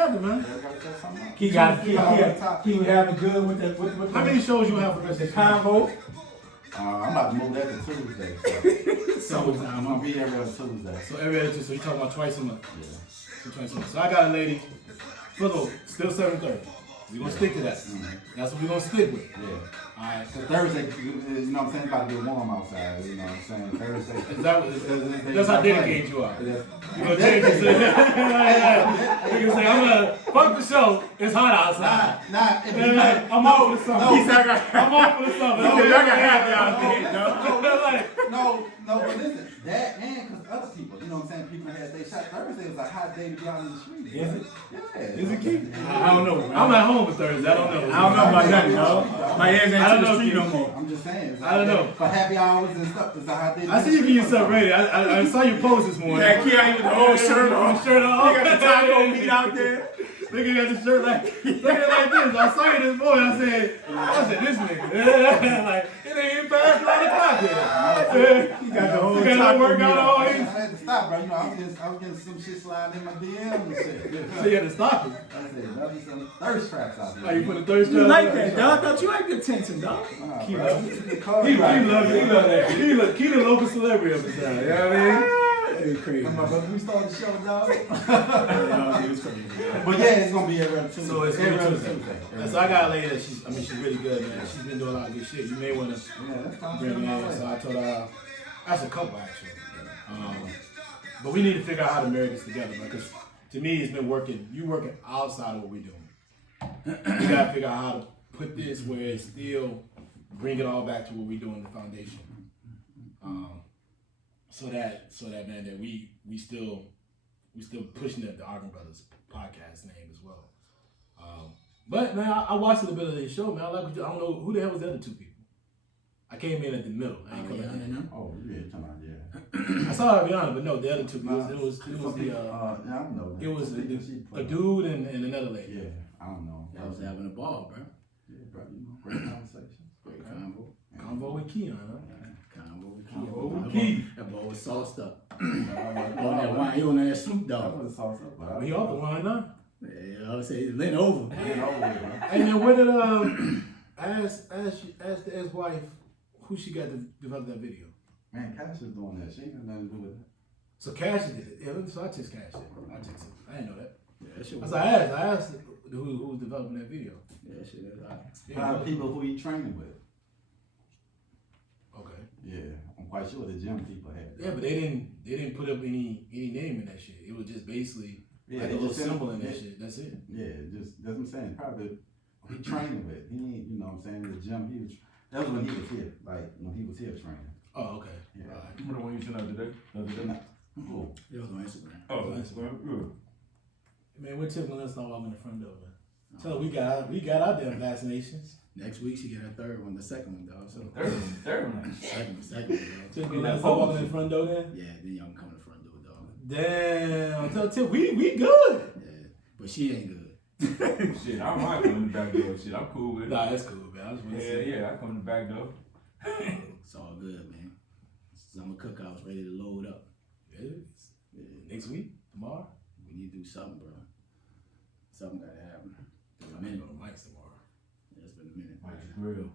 together, man. He was having good with the. How many shows you have for the rest of the convo? I'm about to move that to Tuesday. So I'm gonna be every other Tuesday. So every other Tuesday, so you talking about twice a month? Yeah. So twice a month. So I got a lady. Still 7:30. We're gonna stick to that. That's what we're gonna stick with. Yeah. Alright. So Thursday, you know what I'm saying, about to get warm outside. You know what I'm saying? Thursday. That's how dedicated you are. You gonna change it. You can say, I'm gonna fuck the show. It's hot outside. I'm off for the summer. I'm off for the summer. Y'all got happy out there. No, but listen, that and because other people, you know what I'm saying, people had they shot Thursday was a hot day to be out in the street. Is it? Yeah. Is it key? I don't know. I'm at home with Thursday. I don't know. I don't know about that, dog. My hands ain't to the street no more. I'm just saying. I don't know. For happy hours and stuff, it's a hot day. I see you get yourself ready. I saw you post this morning. Yeah, Key out with the whole shirt on. Shirt on. He got the taco meat out there. Nigga got the shirt like this. I saw you this morning. I said, this nigga. Like, it ain't even past 9 o'clock yet. He got the whole taco taco work out all I in. had to stop, bro. You know, I was getting some shit sliding in my DM and shit. So you had to stop it. I said, love you some thirst traps out there. How you put the thirst You trap? like that, dog? I thought you like the attention, dog. He love that. He the local celebrity of the town. You know what I mean? It's crazy. We started the show, dog. It was crazy. But yeah, it's gonna be every other Tuesday. So it's every every other Tuesday. Tuesday. So I got a lady that she's really good, man. She's been doing a lot of good shit. You may want to bring her in. So I told her, that's a couple actually. But we need to figure out how to marry this together, because to me it's been working. You working outside of what we're doing. We gotta figure out how to put this where it still bring it all back to what we do in the foundation. So that man, that we still pushing the Ogden Brothers podcast name as well. But man, I watched a little bit of this show, man. I don't know who the hell was the other two people. I came in at the middle. I ain't coming in. Oh, yeah, come on, yeah. I saw Ariana, but no, the other two people. It was I don't know. it was a dude and another lady. Yeah, I don't know. I was having a ball, bro. Yeah, bro, you know, great conversation. Great combo. Convo with Keon, huh? Combo with Key. That ball was sauced up. On that wine, he on that Snoop Dogg. He off the line now. Yeah, I would say it's leaning over. Hey man, where did ask the ex-wife who she got to develop that video? Man, Cash is doing that. She ain't got nothing to do with it. So Cash did it. Yeah, so I text Cash. I text it. I didn't know that. Yeah, that shit I asked who was developing that video. Yeah, that shit is hot. Five people who he training with. Okay. Yeah, I'm quite sure the gym people had. Yeah, but they didn't put up any name in that shit. It was just basically like a they little just symbol in that shit. That's it. Yeah, just that's what I'm saying. Probably he training with. He ain't, you know what I'm saying, the gym. That was when he was here. Like when he was here training. Oh, okay. Yeah. All right. What the one you sent out today? Cool. It was on Instagram. Oh, Instagram. Good. Man, we're tipping us all walking in the front door, man. Tell her we got our damn vaccinations. Next week she get her third one, the second one, dog. So Third one. second one, dog. Tipping us all walking in the front door then? Yeah, then y'all can come to the front door, dog. Damn. Tell Tip we good. Yeah, but she ain't good. Shit, I don't mind coming in the back door. Shit, I'm cool with it. Nah, that's cool, man. I just want to see. Yeah, I come in the back door. It's all good, man. Summer cookouts ready to load up. Yeah, it is. Next week, tomorrow. We need to do something, bro. Something gotta happen. It's been a I'm minute. going to Mike's tomorrow. Yeah, it's been a minute. Mike's Grill.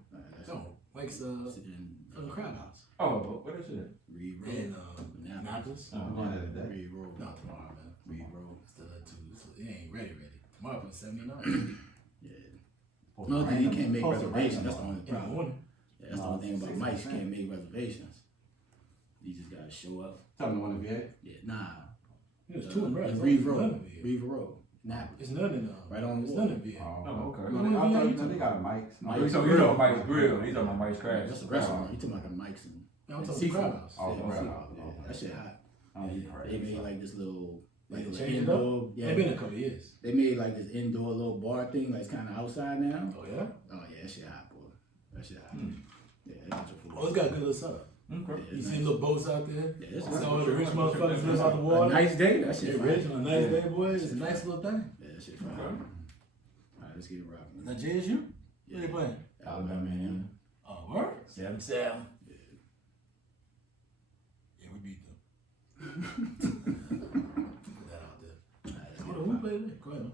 No, Mike's from the Crab House. Oh, what is it? Reed Road. In Annapolis. Annapolis. Reed Road. Not tomorrow, man. Reed Road. Still at 2, so it ain't ready. Tomorrow for 79. Yeah. Another thing, he can't make reservations. That's the only In the problem. morning. Yeah, that's the only thing about Mike. He can't make reservations. You just gotta show up. Tell me one of you had. Yeah, nah. There's two in Brad. Reed Road. Reed Road. Annapolis. It's none in Right on the It's wall. none in VA. Oh, okay. I thought they got a mic. Mike's So you know Mike's Grill. He's talking about Mike's Crash. That's a restaurant. You talking about the Mike's and No, I'm talking seafood. Crab House. Oh, Yeah, Crab seafood. House. Yeah, Okay. that shit hot. Oh, They made like this little, like They this changed it up? indoor. Yeah, It's been a couple of years. they made like this indoor little bar thing, like it's kind of outside now. Oh yeah. Oh yeah, that shit hot, boy. That shit hot. Hmm. Yeah, they got your food. Oh, it's got a good little setup. Okay. You see little boats out there. Yeah, it's So all the rich motherfuckers live out the a water. nice day. That Shit shit rich fine. on a nice day, boy. It's a nice little thing. Yeah, that shit fine. Okay. All right, let's get it rocking. Now, JSU? Where they playing? Alabama, man. Oh, word? 7-7. Yeah. Yeah, we beat them. Put that out there. All right, let's Hold get on, it who played it? Go ahead, man.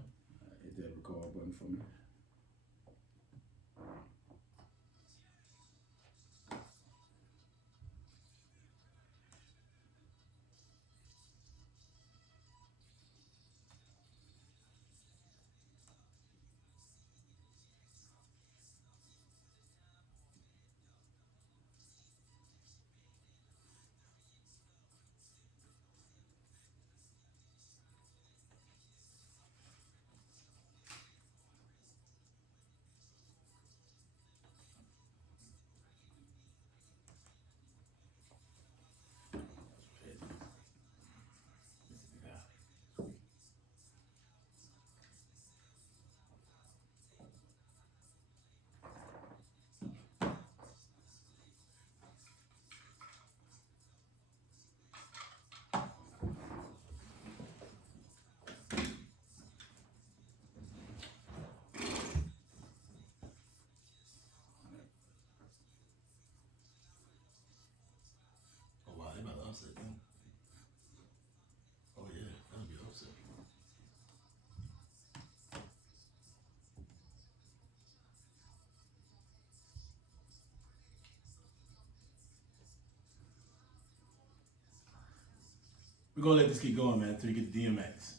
We're going to let this keep going, man, until we get to DMX.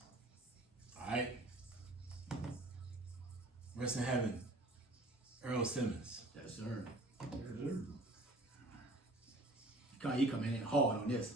All right? Rest in heaven, Earl Simmons. Yes, sir. He come in hard on this.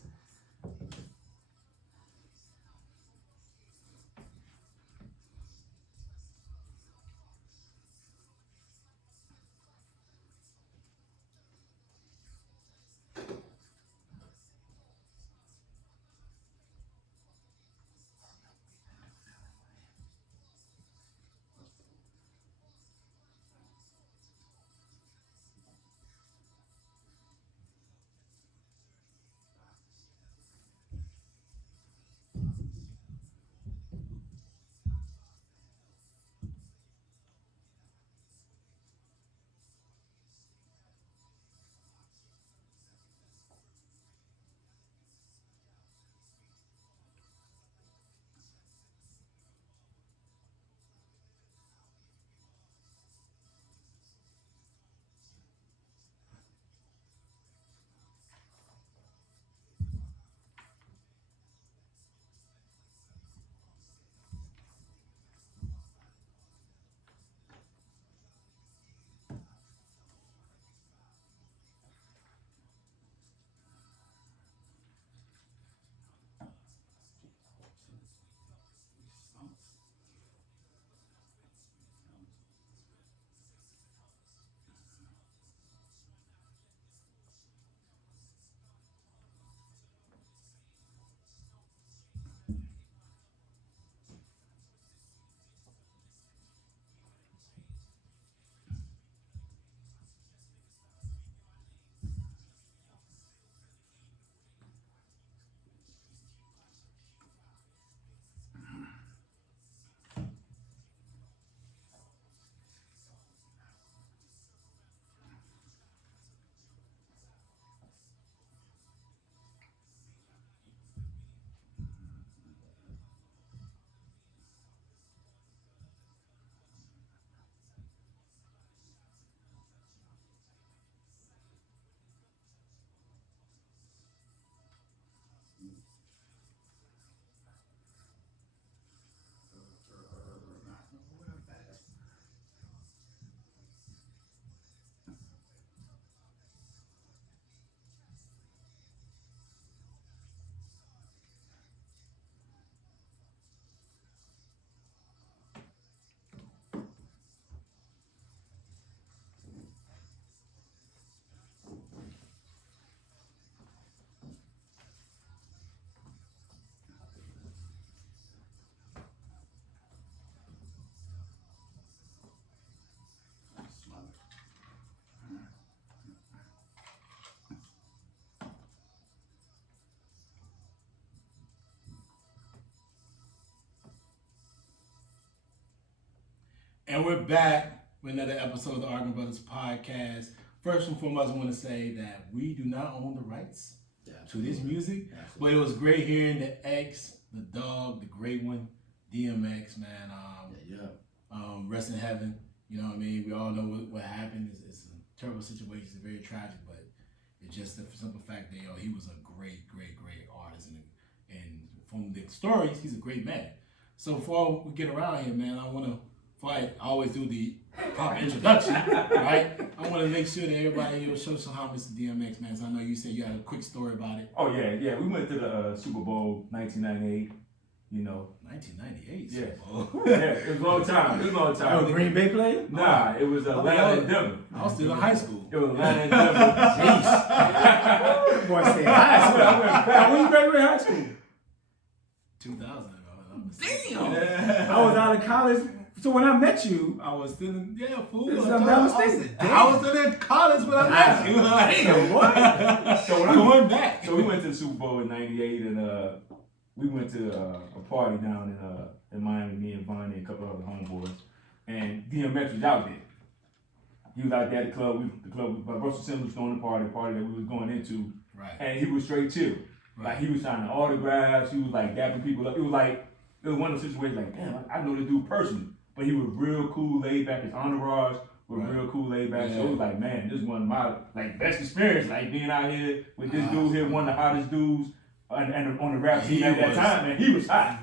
And we're back with another episode of the Argument Brothers podcast. First and foremost, I want to say that we do not own the rights to this music, but it was great hearing the X, the dog, the great one, DMX, man. Rest in heaven. You know what I mean? We all know what happened. It's a terrible situation. It's very tragic, but it's just the simple fact that he was a great artist, and from the stories, he's a great man. So before we get around here, man, I always do the proper introduction, right? I want to make sure that everybody show some homage to DMX, man. So I know you said you had a quick story about it. Oh yeah. We went to the Super Bowl 1998. 1998 Yeah. Super Bowl. Yeah, it was a long time. Oh, Green Bay played? Nah, it was Atlanta and Denver. I was still in high school. It was Atlanta and Denver. Jeez. Boy said high school. When you graduated high school? 2000. Damn. I was out of college. So when I met you, I was still in, fool. This is devastating. I was still in college when I met you. Damn, what? So Going back. So we went to the Super Bowl in '98, and we went to a party down in Miami. Me and Vonnie and a couple of other homeboys, and DMX was out there. He was out there at the club. Russell Simmons was throwing the party that we was going into, Right. and he was straight chill. Right. Like he was signing autographs. He was like dapping people up. It was one of those situations like, damn, I know this dude personally. But he was real cool, laid back. His entourage was real cool, laid back. So it was like, man, this is one of my best experience, being out here with this dude here, one of the hottest dudes and on the rap He team at that was- time, man, he was hot.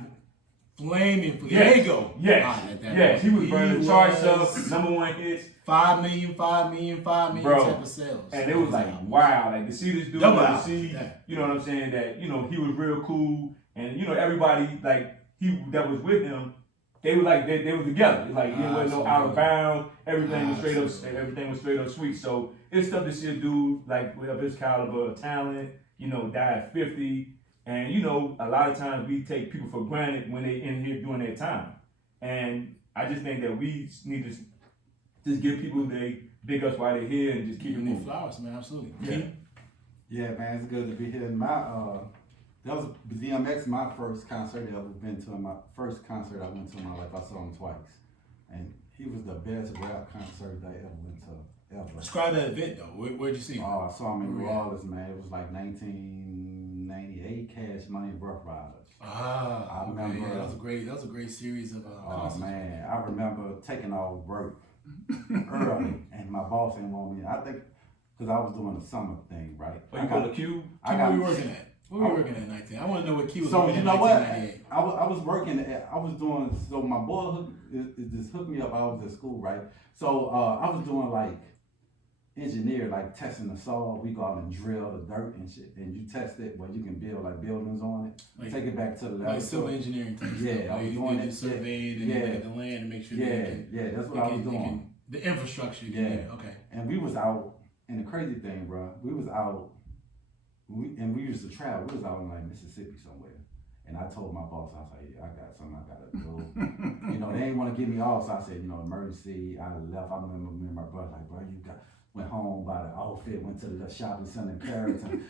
Flaming for Yes. Diego. Yes, he was burning the charts up, #1 hits. 5 million Bro. type of sales. And it was like, wow, like to see this dude, Double like, out. to see, Yeah. you know what I'm saying, that, you know, he was real cool, and, you know, everybody, like, that was with him, they were like, they were together. Like, there was no out of bounds, everything was straight up sweet. So it's tough to see a dude, like, with his caliber of talent, you know, die at 50, and, you know, a lot of times we take people for granted when they in here doing their time. And I just think that we need to just give people they big us while they're here and just keep it Giving them moving. flowers, man, absolutely. Yeah. Yeah, man, it's good to be here. That was DMX, my first concert I ever been to. My first concert I went to in my life. I saw him twice, and he was the best rap concert I ever went to ever. Describe that event though. Where'd you see him? Oh, I saw him in New Where? Orleans, man. It was like 1998, Cash Money, Rough Riders. I remember. remember- That was a great series of Oh concerts. man, I remember taking off work early, and my boss didn't want me. I think because I was doing the summer thing, right? Oh, you call it Q? I Where got were you working at? Where were you working at 19? I want to know what Q was So working you at know what? 1998. I was working. I was doing. So my boy just hooked me up. I was at school, right? So I was doing like engineer, like testing the soil. We go out and drill the dirt and shit, and you test it, where you can build like buildings on it. Like- Take it back to the Like laboratory. civil engineering type Yeah, stuff. I was You doing did it. surveyed and Yeah. you look at the land and make sure Yeah, they can, yeah, that's what they I can- was they doing. can- the infrastructure. Yeah. Okay. And we was out, and the crazy thing, bro, we was out, we used to travel. We was out in like Mississippi somewhere. And I told my boss, I was like, yeah, I got something I gotta do. You know, they didn't want to get me off, so I said, you know, emergency. I left. I remember me and my brother, like, bro, went home, bought an outfit, went to the shopping center in Carrollton,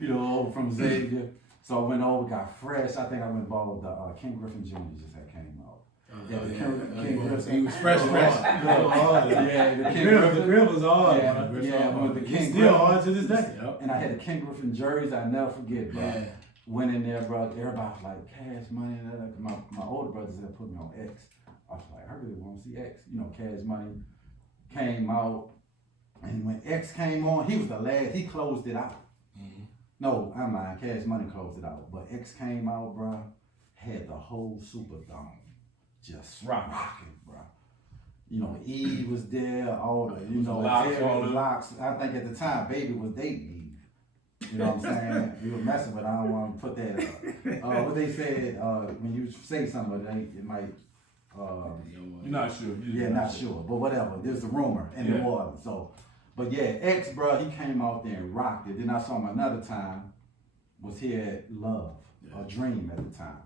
you know, over from Xavier. So I went over, got fresh. I think I went and bought the King Griffin Jr. just had came out. Yeah, the King Griffin. He was fresh. Yeah, the King The Griffin. grill was hard. Yeah, man. yeah, with the It's King still Griffin. hard to this day. And I had a King Griffin jersey, I never forget, bro. Yeah. Went in there, bro. Everybody was like, Cash Money. And that. My older brothers had put me on X. I was like, I really want to see X. You know, Cash Money came out. And when X came on, he was the last. He closed it out. Mm-hmm. No, I'm lying. Cash Money closed it out. But X came out, bro. Had the whole Superdome just rocking, bro. You know, E was there. All the, you know, Locks, all the the- locks. I think at the time, Baby was dating E. You know what I'm saying? We were messing, but I don't want to put that. What they said when you say something, it might. You're not sure. Yeah, not sure, but whatever. There's a rumor in New Orleans. So, but yeah, X, bro, he came out there and rocked it. Then I saw him another time. Was here at Love, a Dream at the time.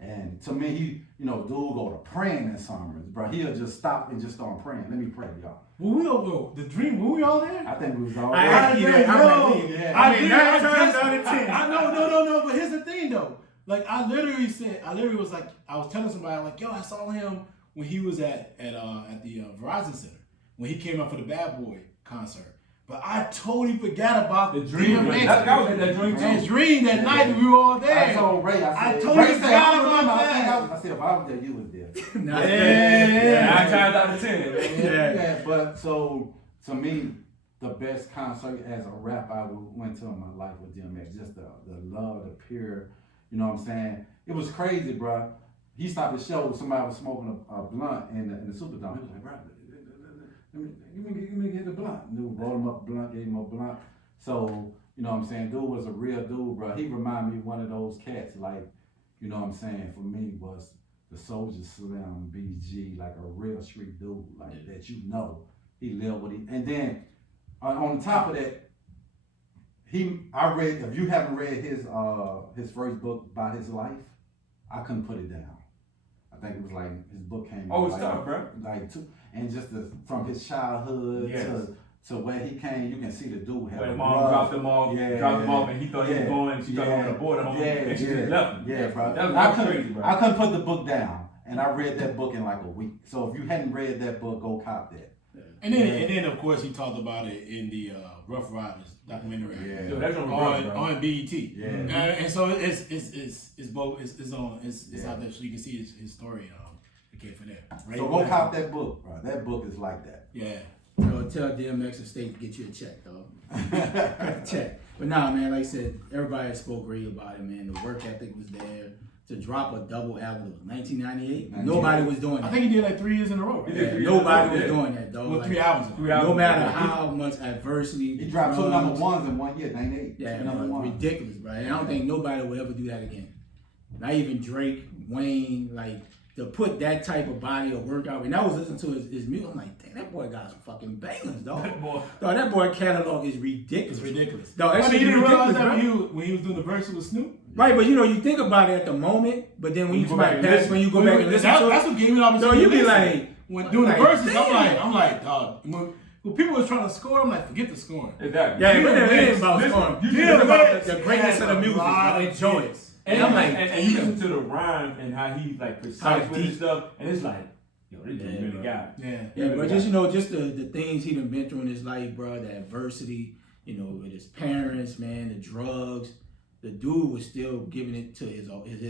And to me, he, you know, dude go to praying in summers, bro. He'll just stop and just start praying. Let me pray, y'all. Were we all, the dream, were we all there? I think we was all I there. agree with that. Yeah. I did, 9 I times just- out of 10. I know, no. But here's the thing, though. Like, I literally was like, I was telling somebody, like, yo, I saw him when he was at the Verizon Center when he came out for the Bad Boy concert. But I totally forgot about The Dream. DMX. That was at that Dream And too. Dream that night that we were all there. I told Ray, I said, totally Ray said, forgot I about remember. that. I said, if I was there, you was there. Yeah. 9 times out of 10. Yeah, but so to me, the best concert as a rap I went to in my life with DMX, just the love, the pure, you know what I'm saying? It was crazy, bro. He stopped the show, somebody was smoking a blunt in the Superdome. He was like, bro, give me the blunt. Dude rolled him up blunt, gave him a blunt. So, you know what I'm saying? Dude was a real dude, bro. He reminded me of one of those cats, like, you know what I'm saying, for me was the Soldier Slim, BG, like a real street dude, like that you know. He lived with him. And then on top of that, I read, if you haven't read his first book about his life, I couldn't put it down. I think it was like his book came out. Oh, it's like, tough, bro. And just from his childhood Yes. to where he came, you can see the dude had When a mom rough- dropped him off, and he thought he was Yeah. going, she thought he was on the border home, and she just left him. Yeah, bro. That was I couldn't, crazy, bro. I couldn't put the book down, and I read that book in like a week. So if you hadn't read that book, go cop that. And then of course he talked about it in the Rough Riders documentary. Yeah. Yo, that's on on BET. Yeah. And so it's both it's out there so you can see his story. It came from there. Right? So go cop that book, bro. That book is like that. Yeah. Tell DMX and State to get you a check, dog. Check. But nah, man, like I said, everybody spoke great about it, man. The work ethic was there. To drop a double album, it was 1998. Nobody was doing that. I think he did like 3 years in a row. Right? Yeah, nobody was doing that, dog. Well, like, 3 albums. No matter how much adversity. He dropped 2 number ones in 1 year, 98. Yeah, number no, one. ridiculous, bro. And I don't think nobody will ever do that again. Not even Drake, Wayne, like to put that type of body of work out. And I was listening to his music. I'm like, damn, that boy got some fucking bangers, dog. That boy catalog is ridiculous. It's ridiculous. Dog, that I shit mean, you didn't ridiculous, realize that bro. when he was doing the verse with Snoop. Right, but you think about it at the moment, but then when you go back and listen to that's what gave me the opportunity. So you be like, when doing like, the verses, damn. I'm like, dog. When people was trying to score, I'm like, forget the scoring. Exactly. Yeah, but it ain't about scoring. It's about the greatness of the music. I enjoy it. And I'm like, and you listen to the rhyme and how he's like precise with his stuff, and it's like, yo, this dude really got it. Yeah, but just the things he done been through in his life, bro, the adversity, with his parents, man, the drugs. The dude was still giving it to his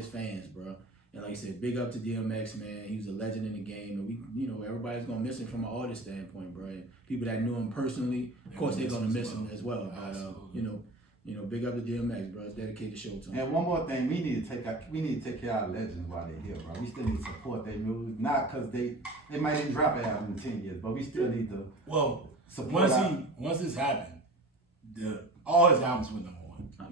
fans, bro. And like I said, big up to DMX, man. He was a legend in the game, and we, everybody's gonna miss him from an artist standpoint, bro. And people that knew him personally, of course, they're gonna miss him as well. But big up to DMX, bro. It's dedicated show to him. And one more thing, we need to take care of our legends while they're here, bro. We still need to support their music, not because they might even drop an album in 10 years, but we still need to support. Once this happened, all his albums went number one.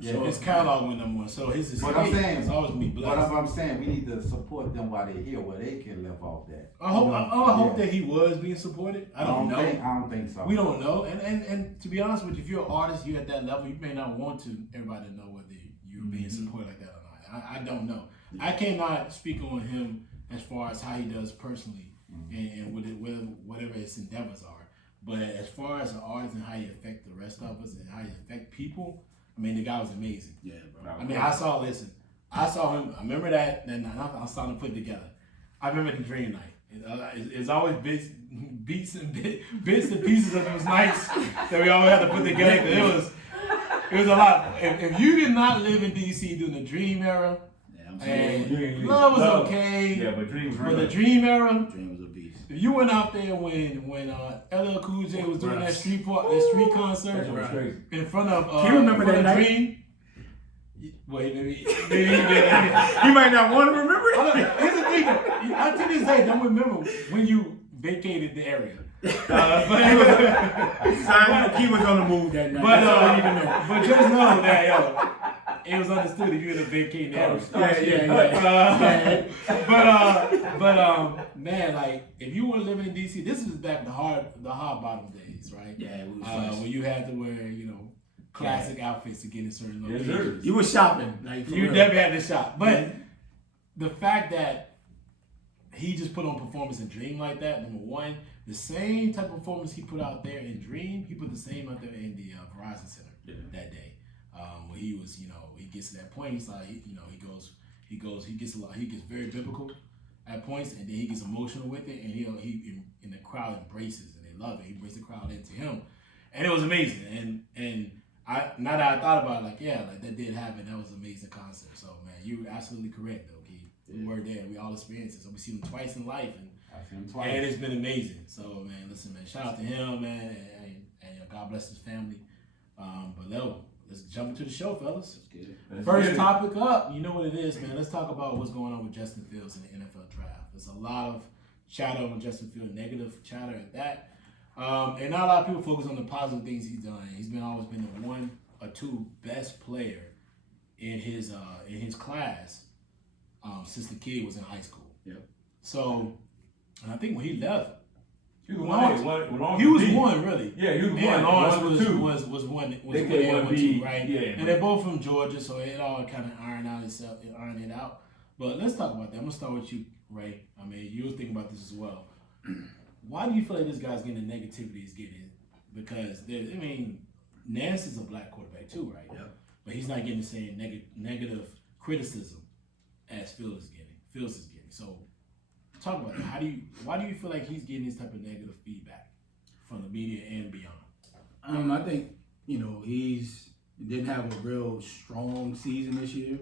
Yeah, his catalog went number one. So his escape is always gonna be blessed. But I'm saying we need to support them while they're here, where they can live off that. I hope that he was being supported. I don't know. I don't think so. We don't know. And to be honest with you, if you're an artist, you're at that level, you may not want everybody to know whether you're being supported like that or not. I don't know. I cannot speak on him as far as how he does personally and whatever his endeavors are. But as far as an artist and how he affect the rest of us and how he affect people, I mean, the guy was amazing. Yeah, bro. I mean, I saw him. I remember that, and I saw him put it together. I remember the Dream Night. It's always bits and pieces of those nights that we always had to put together. It was a lot. If you did not live in DC during the Dream era, and Love was okay. Yeah, but Dream was real. But the Dream era, Dream was a beast. If you went out there when LL Cool J was doing that street concert in front of you remember that night? Dream? Wait, maybe you might not want to remember it. Here's the thing. I to this day don't remember when you vacated the area. He was on the move that night. But just know that it was understood if you were in a vacating area. But man, like if you were living in DC, this is back the hard bottom days, right? Yeah, when you had to wear classic outfits to get in certain locations. You were shopping, like you never had to shop. But the fact that he just put on performance in Dream like that, number one, the same type of performance he put out there in Dream, he put the same out there in the Verizon Center that day. Where he was, he gets to that point, he's like, he gets very biblical at points, and then he gets emotional with it, and he in the crowd embraces, and they love it. He brings the crowd into him, and it was amazing. And now that I thought about it, like that did happen. That was an amazing concert. So man, you're absolutely correct, though, Keith. We were there. We all experienced it. So we seen him twice in life, and it's been amazing. So man, listen, man, shout out to him, man, and God bless his family. But let's jump into the show, fellas. First topic up, you know what it is, man. Let's talk about what's going on with Justin Fields in the NFL draft. There's a lot of chatter on Justin Fields, negative chatter at that. And not a lot of people focus on the positive things he's done. He's always been the one or two best player in his class since the kid was in high school. Yep. So, and I think when he left, he was one, really. Yeah, he was one. And Lawrence was one too, right? Yeah. And they're both from Georgia, so it all kind of ironed it out. But let's talk about that. I'm gonna start with you, Ray. I mean, you was thinking about this as well. Why do you feel like this guy's getting the negativity he's getting? Because Nance is a black quarterback too, right? Yep. But he's not getting the same negative criticism as Fields is getting. So talk about that. Why do you feel like he's getting this type of negative feedback from the media and beyond? I think he didn't have a real strong season this year.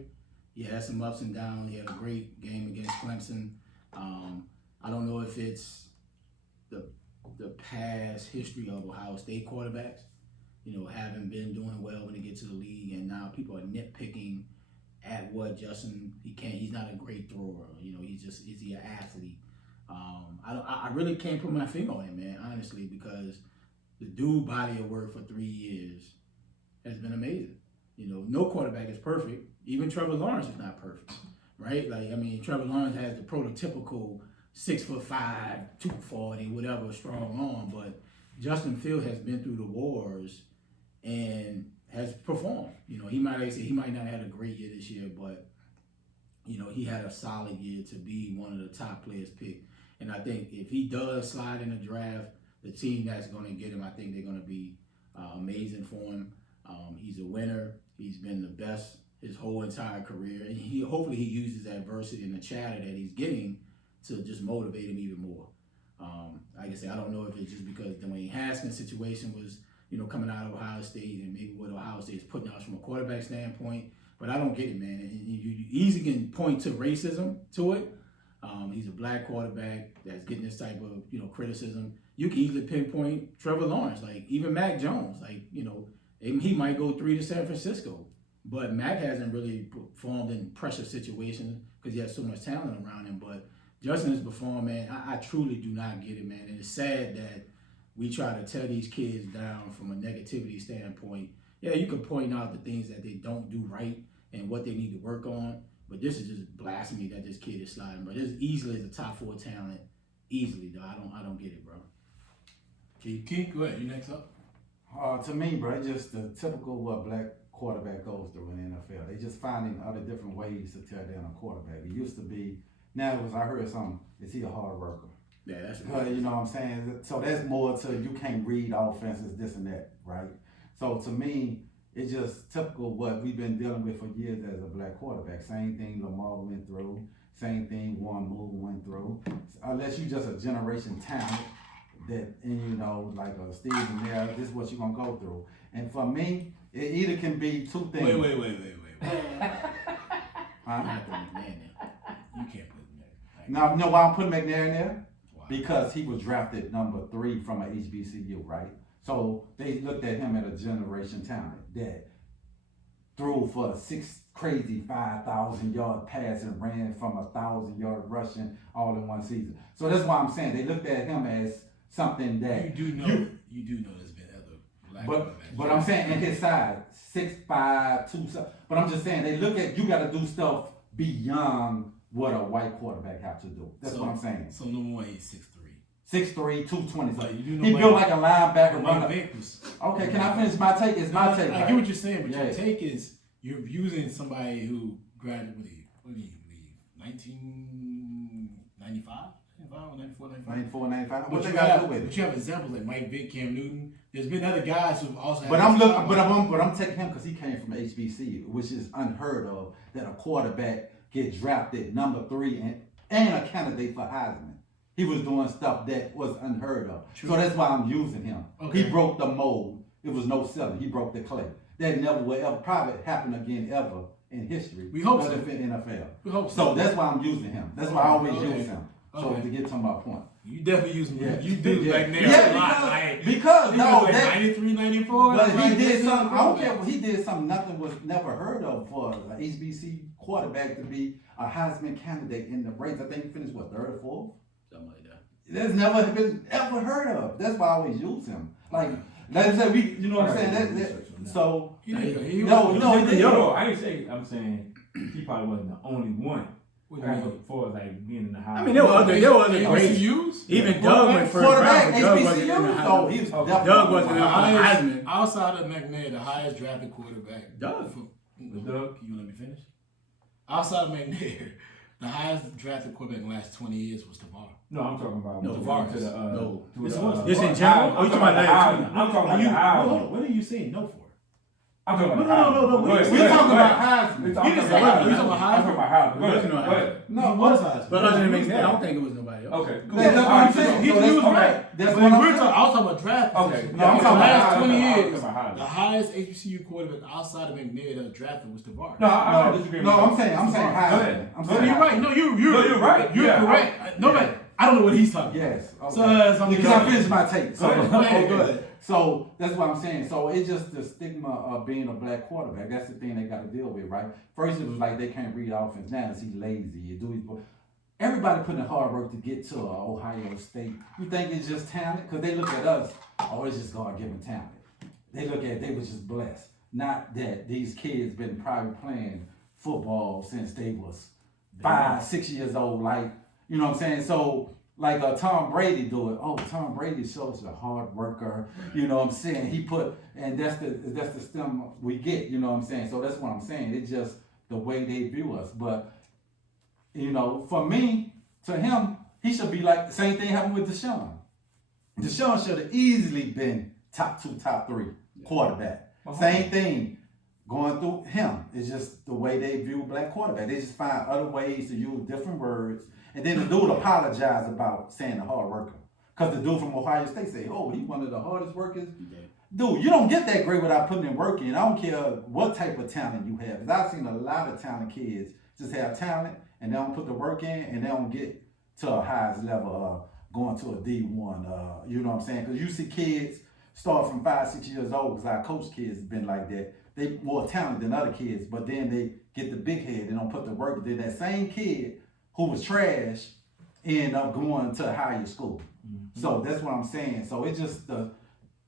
He had some ups and downs. He had a great game against Clemson. I don't know if it's the the past history of Ohio State quarterbacks, having been doing well when they get to the league, and now people are nitpicking at what Justin, he's not a great thrower, is he an athlete? I really can't put my finger on it, man, honestly, because the dude body of work for 3 years has been amazing. No quarterback is perfect. Even Trevor Lawrence is not perfect, right? Trevor Lawrence has the prototypical 6'5", 240, whatever, strong arm, but Justin Fields has been through the wars and has performed. He might not have had a great year this year, but he had a solid year to be one of the top players picked. And I think if he does slide in the draft, the team that's going to get him, I think they're going to be amazing for him. He's a winner. He's been the best his whole entire career, and hopefully he uses adversity and the chatter that he's getting to just motivate him even more. Like I said, I don't know if it's just because Dwayne Haskins' situation was, coming out of Ohio State, and maybe what Ohio State is putting out from a quarterback standpoint, but I don't get it, man. And you easily can point to racism to it. He's a black quarterback that's getting this type of, criticism. You can easily pinpoint Trevor Lawrence, like even Mac Jones, he might go 3 to San Francisco, but Mac hasn't really performed in pressure situations because he has so much talent around him. But Justin has performed, man. I truly do not get it, man. And it's sad that we try to tear these kids down from a negativity standpoint. Yeah, you can point out the things that they don't do right and what they need to work on, but this is just blasphemy that this kid is sliding, bro. This easily is a top 4 talent, easily, though. I don't get it, bro. Keith, go ahead. You next up. To me, bro, it's just the typical what black quarterback goes through in the NFL. They just finding other different ways to tear down a quarterback. It used to be, now it was, I heard something, is he a hard worker? Yeah, that's right. You know what I'm saying? So that's more to you can't read offenses, this and that, right? So to me, it's just typical what we've been dealing with for years as a black quarterback. Same thing Lamar went through, same thing Warren Moon went through. Unless you just a generation talent that, and like a Stephen there, this is what you're going to go through. And for me, it either can be two things. Wait. Huh? You can't put McNair. Now, you know why I'm putting McNair in there? Wow. Because he was drafted number 3 from a HBCU, right? So they looked at him as a generation talent that threw for 6 crazy 5,000-yard pass and ran from 1,000-yard rushing all in one season. So that's why I'm saying they looked at him as something that you do know there's been other black quarterbacks. But I'm saying in his side, 6'5", 2. But I'm just saying they look at you got to do stuff beyond what a white quarterback have to do. That's what I'm saying. So number one, he's 6'3". 6'3", 220. So like, he built like a linebacker runner. Okay, can I finish my take? It's my take. I get what you're saying, but your take is you're using somebody who graduated, what do you believe, 1995? 94, 95? What they got to do with it? But you have examples like Mike Vick, Cam Newton. There's been other guys who've also had. But I'm taking him because he came from HBCU, which is unheard of that a quarterback get drafted number 3 and a candidate for Heisman. He was doing stuff that was unheard of. True. So that's why I'm using him. Okay. He broke the mold. It was no selling. He broke the clay. That never will ever probably happen again ever in history. We hope so. In NFL. We hope so. So that's why I'm using him. That's why I always use him. So to get to my point. You definitely use him. Yeah. You do back there a lot. Because no, like 93, 94. But he did something. I don't care what he did. Something nothing was never heard of for an HBC quarterback to be a Heisman candidate in the race. I think he finished 3rd or 4th. Something like that. That's never been ever heard of. That's why I always use him. Like I said, you know what I'm saying? So I ain't saying. I'm saying he probably wasn't the only one. As far as like being in the house. I mean, there were other great use. Even Doug went first round. Doug wasn't in the Heisman. Doug wasn't in the Heisman. Outside of McNair, the highest drafted quarterback. Doug. Can you let me finish? Outside of McNair, the highest drafted quarterback in the last 20 years was Tavares. No, I'm talking about Tavares. This in general? Oh, you talking about that? I'm talking about the Heisman. What are you saying no for? I'm talking about no. We're talking about Heisman. We're talking about Heisman. Go ahead. No, it was Heisman. But other than McNair, I don't think it was nobody else. Okay. That's what I'm saying. He was right. That's what I'm saying. I was talking about draft. Okay. No, I'm talking about the last 20 years. The highest HBCU quarterback outside of McNair that was drafted was Tavares. No, I'm saying Heisman. You're right. No, you're right. You're correct. No, man. I don't know what he's talking about. Yes. Okay. So, because I finished my take. So, Go ahead. So that's what I'm saying. So it's just the stigma of being a black quarterback. That's the thing they got to deal with, right? First, it was like they can't read offense. Now it's he's lazy. You do his. Everybody putting in hard work to get to Ohio State. You think it's just talent? Because they look at us, oh, it's just God-given talent. They look at they was just blessed. Not that these kids been probably playing football since they was 5, 6 years old. Like, you know what I'm saying? So, like Tom Brady do it. Oh, Tom Brady shows a hard worker. You know what I'm saying? He put, and that's the stem we get. You know what I'm saying? So that's what I'm saying. It's just the way they view us. But you know, for me, to him, he should be like the same thing happened with Deshaun. Deshaun should have easily been top 2, top 3 quarterback. Same thing going through him. It's just the way they view black quarterback. They just find other ways to use different words. And then the dude apologized about saying the hard worker. Because the dude from Ohio State said, oh, he's one of the hardest workers. Yeah. Dude, you don't get that great without putting in work in. I don't care what type of talent you have. Because I've seen a lot of talented kids just have talent and they don't put the work in and they don't get to a highest level of going to a D1. You know what I'm saying? Because you see kids start from 5, 6 years old, because our coach kids have been like that. They more talented than other kids, but then they get the big head. They don't put the work. Then that same kid who was trash end up going to a higher school. Mm-hmm. So that's what I'm saying. So it's just the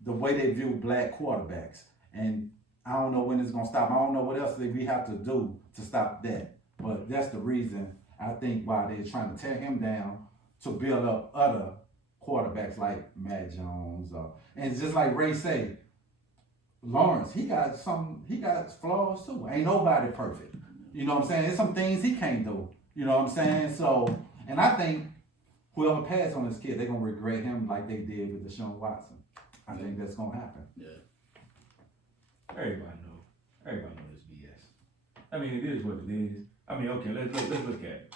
way they view black quarterbacks. And I don't know when it's going to stop. I don't know what else we have to do to stop that. But that's the reason I think why they're trying to tear him down to build up other quarterbacks like Matt Jones. And just like Ray say, Lawrence, he got flaws too. Ain't nobody perfect. You know what I'm saying? There's some things he can't do. You know what I'm saying? So, and I think whoever passed on this kid, they're going to regret him like they did with Deshaun Watson. I think that's going to happen. Yeah. Everybody know this BS. I mean, it is what it is. I mean, okay, let's look at it.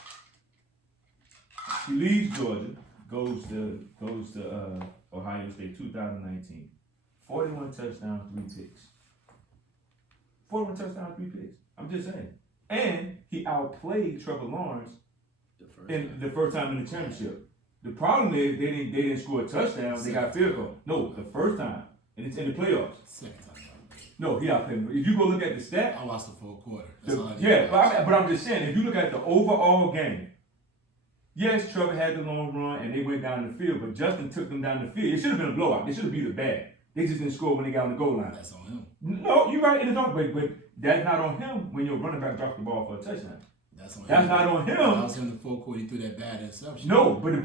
He leaves Georgia, goes to Ohio State 2019. 41 touchdowns, 3 picks. 41 touchdowns, 3 picks. I'm just saying. And he outplayed Trevor Lance the first time in the championship. The problem is they didn't score a touchdown. They got field goal. No, the first time, and it's in the playoffs. Second time. No, he outplayed him. If you go look at the stat, I watched the full quarter. But I'm just saying, if you look at the overall game, yes, Trevor had the long run and they went down the field, but Justin took them down the field. It should have been a blowout. They should have beat it bad. They just didn't score when they got on the goal line. That's on him. No, you're right. But that's not on him when your running back drops the ball for a touchdown. That's on him. That's not on him. That was him in the full court. He threw that bad interception. No, but the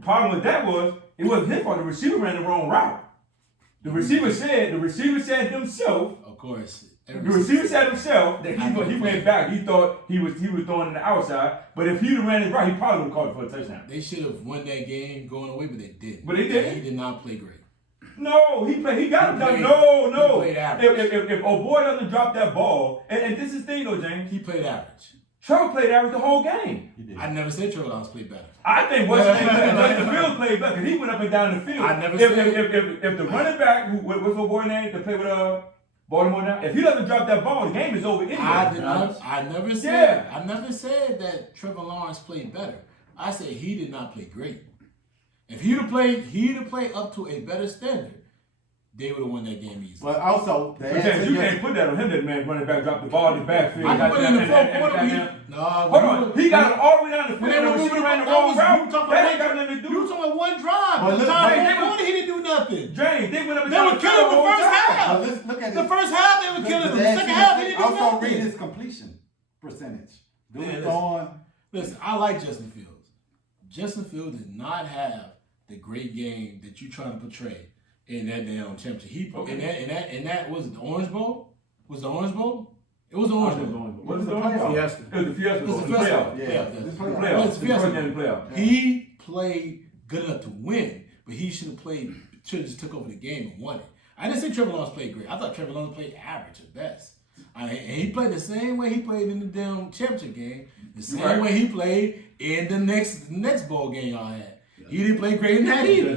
problem with that was it wasn't his fault. The receiver ran the wrong route. The receiver said himself. Of course. The receiver said himself that he went back. He thought he was throwing in the outside. But if he'd have ran it right, he probably would have caught it for a touchdown. They should have won that game going away, but they didn't. But they didn't. He did not play great. No, he got him done. No. He played average. If O'Boy doesn't drop that ball, and this is the thing though, James. He played average. Trevor played average the whole game. I never said Trevor Lance played better. I think Justin Fields played better because he went up and down the field. I never said if the running back, what's O'Boy's name, to play with Baltimore now, if he doesn't drop that ball, the game is over anyway. I never said that Trevor Lance played better. I said he did not play great. If he'd have played up to a better standard, they would have won that game easily. But also, you can't put that on him. That man running back dropped the ball in the backfield. I can put it in the fourth quarter. Hold on, he got it all the way down the field. He ran the wrong route. That ain't got nothing to do. You talking about one drive? He didn't do nothing. James, they went up and they were killing him the first half. Look at the first half. They were killing him. The second half, they didn't do nothing. Also, read his completion percentage. Listen, I like Justin Fields. Justin Fields did not have the great game that you're trying to portray in that damn championship. And that was it the Orange Bowl? Was it the Orange Bowl? It was the Orange Bowl. What was the playoff? Fiesta. It was the Fiesta Bowl. It was the playoff. The playoff. He played good enough to win, but he should have just took over the game and won it. I didn't say Trevor Lance played great. I thought Trevor Lance played average at best. And he played the same way he played in the damn championship game, the same way he played in the next bowl game y'all had. He didn't play great in that either.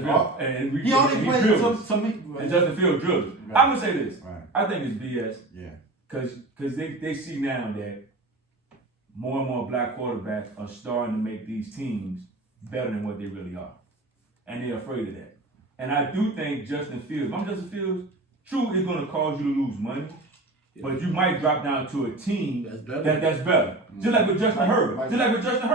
He only played some. And Justin Fields drilled. I'm gonna say this. Right. I think it's BS. Yeah. Because they see now that more and more black quarterbacks are starting to make these teams better than what they really are. And they're afraid of that. And I do think Justin Fields, if I'm Justin Fields, true, it's going to cause you to lose money, but you might drop down to a team that's better. Just like with Justin Herbert. Justin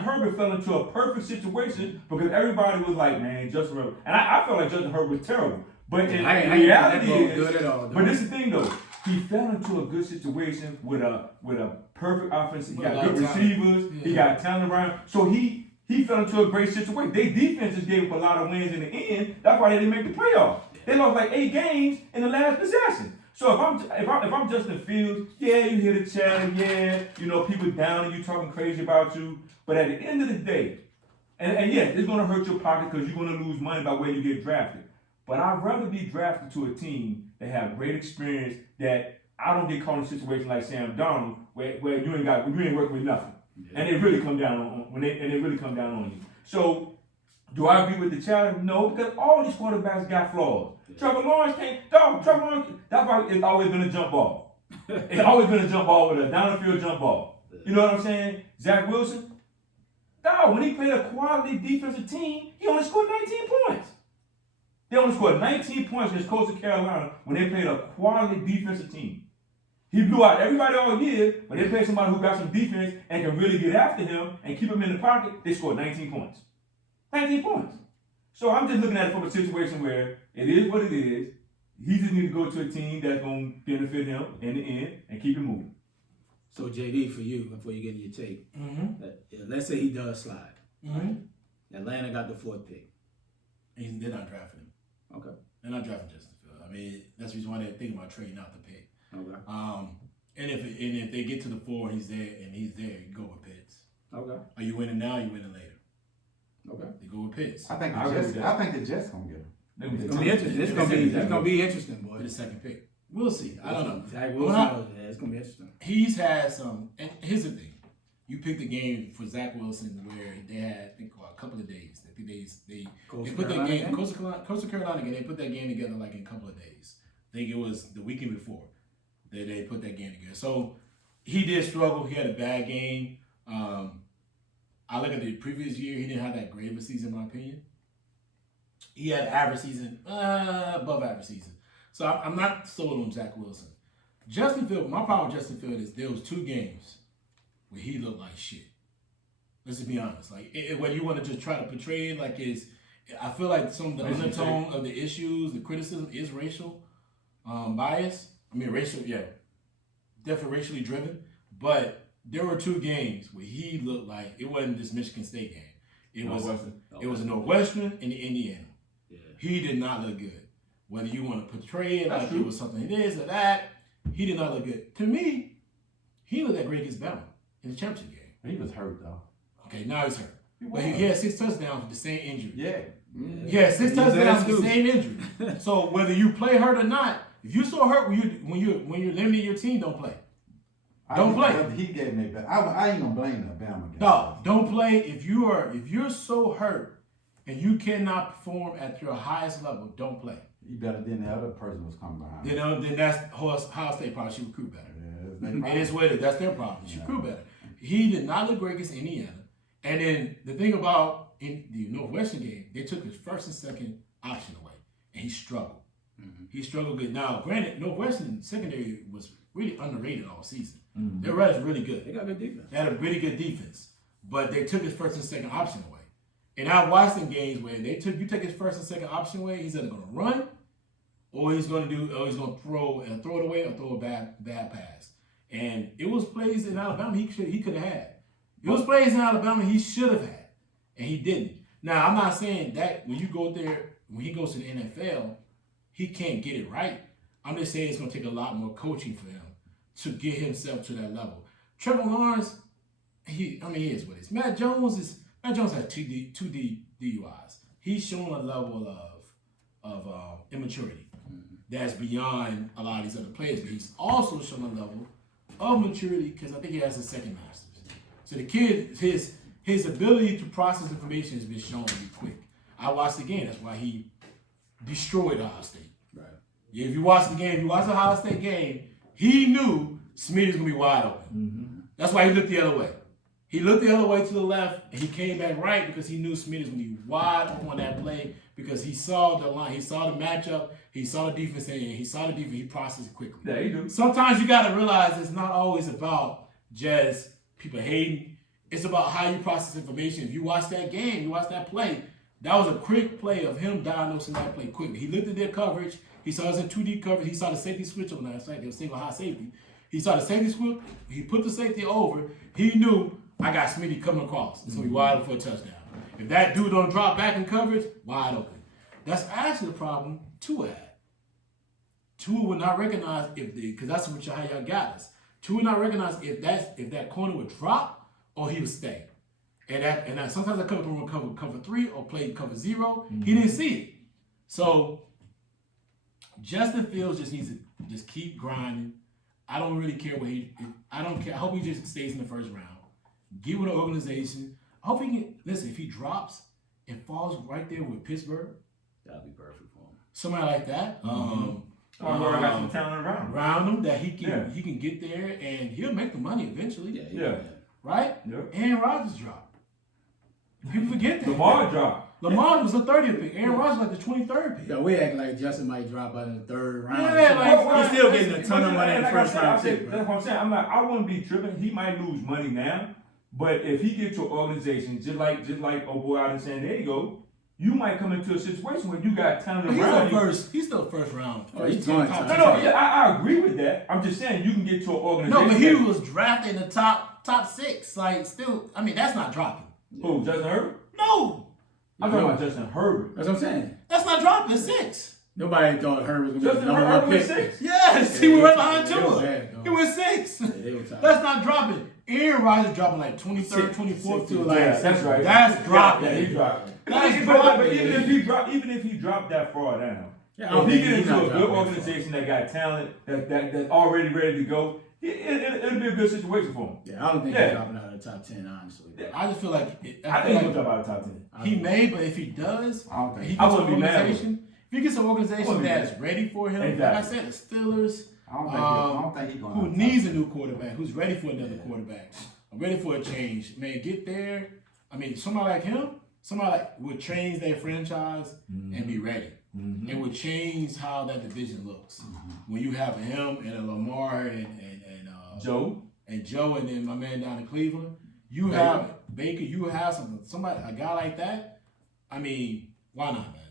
Herbert fell into a perfect situation because everybody was like, man, Justin Herbert. And I felt like Justin Herbert was terrible. But in reality is, but this is the thing though, he fell into a good situation with a perfect offense. He got good receivers. He got talent around. So he fell into a great situation. Their defense just gave up a lot of wins in the end. That's why they didn't make the playoffs. They lost like 8 games in the last possession. So if I'm Justin Fields, yeah, you hear the chatter, yeah, you know, people down and you talking crazy about you. But at the end of the day, and yes, it's gonna hurt your pocket because you're gonna lose money by where you get drafted. But I'd rather be drafted to a team that have great experience, that I don't get caught in a situation like Sam Darnold where you ain't working with nothing. And they really come down on you. So do I agree with the challenge? No, because all these quarterbacks got flaws. Trevor Lawrence that's why it's always been a jump ball. It's always been a jump ball with a down the field jump ball. You know what I'm saying? Zach Wilson, when he played a quality defensive team, he only scored 19 points. They only scored 19 points against Coastal Carolina when they played a quality defensive team. He blew out everybody all year, but they played somebody who got some defense and can really get after him and keep him in the pocket. They scored 19 points. 19 points. So I'm just looking at it from a situation where it is what it is. He just needs to go to a team that's going to benefit him in the end and keep it moving. So JD, for you, before you get into your take, let's say he does slide. Right? Atlanta got the 4th pick. They're not drafting him. Okay. They're not drafting Justin Fields. I mean, that's the reason why they're thinking about trading out the pick. Okay. And if they get to the 4 and he's there, you go with Pitts. Okay. Are you winning now? Or you winning later? Okay. They go with Pitts. I think the Jets gonna get him. It's gonna be interesting. It's gonna be interesting, boy. For the 2nd pick. We'll see. I don't know. Zach Wilson, it's gonna be interesting. He's had some, and here's the thing. You picked a game for Zach Wilson where they had, I think, a couple of days. I think they put that game, Coastal Carolina game, they put that game together like in a couple of days. I think it was the weekend before that they put that game together. So he did struggle. He had a bad game. I look at the previous year, he didn't have that great of a season, in my opinion. He had an average season, above average season. So I'm not sold on Zach Wilson. Justin Fields, my problem with Justin Fields is there was 2 games where he looked like shit. Let's just be honest. Like, whether you want to just try to portray it like I feel like some of the undertone of the issues, the criticism is racial bias. I mean, definitely racially driven. But there were 2 games where he looked like it wasn't this Michigan State game. It was a Northwestern and the Indiana. Yeah. He did not look good. Whether you want to portray it like it was something this or that, he did not look good. To me, he looked that great against Bama in the championship game. He was hurt though. Okay, now he's hurt. But he had 6 touchdowns with the same injury. Yeah. He had 6 touchdowns with the same injury. So whether you play hurt or not, if you're so hurt when you're limiting your team, don't play. Don't play. He gave me back. I ain't gonna blame the Bama guy. No, don't play. If you're so hurt and you cannot perform at your highest level, don't play. You better than the other person was coming behind. Then that's Ohio State probably should recruit better. Yeah, it is what it is. That's their problem. They should recruit better. He did not look great against Indiana. And then the thing about in the Northwestern game, they took his 1st and 2nd option away, and he struggled. Mm-hmm. He struggled good. Now, granted, Northwestern secondary was really underrated all season. Mm-hmm. Their rush was really good. They got good defense. They had a really good defense, but they took his 1st and 2nd option away. And I've watched some games where you take his 1st and 2nd option away. He's either going to run, or he's going to throw it away, or throw a bad pass. And it was plays in Alabama he could have had. It was plays in Alabama he should have had, and he didn't. Now, I'm not saying that when he goes to the NFL, he can't get it right. I'm just saying it's going to take a lot more coaching for him to get himself to that level. Trevor Lawrence, he is what he is. Matt Jones has two DUIs. He's shown a level of immaturity that's beyond a lot of these other players, but he's also shown a level of maturity because I think he has a 2nd master's. So the kid, his ability to process information has been shown to be quick. I watched the game. That's why he destroyed Ohio State. Right. Yeah, if you watch the Ohio State game, he knew Smitty was going to be wide open. Mm-hmm. That's why he looked the other way. He looked the other way to the left, and he came back right because he knew Smith was going to be wide on that play because he saw the line, he saw the matchup, he saw the defense, and he saw the defense. He processed it quickly. Yeah, you do. Sometimes you got to realize it's not always about just people hating. It's about how you process information. If you watch that game, you watch that play, that was a quick play of him diagnosing that play quickly. He looked at their coverage. He saw us in 2D coverage. He saw the safety switch on that side. They were single high safety. He saw the safety switch. He put the safety over. He knew I got Smitty coming across. It's going to be wide open for a touchdown. If that dude don't drop back in coverage, wide open. That's actually the problem Tua had. Tua would not recognize because that's how y'all got us. Tua would not recognize if that corner would drop or he would stay. And that sometimes I cover 3 or play cover 0. He didn't see it. So Justin Fields just needs to just keep grinding. I don't really care I don't care. I hope he just stays in the first round. Get with the organization. I hope he can listen. If he drops and falls right there with Pittsburgh, that'd be perfect for him. Somebody like that. Got some talent around him that he can get there and he'll make the money eventually. Yeah. Right? Yeah. Aaron Rodgers dropped. People forget that. Lamar dropped. Lamar was the 30th pick. Aaron Rodgers like the 23rd pick. Yeah, we act like Justin might drop out in the 3rd round. Yeah, he's still getting a ton of money in the first round. That's what I'm saying. I'm like, I wouldn't be tripping. He might lose money now, but if he gets to an organization just like oh boy out in San Diego, you might come into a situation where you got talent around you. He's still first round. Oh, he's going top. No, I agree with that. I'm just saying you can get to an organization. No, but he was drafted in the top 6. Like, still, I mean, that's not dropping. Who, Justin Herbert? No. I'm talking about Justin Herbert. That's what I'm saying. That's not dropping. It's 6. Nobody thought Herbert was going to be the Justin number Herbert 1 was pick. 6. Yes, he was right behind They Tua. were bad, He was 6. Yeah, they were tired. That's not dropping. Aaron Rodgers dropping like 23rd, 24th to like. Yeah, that's right. That's dropping. Yeah, he dropped. That's But dropping. even if he dropped that far down, if he get into a good organization that got talent, that's already ready to go, it'll be a good situation for him. Yeah, I don't think he's dropping out of the top 10, honestly. I just feel like I think he'll drop out of the top 10. He may, but if he does, I don't think he I gets an wouldn't be mad with organization. If he gets an organization that's ready for him, Exactly. like I said, the Steelers, I don't think he's going who needs a new quarterback, who's ready for another quarterback, ready for a change. Man, get there. I mean, somebody like him, somebody like would change their franchise and be ready. It would change how that division looks. When you have him and a Lamar and Joe, and then my man down in Cleveland, you have Baker, you have a guy like that. I mean, why not, man?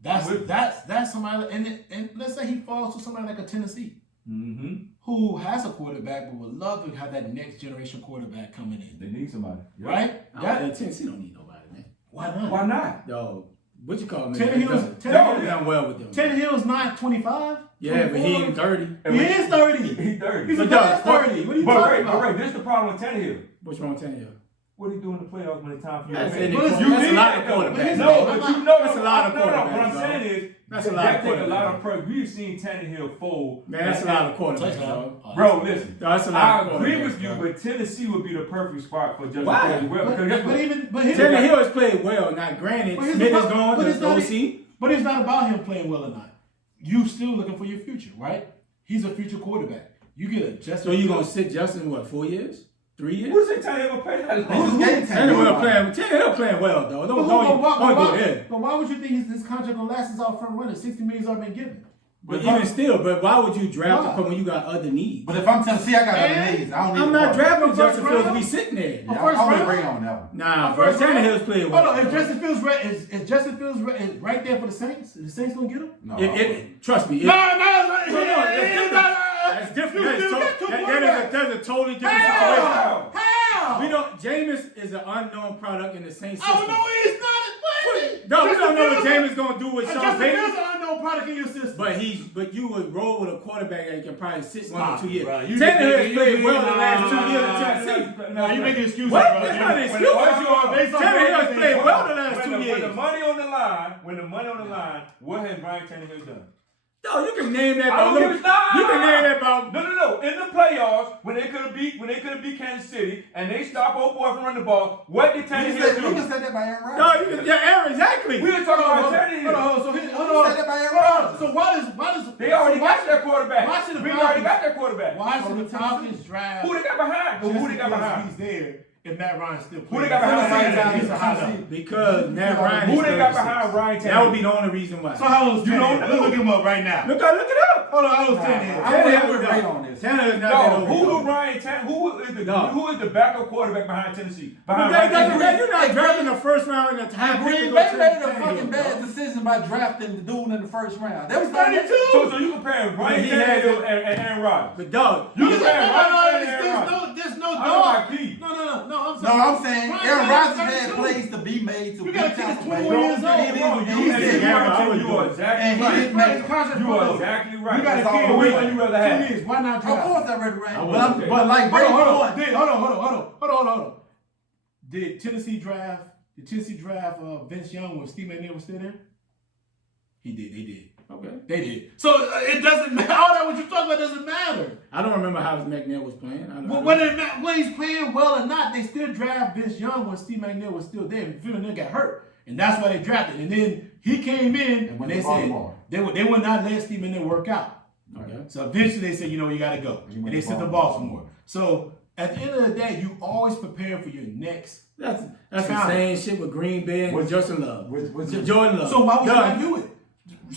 That's somebody, and let's say he falls to somebody like a Tennessee, who has a quarterback, but would love to have that next generation quarterback coming in. they need somebody, Right? Tennessee don't need nobody, man. Why not? Why not? Yo, what you call me? Tannehill's done well with them. Tannehill's not 25. Yeah, but he ain't 30. He is 30. He's 30. He's a guy's 30. What are you talking about? All right, this is the problem with Tannehill. What's wrong with Tannehill? What do you do in the playoffs when it's time for you That's to it. win? That's a lot of quarterbacks. No, but you know That's a lot of What I'm quarterbacks, saying is That's a lot of take a lot quarterbacks. of pressure. We've seen Tannehill fold. Man, that's a lot of quarterbacks, Touchdown. dog. Bro, listen. No, that's a lot of I agree quarterbacks, with you, dog. but Tennessee would be the perfect spot for Justin Why? Fields as well. Because guess what? But Tannehill has played well. Now, granted, But here's Smith the is problem. gone. But it's There's not- OC. But it's not about him playing well or not. You still looking for your future, right? He's a future quarterback. You get a Justin. So you gonna sit Justin what 4 years, 3 years? Who say Tannehill play that long? Tannehill playing well though. Don't go there. But why would you think this contract gonna last us out front runner? $60 million's already been given. But even still, but why would you draft him when you got other needs? But if I'm Tennessee, I got other needs. I don't need I'm a not drafting First Justin Fields to round? be sitting there. Yeah, First I would round? agree on that one. Nah, First round? Tannehill's playing well. Hold on, is Justin Fields right there for the Saints? Is the Saints gonna get him? No. Trust me. No, That's different. That's a totally different situation. How? We don't. Jameis is an unknown product in the Saints system. Oh no, he's not. No, we don't know what Jameis gonna do with Sean Justin Payton. Fields is an unknown product in your system. But you would roll with a quarterback that can probably sit 1 or 2 years. bro. You Tannehill has just- played you- well the last 2 years Nah, in Tennessee. No, you making excuses, What? bro. That's not an When excuse. the odds are based on Tannehill has everything. played well the last 2 When years. the money on the line, what has Ryan Tannehill done? No, you can name that. I don't give a stop. You can name that about. No. In the playoffs, when they could have beat Kansas City, and they stopped old boy from running the ball, what did You Tannehill do? can say that by Aaron Rodgers. No, you can. Yeah, Aaron, exactly. We were talking about Tannehill. Hold on. You said that by Aaron Rodgers. So why does They already got their quarterback. Why should the We Falcons- already got their quarterback. Why should the Falcons draft? Who they got behind? Just Who they got because behind? he's there if Matt Ryan still Who plays. they got behind Ryan Tannehill? It's a high number. Because Matt Ryan. Who is they got 36. behind Ryan Tannehill? That would be the only reason why. So how old is You don't Tannehill? know. Let's look him up right now. Look it up. Hold on, how old is Tannehill? I would rate on this. Tannehill is not No, that old. who Ryan Tannehill? Who is the backup quarterback behind Tennessee? But Behind that Ryan doesn't mean you're not drafting the first round in the time. Green Bay made a fucking bad decision by drafting the dude in the first round. That was 32. So you compare Ryan Tannehill and Aaron Rodgers. But dog, You compare Ryan Tannehill and Aaron Rodgers. There's no I know dog. my key. No, No, I'm saying. I'm saying Ryan Aaron Tannehill Rodgers had 32. plays to be made to You beat got kids Tampa 21 Bay. years old. You are exactly right. You are exactly right. You got a That's kid. all. Which Which one you rather have? 2 years. Why not Of draft? course I read it right. Okay. But like Brady Hold on. Boyd. Hold on. Did Tennessee draft Vince Young when Steve McNair was still there? He did. They did. okay. They did. So it doesn't matter. All that what you're talking about doesn't matter. I don't remember how McNair was playing. Whether he's playing well or not, they still draft Vince Young when Steve McNair was still there. Phil McNair got hurt, and that's why they drafted. And then he came in, and they said they would not let Steve McNair work out. Okay. So eventually they said, you got to go, and they sent the Baltimore. So at the end of the day, you always prepare for your next. That's the same shit with Green Bay and with Justin Love. With Jordan Love. So why would you not do it?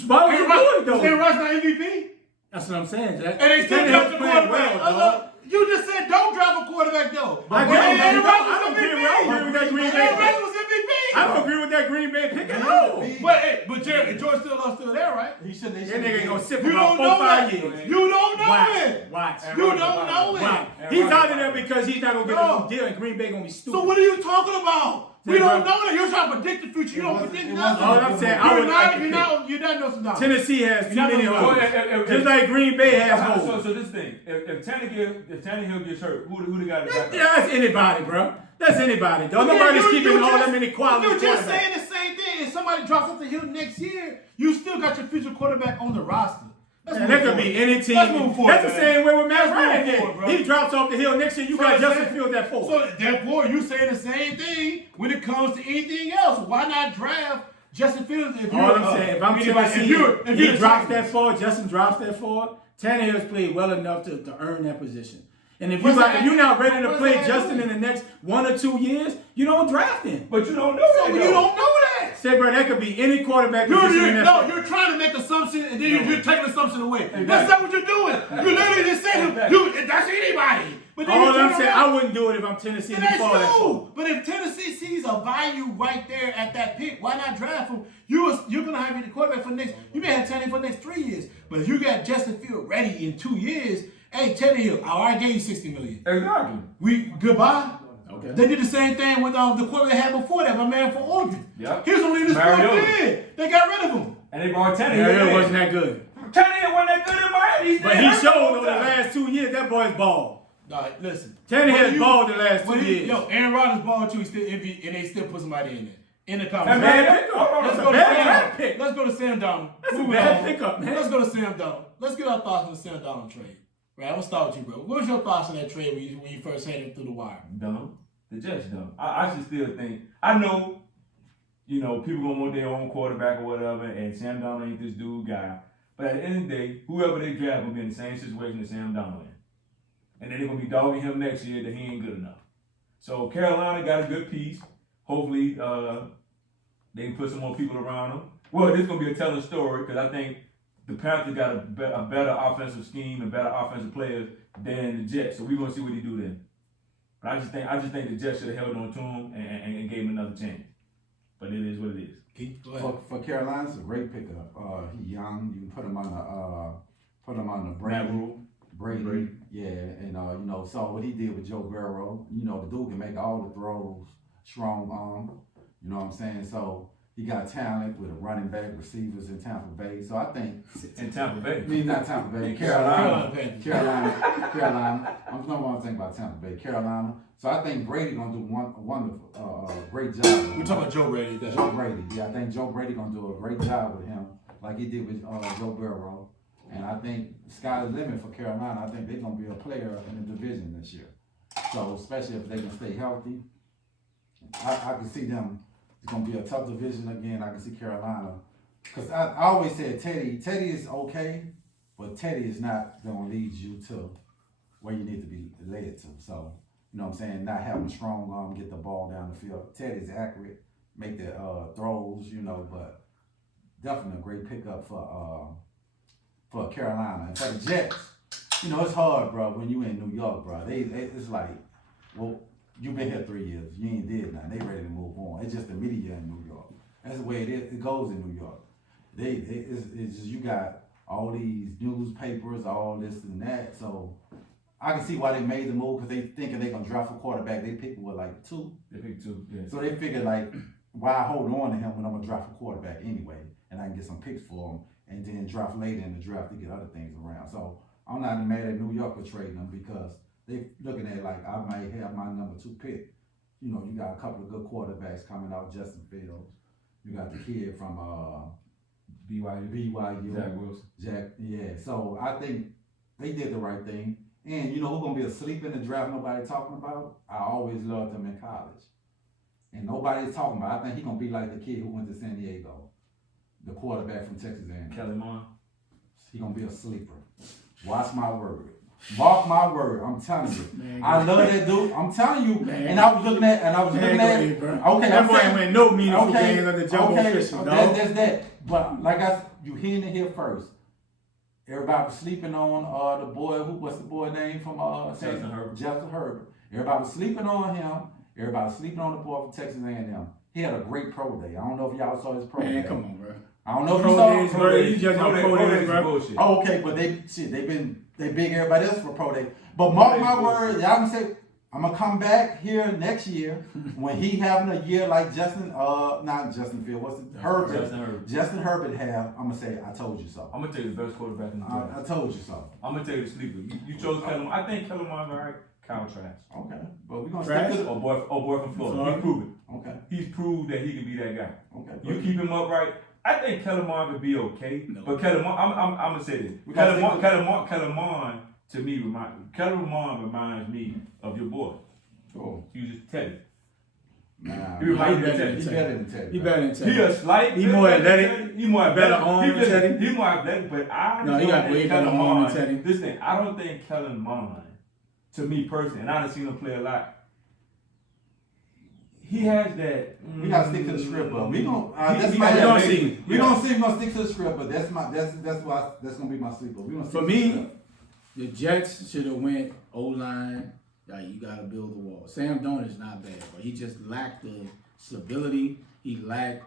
Why would you do it though? Aaron Rodgers not MVP, That's what I'm saying, Jack. and they still draft the playing quarterback. dog. You just said don't draft a quarterback though. I Aaron Rodgers don't was agree MVP. with that Green Bay Aaron pick. Rodgers was MVP. I don't agree with that Green Bay pick at all. But George still there, right? He should. That nigga ain't gonna sit for You about don't know 4-5 that. years. You don't know it. Watch. You don't know it. Watch. He's out of there because he's not gonna get a new deal, and Green Bay gonna be stupid. So what are you talking about? We don't know that. You're trying to predict the future. You don't predict nothing. All I'm saying, You're not Nostradamus. Tennessee has too many So holes. if- Just like Green Bay has holes. So this thing, if Tannehill gets hurt, who they got to back up? That's anybody, bro. That's anybody, dog. Nobody's keeping all that many quality You're just quarterbacks. saying the same thing. If somebody drops off the hill next year, you still got your future quarterback on the roster. Man, that could be any team. Let's move forward, That's the man. same way with Matt Let's Ryan move forward, did. bro. He drops off the hill next year. You got Justin Fields at 4. So therefore, you saying the same thing when it comes to anything else. Why not draft Justin Fields? If All I'm saying, if I'm Tennessee, if he drops that 4, Justin drops that 4, Tannehill's played well enough to earn that position. And if you're not ready to play Justin in the next 1 or 2 years, you don't draft him. But you don't know that. you don't know that. Say, bro, that could be any quarterback position in that. You're trying to make assumption and then you're taking assumption away. That's not what you're doing. You literally just said that's anybody. But then All I'm saying, I wouldn't do it if I'm Tennessee and that's fall that 4. But if Tennessee sees a value right there at that pick, why not draft him? You're gonna have the quarterback for next. You may have Tannehill for the next 3 years, but if you got Justin Fields ready in 2 years, hey Tannehill, I already gave you $60 million. Exactly. Goodbye. Okay. They did the same thing with the quarterback they had before that, my man from Oregon. Yep. He was only in his 4th year. They got rid of him. And they brought Tannehill. Tannehill wasn't that good. Tannehill wasn't that good in Miami. But he showed over the last 2 years that boy's ball. Nah, listen. Tannehill's balled the last 2 years. Yo, Aaron Rodgers balled too, and they still put somebody in there. In the That conversation. man, Let's go to Sam Donald. That's a Moving bad on. pickup, man. Let's go to Sam Donald. Let's get our thoughts on the Sam Donald trade. Right, I'm gonna start with you, bro. What was your thoughts on that trade when you first had him through the wire? dumb. The Jets dumb. I just still think. I know, people gonna want their own quarterback or whatever, and Sam Donald ain't this dude guy. But at the end of the day, whoever they draft will be in the same situation that Sam Donald in. And then they're gonna be dogging him next year that he ain't good enough. So Carolina got a good piece. Hopefully, they can put some more people around him. Well, this is gonna be a telling story because I think the Panthers got a better offensive scheme and better offensive players than the Jets. So we're gonna see what he do then. But I just think the Jets should have held on to him and gave him another chance. But it is what it is. Keith, go ahead. For Carolina, it's a great pickup. He young. You can put him on the Brady. Yeah, and so what he did with Joe Burrow, the dude can make all the throws, strong arm. You know what I'm saying? So he got talent with a running back, receivers in Tampa Bay. So I think In Tampa Bay. I mean, not Tampa Bay, Carolina Carolina. I'm not want to think about Tampa Bay, Carolina. So I think Brady gonna do a wonderful, great job. We're talking about Joe Brady. Joe Brady. Yeah, I think Joe Brady gonna do a great job with him, like he did with Joe Burrow. And I think sky's the limit for Carolina. I think they're gonna be a player in the division this year. So especially if they can stay healthy, I can see them. It's gonna be a tough division again. I can see Carolina, because I always said Teddy is okay, but Teddy is not gonna lead you to where you need to be led to. So You know what I'm saying? Not having a strong arm, get the ball down the field. Teddy's accurate, make the throws, you know, but definitely a great pickup for Carolina. And for the Jets, you know, it's hard, bro, when you in New York, bro. It's like, well, you've been here 3 years. You ain't did nothing. They ready to move on. It's just the media in New York. That's the way it goes in New York. It's just, you got all these newspapers, all this and that. So I can see why they made the move, because they thinking they gonna draft a quarterback. They picked what, like 2? They picked 2, yeah. So they figured, like, why hold on to him when I'm gonna draft a quarterback anyway, and I can get some picks for him, and then draft later in the draft to get other things around. So I'm not mad at New York for trading them, because they looking at it like, I might have my number 2 pick. You know, you got a couple of good quarterbacks coming out, Justin Fields. You got the kid from BYU. Zach Wilson. Yeah. So I think they did the right thing. And you know who's gonna be asleep in the draft nobody talking about? I always loved him in college. And nobody's talking about. I think he's gonna be like the kid who went to San Diego, the quarterback from Texas A&M. Kellen Mond. He's gonna be a sleeper. Watch my word. Mark my word. I'm telling you. Man, I love that dude. I'm telling you. Man. And I was looking at okay, that boy ain't win no meaningful okay, games under Jumbo Fisher, dog. That's that. But like you hearing it here first. Everybody was sleeping on the boy. What's the boy name from Justin Herbert. Justin Herbert. Everybody was sleeping on him. Everybody was sleeping on the boy from Texas A&M. He had a great pro day. I don't know if y'all saw his pro day. Man, come on, bro. I don't know if you saw Days, bro. You just know pro days, bro. Bullshit. Oh, okay, but they big everybody else for pro day. But mark my word, y'all can say I'm gonna come back here next year when he having a year like not Justin Field, Herbert. Justin Herbert have. I'm gonna say I told you so. I'm gonna tell you the best quarterback in the draft. I told you so. I'm gonna tell you the sleeper. You chose Kellen. I think Kellen Mond, all right. Kyle Trask. Okay, but we're gonna Trask? stick to Boy from Florida. He proved it. Okay. He's proved that he can be that guy. Okay. You keep him upright. I think Kellen Mond would be okay. No. But Kellen Mond, I'm gonna say this. Kellen Mond to me reminds me of your boy. Cool. You just Teddy. Nah, He reminds me of he's Teddy. better than Teddy. He better than Teddy. He a slight. He more athletic. He more better athletic. arm than Teddy. He more athletic, but I No, he got way better arm than Teddy. This thing, I don't think Kellen Mond, to me personally, and I done seen him play a lot. He has that. We gotta stick to the script, but we gonna. We gonna stick to the script, but that's gonna be my sleeper. We gonna stick For to the me, script. the Jets should have went O-line. Like, you gotta build the wall. Sam Darnold's not bad, but he just lacked the stability. He lacked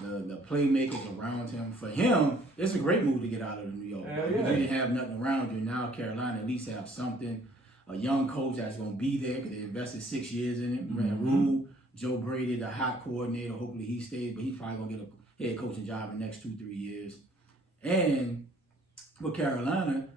the playmakers around him. For him, it's a great move to get out of New York. Hell Because yeah. you didn't have nothing around you. Now Carolina at least have something. A young coach that's gonna be there because they invested 6 years in it. Rule, Joe Brady, the hot coordinator. Hopefully he stays, but he's probably gonna get a head coaching job in the next 2-3 years. And with Carolina,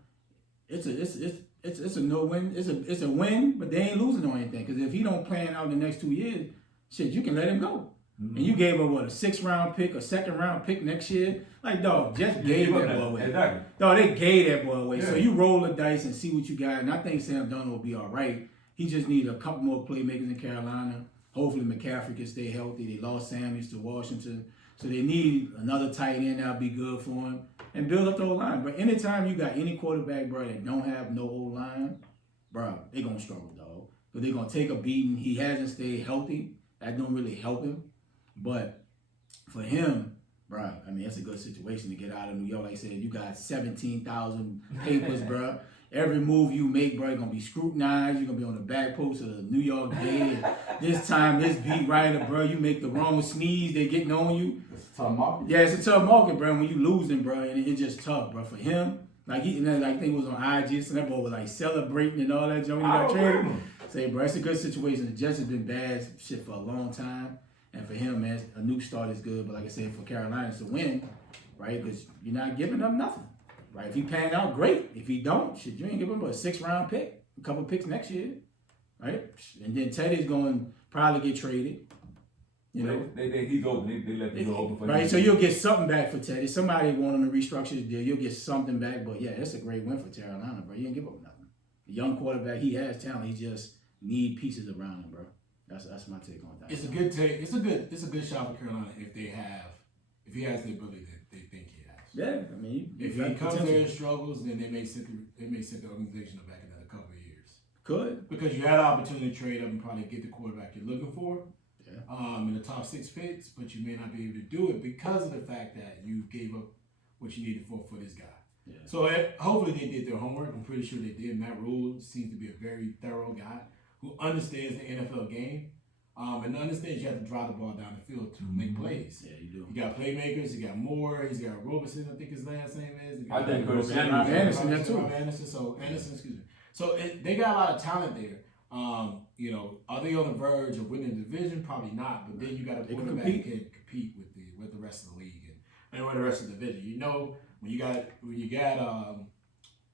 it's a no-win. It's a win, but they ain't losing on anything. Because if he don't plan out the next 2 years, shit, you can let him go. And you gave him a 6th-round pick, a 2nd-round pick next year. Like, dog, just gave that boy away. Exactly. Dog, they gave that boy away. Yeah. So you roll the dice and see what you got. And I think Sam Darnold will be all right. He just needs a couple more playmakers in Carolina. Hopefully McCaffrey can stay healthy. They lost Samuels to Washington. So they need another tight end that'll be good for him. And build up the O-line. But anytime you got any quarterback, bro, that don't have no O-line, bro, they going to struggle, dog. But they're going to take a beating. He hasn't stayed healthy. That don't really help him. But for him, bro, I mean, it's a good situation to get out of New York. Like I said, you got 17,000 papers, bro. Every move you make, bro, you're going to be scrutinized. You're going to be on the back post of the New York Daily. This time, this beat writer, bro, you make the wrong sneeze, they getting on you. It's a tough market. Yeah, it's a tough market, bro. When you losing, bro, and it's just tough, bro. For him, like I think it was on IG, so that boy was like celebrating and all that junk when he got traded. Say, bro, it's a good situation. The Jets has been bad shit for a long time. And for him, man, a new start is good. But like I said, for Carolina, it's a win, right? Because you're not giving up nothing, right? If he pan out, great. If he don't, shit, you ain't giving him but a 6th-round pick, a couple picks next year, right? And then Teddy's going to probably get traded. You know, he's open. They let him go open for right. So you'll get something back for Teddy. Somebody want him to restructure the deal. You'll get something back. But yeah, it's a great win for Carolina, bro. You ain't give up nothing. The young quarterback, he has talent. He just need pieces around him, bro. That's my take on that. It's a good take. It's a good shot for Carolina if he has the ability that they think he has. Yeah, I mean, If he comes there and struggles, then they may sit the organization back another couple of years. Could. Because you had an opportunity to trade up and probably get the quarterback you're looking for. Yeah. In the top 6 picks, but you may not be able to do it because of the fact that you gave up what you needed for this guy. Yeah. So hopefully they did their homework. I'm pretty sure they did. Matt Rule seems to be a very thorough guy who understands the NFL game and understands you have to drive the ball down the field to make plays. Yeah, you do. You got playmakers. You got Moore. He's got Roberson. I think his last name is. I think Curtis Rob Anderson there too. Anderson. So Anderson, excuse me. So they got a lot of talent there. You know, are they on the verge of winning the division? Probably not. But then you got a quarterback who can compete with the rest of the league and with the rest of the division. You know, when you got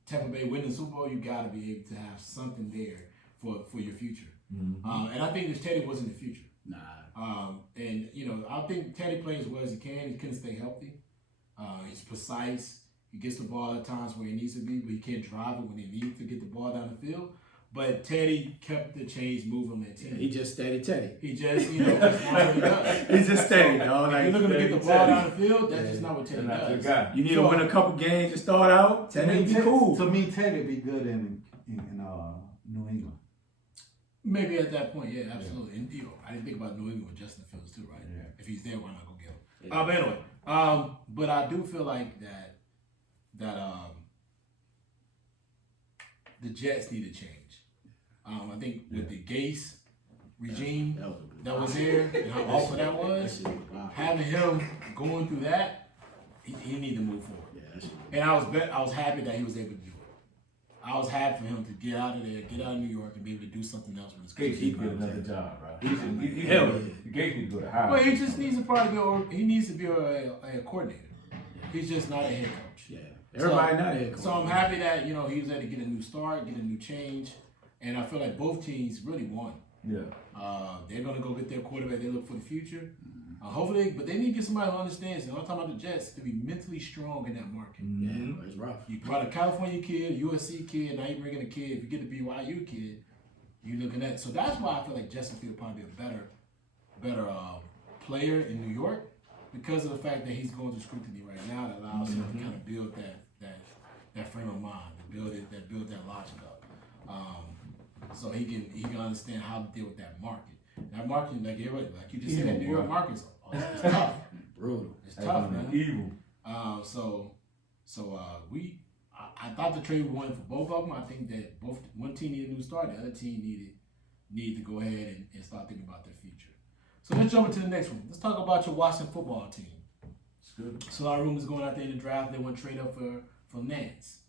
Tampa Bay winning the Super Bowl, you got to be able to have something there for your future. Mm-hmm. And I think this Teddy wasn't the future. Nah. And you know, I think Teddy plays as well as he can. He couldn't stay healthy. He's precise. He gets the ball at times where he needs to be, but he can't drive it when he needs to get the ball down the field. But Teddy kept the chains moving on that team. Yeah, he just steady Teddy. He just, you know, that's what he does. He's just steady, dog. If you're looking to get the ball down the field, that's just not what Teddy That's does. the guy. You need to win a couple games to start out. Teddy be cool. To me, Teddy be good in New England. Maybe at that point, yeah, absolutely. And you know, I didn't think about New England with Justin Fields too, right? Yeah. If he's there, why not go get him? Yeah. But anyway, but I do feel like that the Jets need to change. I think with the Gase regime that was there and how awful that was, having him going through that, he need to move forward. Yeah, And I was happy that he was able to do it. I was happy for him to get out of there, get out of New York, and be able to do something else with his Gates career. needs to get another job, bro. He Hell Gates needs to go to Howard. Well, he just needs to probably he needs to be a coordinator. He's just not a head coach. Yeah. Everybody not a head coach. So I'm happy that, you know, he was able to get a new start, get a new change, and I feel like both teams really won. Yeah. They're gonna go get their quarterback. They look for the future. Hopefully, but they need to get somebody who understands. And I'm talking about the Jets to be mentally strong in that market. Yeah, it's rough. You brought a California kid, USC kid, now you bringing a kid. If you get a BYU kid, you looking at. So that's why I feel like Justin Field probably be a better player in New York because of the fact that he's going through scrutiny right now that allows him to kind of build that frame of mind, to build that logic up. So he can understand how to deal with that market. That market, like you just said, New York market's it's tough. Brutal. It's tough, man. Evil. I thought the trade won for both of them. I think that one team needed a new start, the other team needed to go ahead and start thinking about their future. So let's jump into the next one. Let's talk about your Washington football team. It's good. So a lot of rumors going out there in the draft. They want to trade up for Lance.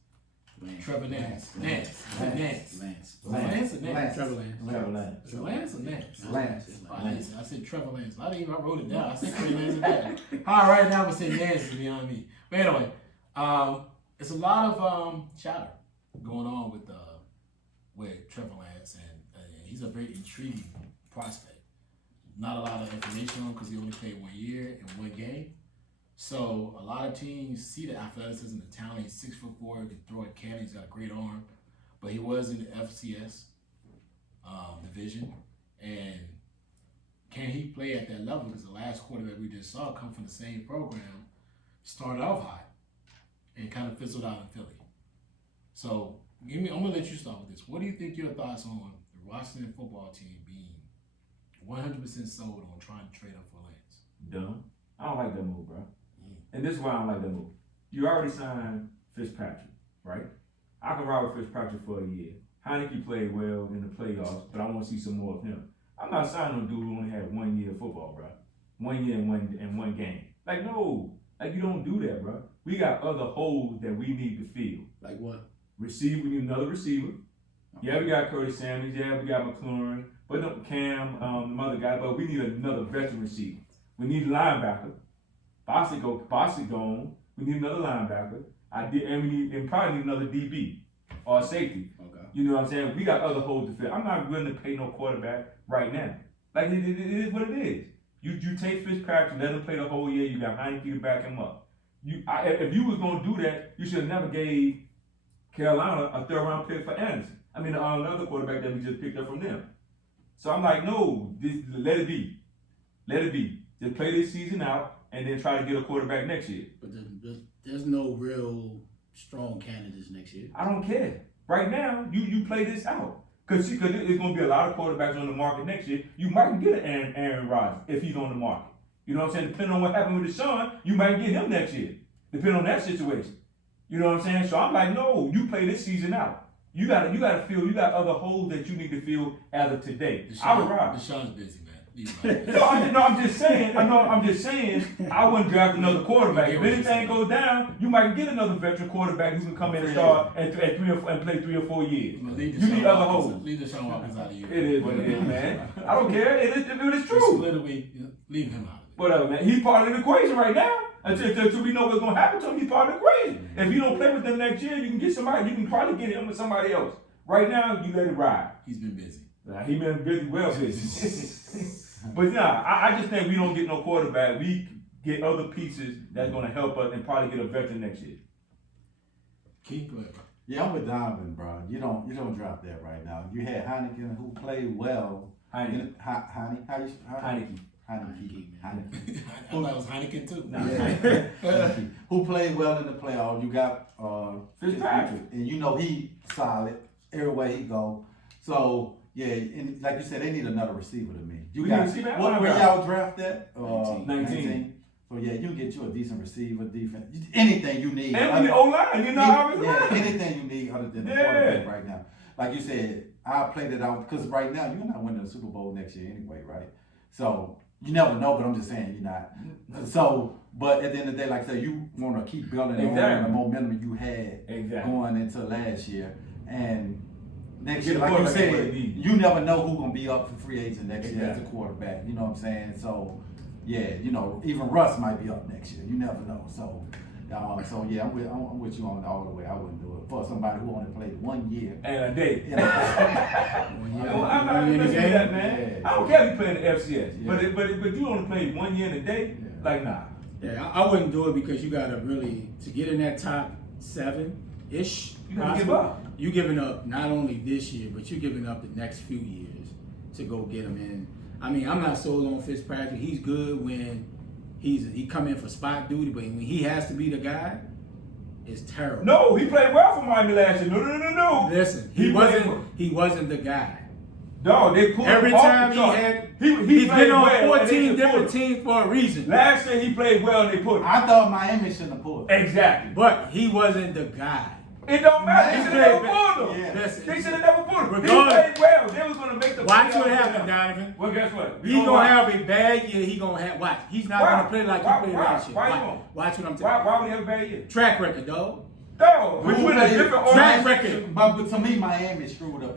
Trevor Lance. Lance or Nance? Trevor Lance. Is it Lance or Nance? Lance. I said Trevor Lance. I wrote it down. I said Trey Lance again. All right, now I'm saying Nance to be on me. But anyway, it's a lot of chatter going on with Trevor Lance, and he's a very intriguing prospect. Not a lot of information on him because he only played 1 year and 1 game. So a lot of teams see the athleticism, the talent. He's 6'4", he can throw a cannon, he's got a great arm. But he was in the FCS division. And can he play at that level? Because the last quarterback we just saw come from the same program, started off high and kind of fizzled out in Philly. So I'm gonna let you start with this. What do you think your thoughts on the Washington football team being 100% sold on trying to trade up for Lance? Dumb. I don't like that move, bro. And this is why I don't like that move. You already signed Fitzpatrick, right? I can ride with Fitzpatrick for a year. Heineke played well in the playoffs, but I want to see some more of him. I'm not signing a dude who only had 1 year of football, bro. 1 year and one game. Like, no. Like, you don't do that, bro. We got other holes that we need to fill. Like what? Receiver, we need another receiver. Yeah, we got Curtis Samuels. Yeah, we got McLaurin. But no, Cam, the other guy. But we need another veteran receiver. We need a linebacker. Bossy gone. We need another linebacker. And probably need another DB or a safety. Okay. You know what I'm saying? We got other holes to fill. I'm not willing to pay no quarterback right now. Like it is what it is. You take Fitzpatrick, let him play the whole year. You got Heineke to back him up. If you was gonna do that, you should have never gave Carolina a 3rd round pick for Anderson. I mean, another quarterback that we just picked up from them. So I'm like, no, let it be. Let it be. Just play this season out and then try to get a quarterback next year. But there's no real strong candidates next year. I don't care. Right now, you play this out. Because it's going to be a lot of quarterbacks on the market next year. You might get an Aaron Rodgers if he's on the market. You know what I'm saying? Depending on what happened with Deshaun, you might get him next year. Depending on that situation. You know what I'm saying? So I'm like, no, you play this season out. You got to feel, you got other holes that you need to fill as of today. I would ride. Deshaun's busy, man. I'm just saying, I wouldn't draft another quarterback. If anything goes down, you might get another veteran quarterback who can come in and start and play 3 or 4 years. You need other holes. Leave Deshaun Watson out of you. It is what it is, man. I don't care. It's true. Just literally leave him out. Whatever, man. He's part of the equation right now. Until we know what's going to happen to him, he's part of the equation. If you don't play with them next year, you can get somebody. You can probably get him with somebody else. Right now, you let it ride. He's been busy. He's been busy, well busy. But I just think we don't get no quarterback. We get other pieces that's going to help us and probably get a veteran next year. Keep going. Yeah, I'm with Donovan, bro. You don't drop that right now. You had Heineken who played well. Heineken. Heineken. I thought it was Heineken too. Heineken. Who played well in the playoffs. You got Fitzpatrick. and you know he solid everywhere he go. So yeah, and like you said, they need another receiver to me. You got where y'all draft that? 19. So yeah, you can get you a decent receiver, defense, anything you need. And we need O-line, you know how it's anything you need other than the quarterback right now. Like you said, I played it out because right now you're not winning the Super Bowl next year anyway, right? So you never know, but I'm just saying you're not. So, but at the end of the day, like I said, you want to keep building on the momentum you had going into last year. And next year, like you said, you never know who's going to be up for free agent next year as a quarterback. You know what I'm saying? So, yeah, even Russ might be up next year. You never know. So yeah, I'm with you on all the way. I wouldn't do it for somebody who only played 1 year and a day. I'm not even listening to that, man. I don't care if you play in the FCS, but you only played 1 year and a day. Like nah. Yeah, I wouldn't do it because you gotta really to get in that top 7-ish. You gotta give up. You giving up not only this year, but you're giving up the next few years to go get him in. I mean, I'm not sold on Fitzpatrick. He's good when he come in for spot duty, but when he has to be the guy, it's terrible. No, he played well for Miami last year. No. Listen, he wasn't the guy. No, they pulled every him off time the he top. had. He's been on 14 different teams for a reason. Last year he played well and they put him. I thought Miami shouldn't have pulled him. Exactly. But he wasn't the guy. It don't matter. They should have never pulled him. Yeah. They should have never pulled him. He played well. They was going to make the Watch what happens, Donovan. Well, guess what? He's going to have a bad year. He's going to have, watch. He's not going to play like he played last year. Watch what I'm telling you. Why would he have a bad year? Track record, dog. No, but you in a different track record. But to me, Miami screwed up.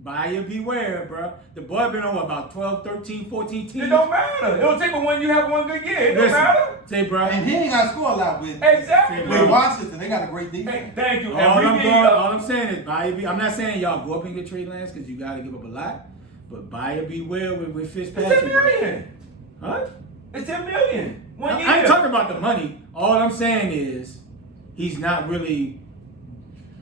Buyer beware, bro. The boy been on about 12, 13, 14 teams. It don't matter. It don't take but one you have one good year. It don't matter. Say, bro. And he ain't got to score a lot with. Exactly. With Washington, they got a great defense. Thank you. All I'm saying is buyer beware. I'm not saying y'all go up and get Trey Lance because you got to give up a lot. But buyer beware with Fitzpatrick. It's $10 million. Huh? It's $10 million. 1 year. I ain't talking about the money. All I'm saying is he's not really.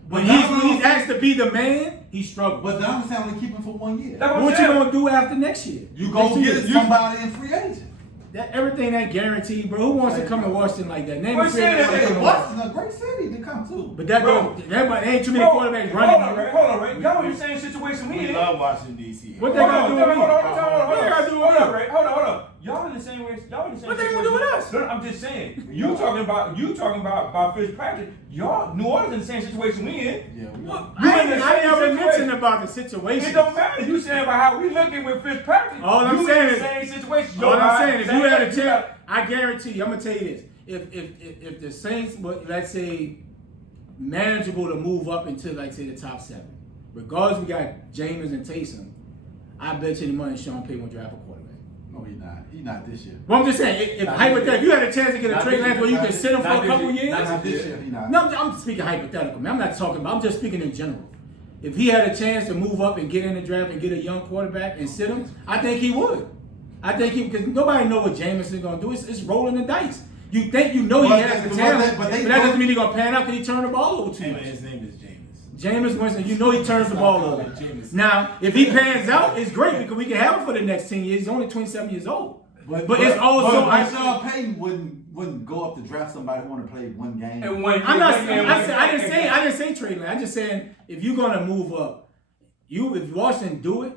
When he's asked to be the man, he struggles. But Donovan only keep him for 1 year. What you gonna do after next year? You gonna get somebody in free agent. Everything ain't guaranteed, bro. Who wants to come to Washington like that? Name Washington's a great city to come to. But that everybody ain't too many quarterbacks running. Hold on, Ray. Y'all in the same situation we in. We love Washington D.C. What they gonna do with me? Hold on. Y'all in the same way. What they gonna do with us? No, I'm just saying. You talking about Fitzpatrick. Y'all, New Orleans in the same situation we in. Yeah, I never mentioned about the situation. It don't matter. You saying about how we looking with Fitzpatrick. All I'm saying is the same situation. All I'm saying is, if you had a chance, I guarantee you. I'm gonna tell you this: if the Saints, let's say, manageable to move up into, like, say, the top 7, regardless, we got Jameis and Taysom. I bet you the money Sean Payton will draft a quarterback. No, he's not. He's not this year. Well, I'm just saying, if hypothetically, if you had a chance to get a Trey Lance where you can sit him for a couple years. Not this year. He's not. No, I'm speaking hypothetical, man. I'm not talking about. I'm just speaking in general. If he had a chance to move up and get in the draft and get a young quarterback and sit him, I think he would. Because nobody know what Jameis is gonna do. It's rolling the dice. You think he has the talent, but that doesn't mean he's gonna pan out because he turned the ball over too much. His name is Jameis. Jameis Winston, he turns the ball over. Now, if he pans out, it's great because we can have him for the next 10 years. He's only 27 years old. But it's also But Sean Payton wouldn't go up to draft somebody who want to play one game. And one, I'm not. I didn't say Trey Lance. I'm just saying if you're gonna move up, if Washington do it,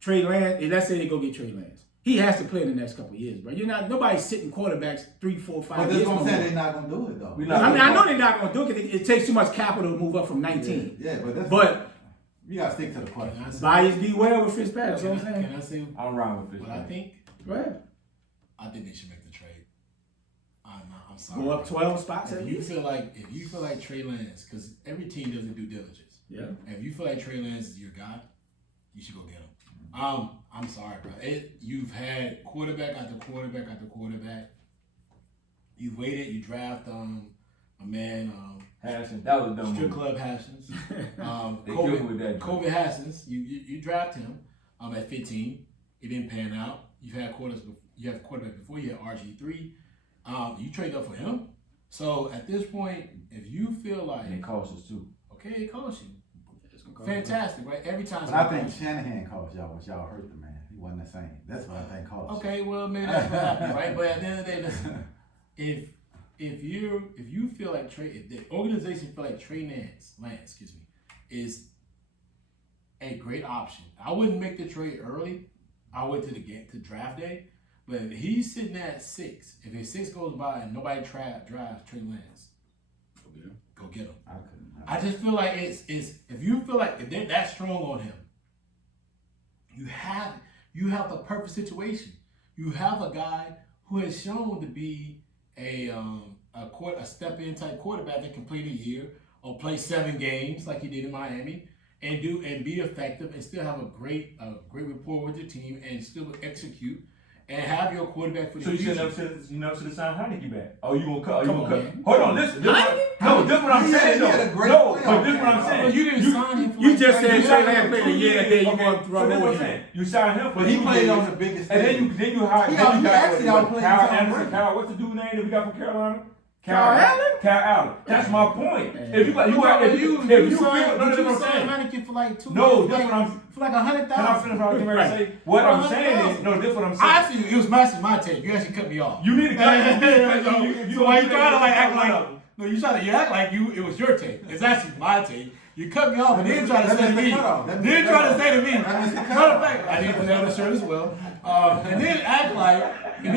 Trey Lance. Let's say they go get Trey Lance. He has to play in the next couple of years, bro. Nobody's sitting quarterbacks 3, 4, 5 But years. that's what I'm saying. They're not gonna do it though. I know they're not gonna do it because it takes too much capital to move up from 19. Yeah, but you gotta stick to the question. Bias beware with Fitzpatrick. That's what I'm saying. Can I say I'm wrong with this. what I think? Go ahead. I think they should make the trade. I'm sorry. Go up 12 spots. If you feel like Trey Lance, because every team doesn't do diligence. Yeah. If you feel like Trey Lance is your guy, you should go get him. I'm sorry, bro. You've had quarterback after quarterback after quarterback. You've waited. You draft a man. Haskins, that was a dumb Strip move. Club Haskins. They killed me with that. COVID Haskins. You draft him at 15. It didn't pan out. You had quarterback before. You had RG3. You trade up for him. So at this point, if you feel like And it cost us too. okay, it costs you. Fantastic, right? Every time. But I think Shanahan cost y'all, but y'all hurt the man. He wasn't the same. That's what I think cost. Okay, well maybe that's what happened, right? But at the end of the day, listen. If you feel like if the organization feel like Trey Lance, is a great option. I wouldn't make the trade early. I wait to draft day. But if he's sitting at 6, if his 6 goes by and nobody drives Trey Lance, go get him. I just feel like it's if you feel like if they're that strong on him, you have the perfect situation. You have a guy who has shown to be a step-in type quarterback that can play the year or play 7 games like he did in Miami and be effective and still have a great rapport with your team and still execute and have your quarterback for the future. So you never should have signed Heineke back. Oh, you gonna cut? Come on, man. Hold on, listen. This what I'm saying. But this what I'm saying. Well, you didn't sign him. You just said Trey Lance played a year and then you want to So throw that's what I'm away. saying. You signed him, But he played on the biggest and stage. then you hired. He then you actually got outplayed Kyle Tom Anderson. Brady. Kyle, what's the dude name that we got from Carolina? Kyle Allen? Kyle Allen. That's my point. If you You signed saying. Heineke for like 2 No, years, that's what I'm. for like Can I $100,000. finish what I'm getting ready to say? What I'm saying is, no, this is what I'm saying. I actually, it was matching my take. You actually cut me off. You need to cut. So why you trying to like act like? No, you act like it was your take. It's actually my take. You cut me off and then try to say to me. Then try to say to me. Matter of fact, I didn't put that on the shirt as well. And then act like, this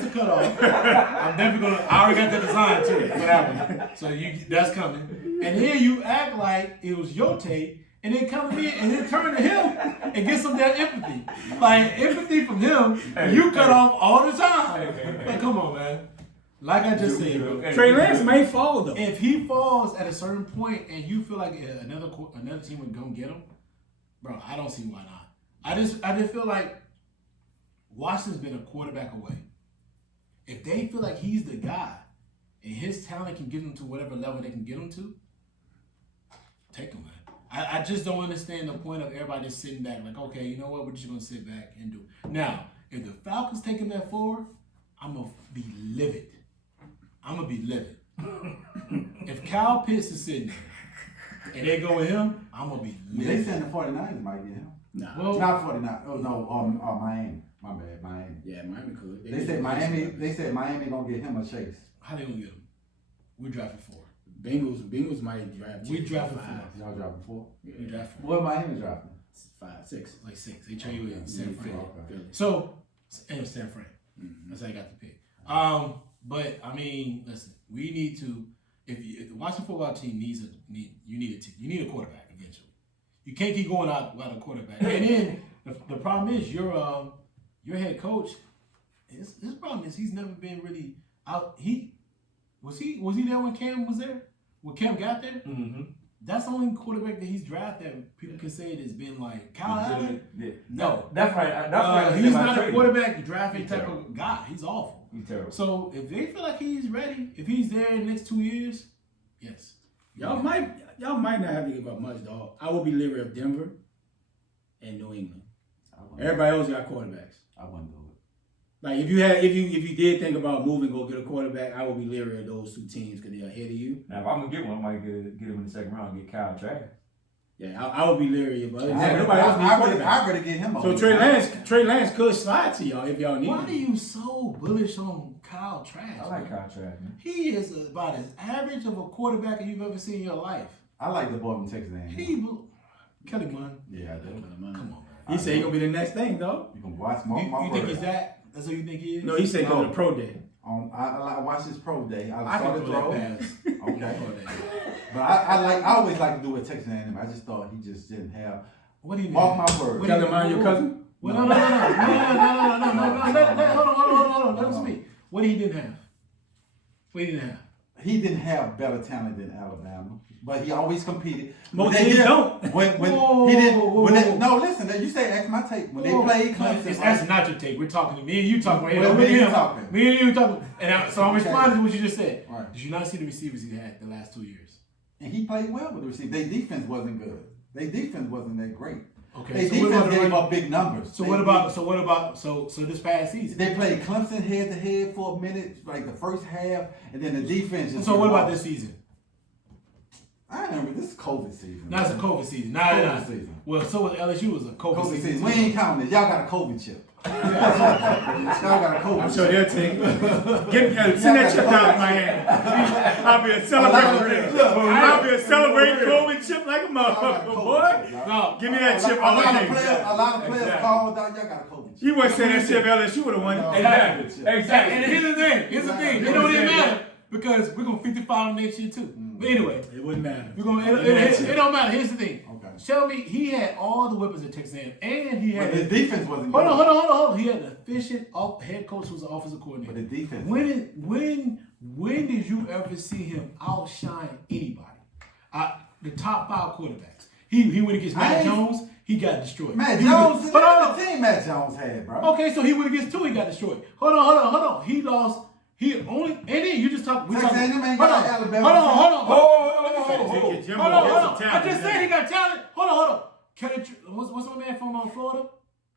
is a cutoff. I'm definitely gonna. I already got the design too for that one. So that's coming. And then you act like it was your take. And then come to me and then turn to him and get some of that empathy. Like empathy from him, you cut off all the time. Like, come on, man. Like I just said, bro. Trey Lance may fall though. If he falls at a certain point and you feel like another team would go get him, bro, I don't see why not. I just feel like Washington's been a quarterback away. If they feel like he's the guy and his talent can get him to whatever level they can get him to, take him, man. I just don't understand the point of everybody just sitting back like, okay, you know what, we're just going to sit back and do it. Now, if the Falcons take him that forward, I'm going to be livid. If Kyle Pitts is sitting there and they go with him, I'm going to be livid. They saying the 49ers might get him. Nah. Well, Not 49. Oh no, Miami. My bad, Miami. Yeah, Miami could. They said Miami gonna get him a chase. how they going to get him? We drafted 4. Bengals might draft. We drafted 5. 4. Y'all dropping 4? We drafted 4. What Miami dropping? 5, 6. Like 6. They trade you in San Fran. Okay. So, and San Fran. That's how I got the pick. But I mean, listen, we need to. If the Washington football team you need a quarterback eventually. You can't keep going out without a quarterback. And then the problem is your head coach. His problem is he's never been really out. Was he there when Cam was there? When Cam got there? Mm-hmm. That's the only quarterback that he's drafted that people can say it has been like Kyle Allen. Yeah. No, That's right. That's right. he's not a quarterback drafting type of guy. He's awful. He's terrible. So if they feel like he's ready, if he's there in the next 2 years, yes. Y'all might not have to give up much, dog. I would be leery of Denver and New England. Everybody else got quarterbacks. I wouldn't do it. Like if you did think about moving, go get a quarterback, I would be leery of those 2 teams because they're ahead of you. Now, if I'm gonna get one, I might get him in the second round and get Kyle Trask. Yeah, I would be leery, but I'd nobody else needs quarterback. I'd rather get him. So Trey Lance could slide to y'all if y'all need Why him. are you so bullish on Kyle Trask? I like Kyle Trask, man. He is about as average of a quarterback you've ever seen in your life. I like the boy from Texas A&M. Kelly Munn. Yeah, I do. Come on, man. He said he gonna be the next thing, though. You can watch my You think he's that? That's what you think he is? No, he said go to the pro day. I watch his pro day. I saw can the throw throw. that pass. Okay. Throw that. But I always like to do with Texas A&M. I just thought he just didn't have. What do you mean? Mark my word. Kelly Munn, your cousin? Well, no. Hold on. Let him speak. What he didn't have? He didn't have better talent than Alabama, but he always competed. Most teams don't. No, listen. You say ask my tape when they played Clemson. It's actually not your tape. We're talking to me and you talking right Well, now. me and you talking. Me and you talking. And so I'm responding to what you just said. Right. Did you not see the receivers he had the last 2 years? And he played well with the receiver. Their defense wasn't good. Their defense wasn't that great. Okay. Their defense gave up big numbers. So what about this past season? They played Clemson head to head for a minute, like the first half, and then the defense just. So what about this season? I remember this is COVID season. Now it's a COVID season. COVID season. Well, so was LSU was a COVID COVID season. season. We ain't counting this. Y'all got a COVID chip. Y'all got a COVID I'm chip. sure they'll take it. Send that chip down to Miami. I'll be celebrating COVID chip like a motherfucker, boy. No, Give me that chip A all lot day. of players called out. Y'all got a COVID chip. You wouldn't say that shit if LSU would have won. Exactly. And here's the thing. It don't even matter because we're gonna 55 next year too. But anyway, It wouldn't matter. it don't matter. Here's the thing. Okay. Tell me, he had all the weapons at Texas A&M, and he had But his defense wasn't hold good. on. He had an efficient head coach who was an offensive coordinator. But the defense. When did you ever see him outshine anybody? The top 5 quarterbacks. He went against Matt Jones. He got destroyed. Matt He Jones. went- Look at the team Matt Jones had, bro. Okay, so he went against 2. He got destroyed. Hold on. He lost. He only and then you just talk. Texas A&M ain't got Alabama. Hold on. I just said he got talent. Hold on. What's my man from Florida?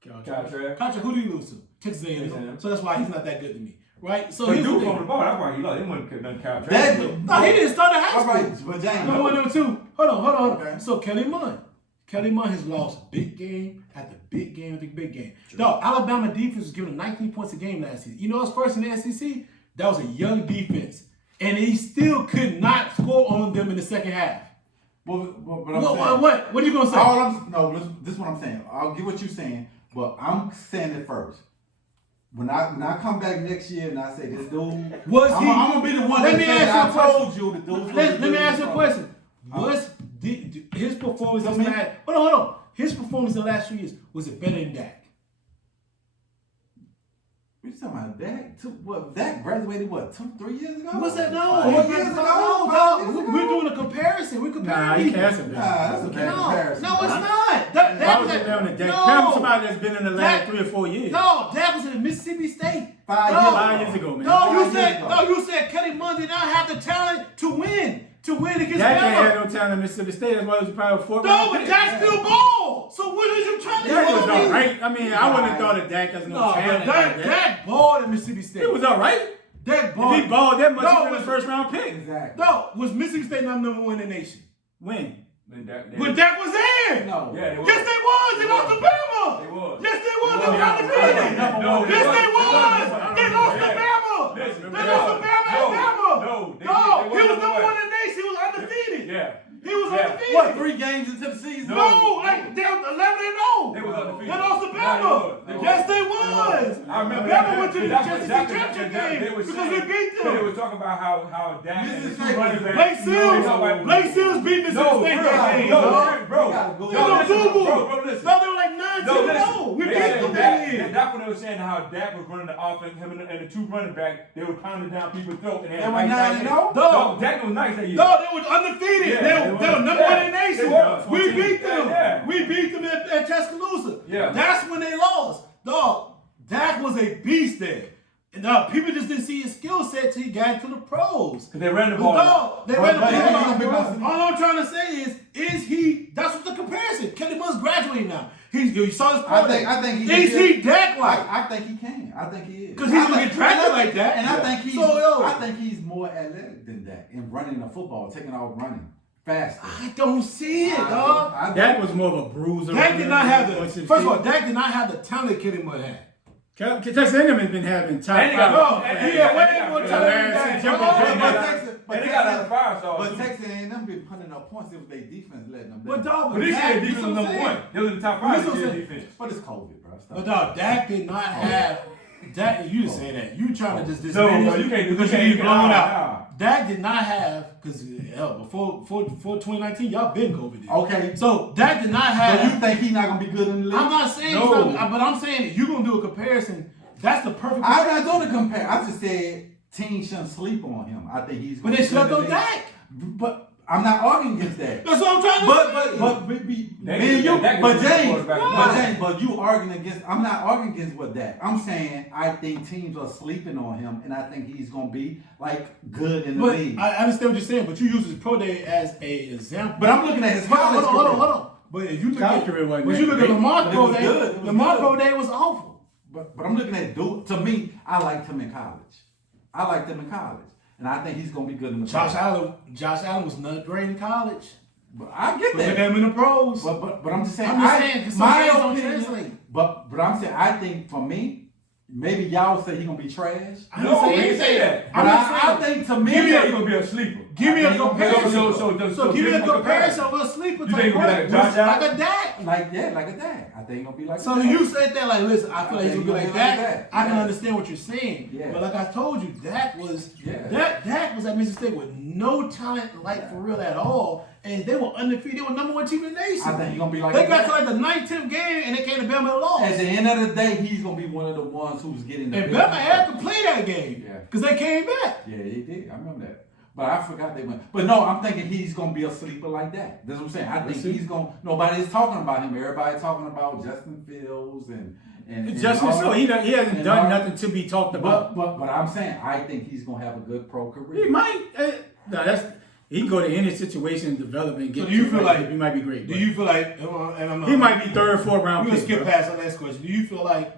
Kyle Trask. Contra, who did he lose to? Texas A&M. So that's why he's not that good to me, right? So But here's the dude thing. from the ball, that's why he lost. He wasn't done Kyle Trask. No, he didn't start in high All school. right, but James. Number 1, number 2. Hold on. Okay. So Kelly Munn has lost big game after big game after big game. No, Alabama defense was giving him 19 points a game last season. You know what's first in the SEC? That was a young defense. And he still could not score on them in the second half. But I'm saying. What are you going to say? This is what I'm saying. I'll get what you're saying, but I'm saying it first. When I come back next year and I say this dude, I'm gonna be the one Let that me said ask you a I told you the dude's Let me ask you a question. His performance this last hold on. His performance the last 2 years, was it better than Dak? You talking about Dak? Dak graduated 2-3 years ago? What's that? No. 4 years ago? No, 5 years ago? we're doing a comparison. We're comparing He people. can't say that. That's a bad comparison. No, it's not. Why was it down to Dak? Tell somebody that's been in the last 3 or 4 years. No, Dak was in Mississippi State. 5 years ago, man. You said Kelly Munn did not have the talent to win against Dak ain't had Bama. no talent in Mississippi State. That's why it was probably a 4th No, round but pick. Dak still ball. So what are you trying to Dak was tell me? all right. I mean, I wouldn't have thought of Dak as no No, talent. but like that. Dak balled at Mississippi State. He was all right. Dak balled. If he balled that much, No, he was but- the first round pick. Exactly. No, was Mississippi State not number 1 in the nation? When? When Dak was in. No. Yeah, they was. Yes, they was. They lost to Bama. They was. Yes, they was. They They were was. undefeated. No, Yes, they was. was. They lost to Bama. Listen, They lost to Bama and Bama. No, they he was wasn't number number 1 in the nation. He was undefeated. Yeah. He was Yeah. undefeated. What, 3 games into the season? No, like they were 11-0. They was undefeated. They lost to No, Bama. they was. Yes, they was. I remember Bama went to the that's Championship what- championship they game were because we saying- beat They them. were talking about how Dak and the Mississippi two running backs. Blake Seals. No, Blake Seals beat Mississippi State that game. dog. bro. You gotta go No, back. Google. Bro, listen. No, they were like 9-0. We They beat said them that Dak- year. That's when they were saying how Dak was running the offense, him and the two running back, they were pounding down people's throat. And They were 9-0? No, Dak was nice that year. No, they were undefeated. Yeah, they were number 1 in the They nation. were. We beat them. Yeah. We beat them at Tuscaloosa. Yeah. That's when they lost. Dog, Dak was a beast there. And people just didn't see his skill set till he got into the pros. Because they ran the ball. Dog, they ran the But- ball. All I'm trying to say is he? That's what the comparison. Kelly Munn's graduating now. You saw his pro day. I think Is he Dak like? I think he can. I think he is. Because he's gonna get drafted like that. And I think he's So, yo. I think he's more athletic than that in running the football, taking off running. faster. I don't see it, dog. Dak was more of a bruiser. Dak did not have the. Once it First of all, fit. Dak did not have the talent Kenny Mud had. Texas A&M has been having top And he got- five. and He had way got- more and talent Larry than Dak. Jimmy Oh, Green but got- Texas, and they got a lot of fire sauce. But Texas A&M been putting up points if their defense letting them. But dog, But this Dak- year, you defense see was what I'm number saying? one. They was in the top You five see what this year I'm defense. But it's COVID, bro. Stop. But dog, Dak did not have. Dak, you say that. You trying to just No, diminish bro, you can't. because you you can't get blown nah, out. Dak did not have because before 2019, y'all been COVID. Okay. So Dak did not So have. you think he's not gonna be good in the league? I'm not saying, No. but I'm saying if you're gonna do a comparison. That's the perfect. I'm not going to compare. I just said teams shouldn't sleep on him. I think he's. But they slept on Dak. But I'm not arguing against that. That's what I'm trying to say. But you arguing against. I'm not arguing against what Dak. I'm saying I think teams are sleeping on him, and I think he's gonna be like good in the But league. I understand what you're saying, but you use his pro day as a example. But I'm looking at his Hold college on, hold on, career. hold on. But if you look College at, career wasn't but that you look at great. Lamar's But it pro was day, good. It was Lamar's good. pro day was awful. But I'm looking at to me, I liked him in college. I liked him in college, and I think he's gonna be good in the Josh pros. Allen was not great in college. But I get But look that. at him in the pros. But I'm just saying. I'm just saying, 'cause some my games don't opinion. translate. But I'm saying I think for me, maybe y'all say he gonna be trash. I didn't No, say we didn't anything. say that. I'm But just I saying. think to me, Give me a, gonna be a sleeper. Give me I a think comparison. So Give me a give me a comparison of a sleeper You type think he'll be like a Josh like Allen? a Dak. like a Dak. I think gonna be like. So a Dak. you said that like, listen, I feel like he's gonna be like that. Dak. I can Yeah. understand what you're saying, Yeah. but like I told you, Dak was Yeah. Dak was at Mississippi State with no talent, like for real at all, and they were undefeated. They were number one team in the nation. I think he's gonna be like. They a got Dak. to like the 9th game and they came to Bama and lost. At the end of the day, he's gonna be one of the ones who's getting the. And best Bama had to results. play that game Yeah. because they came back. Yeah, he did. I remember that. But I forgot they went. But no, I'm thinking he's gonna be a sleeper like that. That's what I'm saying. I think he's gonna. Nobody's talking about him. Everybody's talking about Justin Fields and Justin, all so that. he hasn't And done all- nothing to be talked about. But I'm saying I think he's gonna have a good pro career. He might. No, that's he can go to any situation and develop and get. So do you to feel it. like- he might be great? Do but you feel like, and I'm not, he might be third, fourth round We're gonna pick. skip bro. past the next question. Do you feel like,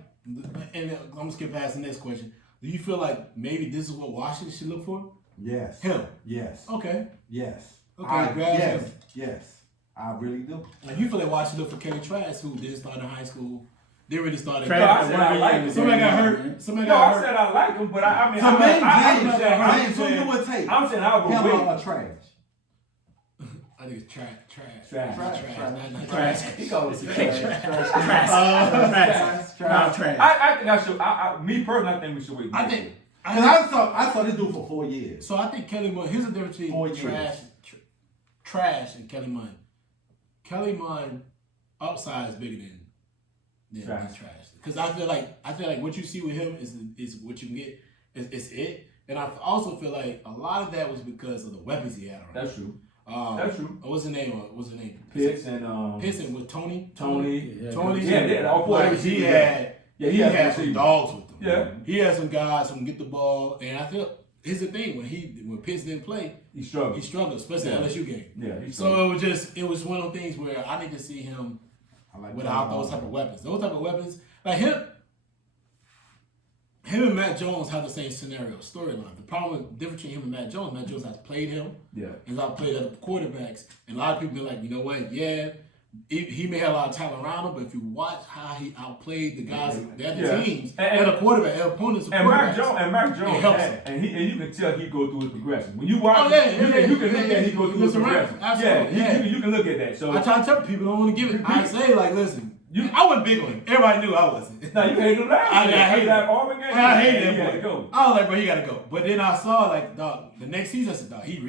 and I'm gonna skip past the next question. Do you feel like maybe this is what Washington should look for? Yes. Him. Yes. Okay. Yes. Okay, grab yes. him. Yes. I really do. Like you feel like Washington look for Kelly Trask, who didn't start in high school. Didn't really start in. Trash. No, I said I like him. Somebody got man. hurt. Somebody No, got I hurt. said I like him, but I mean, To me, I'm James, who you would take? I'm saying I would Him wait. or trash? I think it's trash. Trash. Not Trash. He goes Trash. trash. Trash. I think I should. Me personally, I think we should wait. I think. Because I saw this dude for 4 years. So I think Kelly Munn. Here's the difference 4 between years. trash and Kelly Munn. Kelly Munn upside is bigger than Trash. trash. Because I feel like what you see with him is what you can get. It's it. And I also feel like a lot of that was because of the weapons he had around. That's true. That's true. What's the name? What's the name? Pitts and Piston with Tony. Tony. Yeah, all four. Like, he had Yeah, he had some receivers. dogs with him. Yeah. He had some guys who can get the ball, and I feel here's the thing when Pitts didn't play, He struggled. he struggled, especially Yeah. LSU game. Yeah, he struggled. So it was one of those things where I need to see him I like without those type of weapons. Those type of weapons, like him and Matt Jones have the same scenario storyline. The problem, the difference between him and Matt Jones has played him. Yeah. And I've played other quarterbacks, and a lot of people be like, you know what? Yeah, he may have a lot of talent around him, but if you watch how he outplayed the guys, the other Yeah. teams, And- and a quarterback, and opponents, of And Mac quarterbacks. Jones, It helps and you can tell he go through his progression. When you watch, Oh, yeah, you can look at he go through his Looks around. progression. Absolutely, Yeah, you can look at that. So I try to tell people don't want to give it. I say like, listen, I wasn't big on him. Everybody knew I wasn't. now you hate him last I year. hate that him. Auburn game. I hate He him. had to boy. go. I was like, bro, he gotta go. But then I saw like, dog, the next season, I said, dog, he's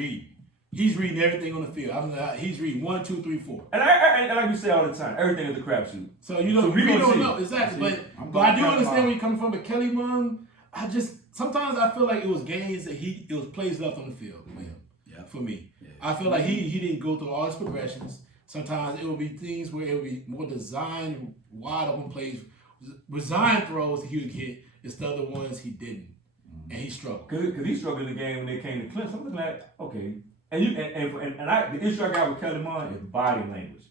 reading everything on the field. He's reading 1, 2, 3, 4. And I like you say all the time, everything is a crapshoot. So you know, So we we gonna don't see. know exactly, I'm but I do gonna understand talk where you're coming from. But Kelly Munn, sometimes I feel like it was games that it was plays left on the field for him. Yeah. For me, I feel like he didn't go through all his progressions. Sometimes it would be things where it would be more designed, wide open plays, designed throws he would get instead of the ones he didn't, and he struggled. Because he struggled in the game when they came to Clemson. I'm looking like, okay. The issue I got with Kelly Mond is body language.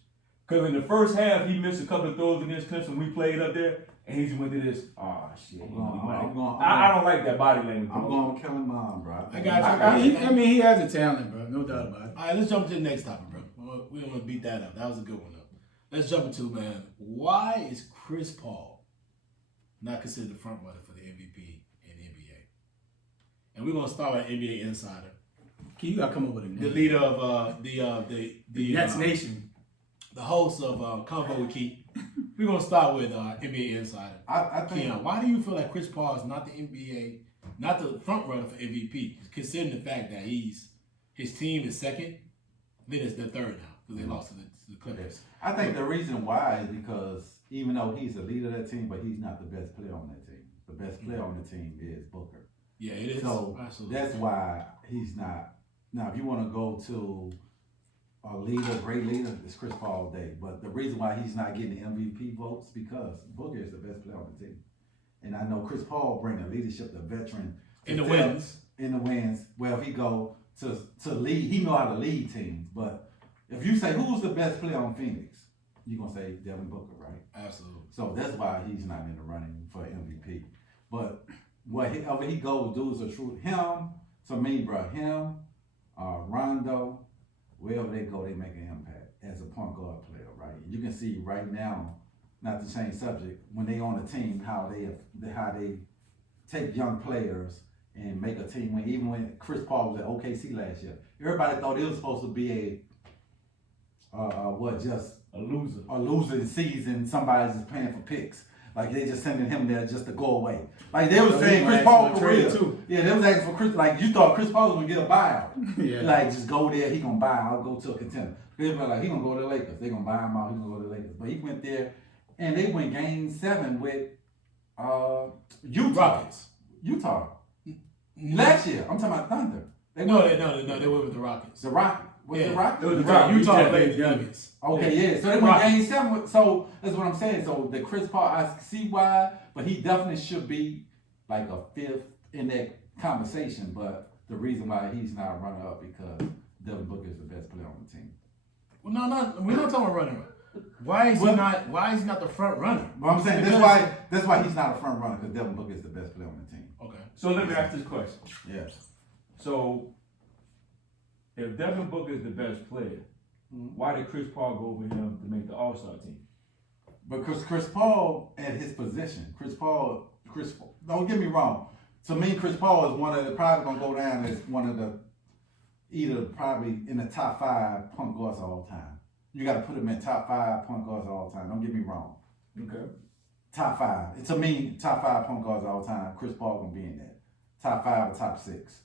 Because in the first half, he missed a couple of throws against Clemson. We played up there, and he just went to this. Oh shit! I'm I don't like that body language. I'm going to Kellen Mond, bro. I got you. I mean, he has a talent, bro. No doubt about it. All right, let's jump to the next topic, bro. We don't want to beat that up. That was a good one, though. Let's jump into, man, why is Chris Paul not considered the front runner for the MVP in the NBA? And we're gonna start with NBA Insider, You gotta come up with a name. the leader of the Nets Nation. the host of Convo with Keith. We're gonna start with NBA Insider. I think Keon, why do you feel like Chris Paul is not the NBA, not the front runner for MVP, considering the fact that his team is second, then it's their third now because they lost to the Clippers. I think the reason why is because even though he's the leader of that team, but he's not the best player on that team. The best player on the team is Booker. Yeah, it is. So absolutely. that's why he's not. Now, if you want to go to a leader, great leader, it's Chris Paul all day. But the reason why he's not getting the MVP votes because Booker is the best player on the team. And I know Chris Paul bring the leadership, the veteran. In the wins. In the wins. Well, if he go to lead, he know how to lead teams. But if you say, who's the best player on Phoenix? You're going to say Devin Booker, right? Absolutely. So that's why he's not in the running for MVP. But wherever he goes, dudes are true. Him, to me, bro, him, Rondo, wherever they go, they make an impact as a point guard player, right? You can see right now, not to change subject, when they on the team, how they take young players and make a team win. Even when Chris Paul was at OKC last year, everybody thought it was supposed to be a losing season. Somebody's just paying for picks. Like they just sending him there just to go away. Like they was saying Chris Paul career too. Yeah, they was asking for Chris. Like you thought Chris Paul was gonna get a buyout. Yeah. Like just go there, he gonna buy. I'll go to a contender. They were like he gonna go to the Lakers. They gonna buy him out. He gonna go to the Lakers. But he went there, and they went Game 7 with Utah. Rockets. Utah. Last year, I'm talking about Thunder. They went with the Rockets. The Rockets. Was Yeah. the Rockets? It was the Utah Rockets. played the Nuggets. Okay, yeah. So they went Game 7. So that's what I'm saying. So the Chris Paul, I see why, but he definitely should be like a fifth in that conversation. But the reason why he's not running up because Devin Booker is the best player on the team. Well, we're not talking about runner. Why is he not the front runner? But I'm saying that's why he's not a front runner because Devin Booker is the best player on the team. Okay. So let me ask this question. Yes. So if Devin Booker is the best player, why did Chris Paul go over him to make the All-Star team? Because Chris Paul at his position, Chris Paul, don't get me wrong. To me, Chris Paul is probably gonna go down as one of the either probably in the top 5 point guards of all time. You got to put him in top 5 point guards of all time. Don't get me wrong. Okay. Top 5. To me, top 5 point guards of all time. Chris Paul gonna be in that top 5 or top 6.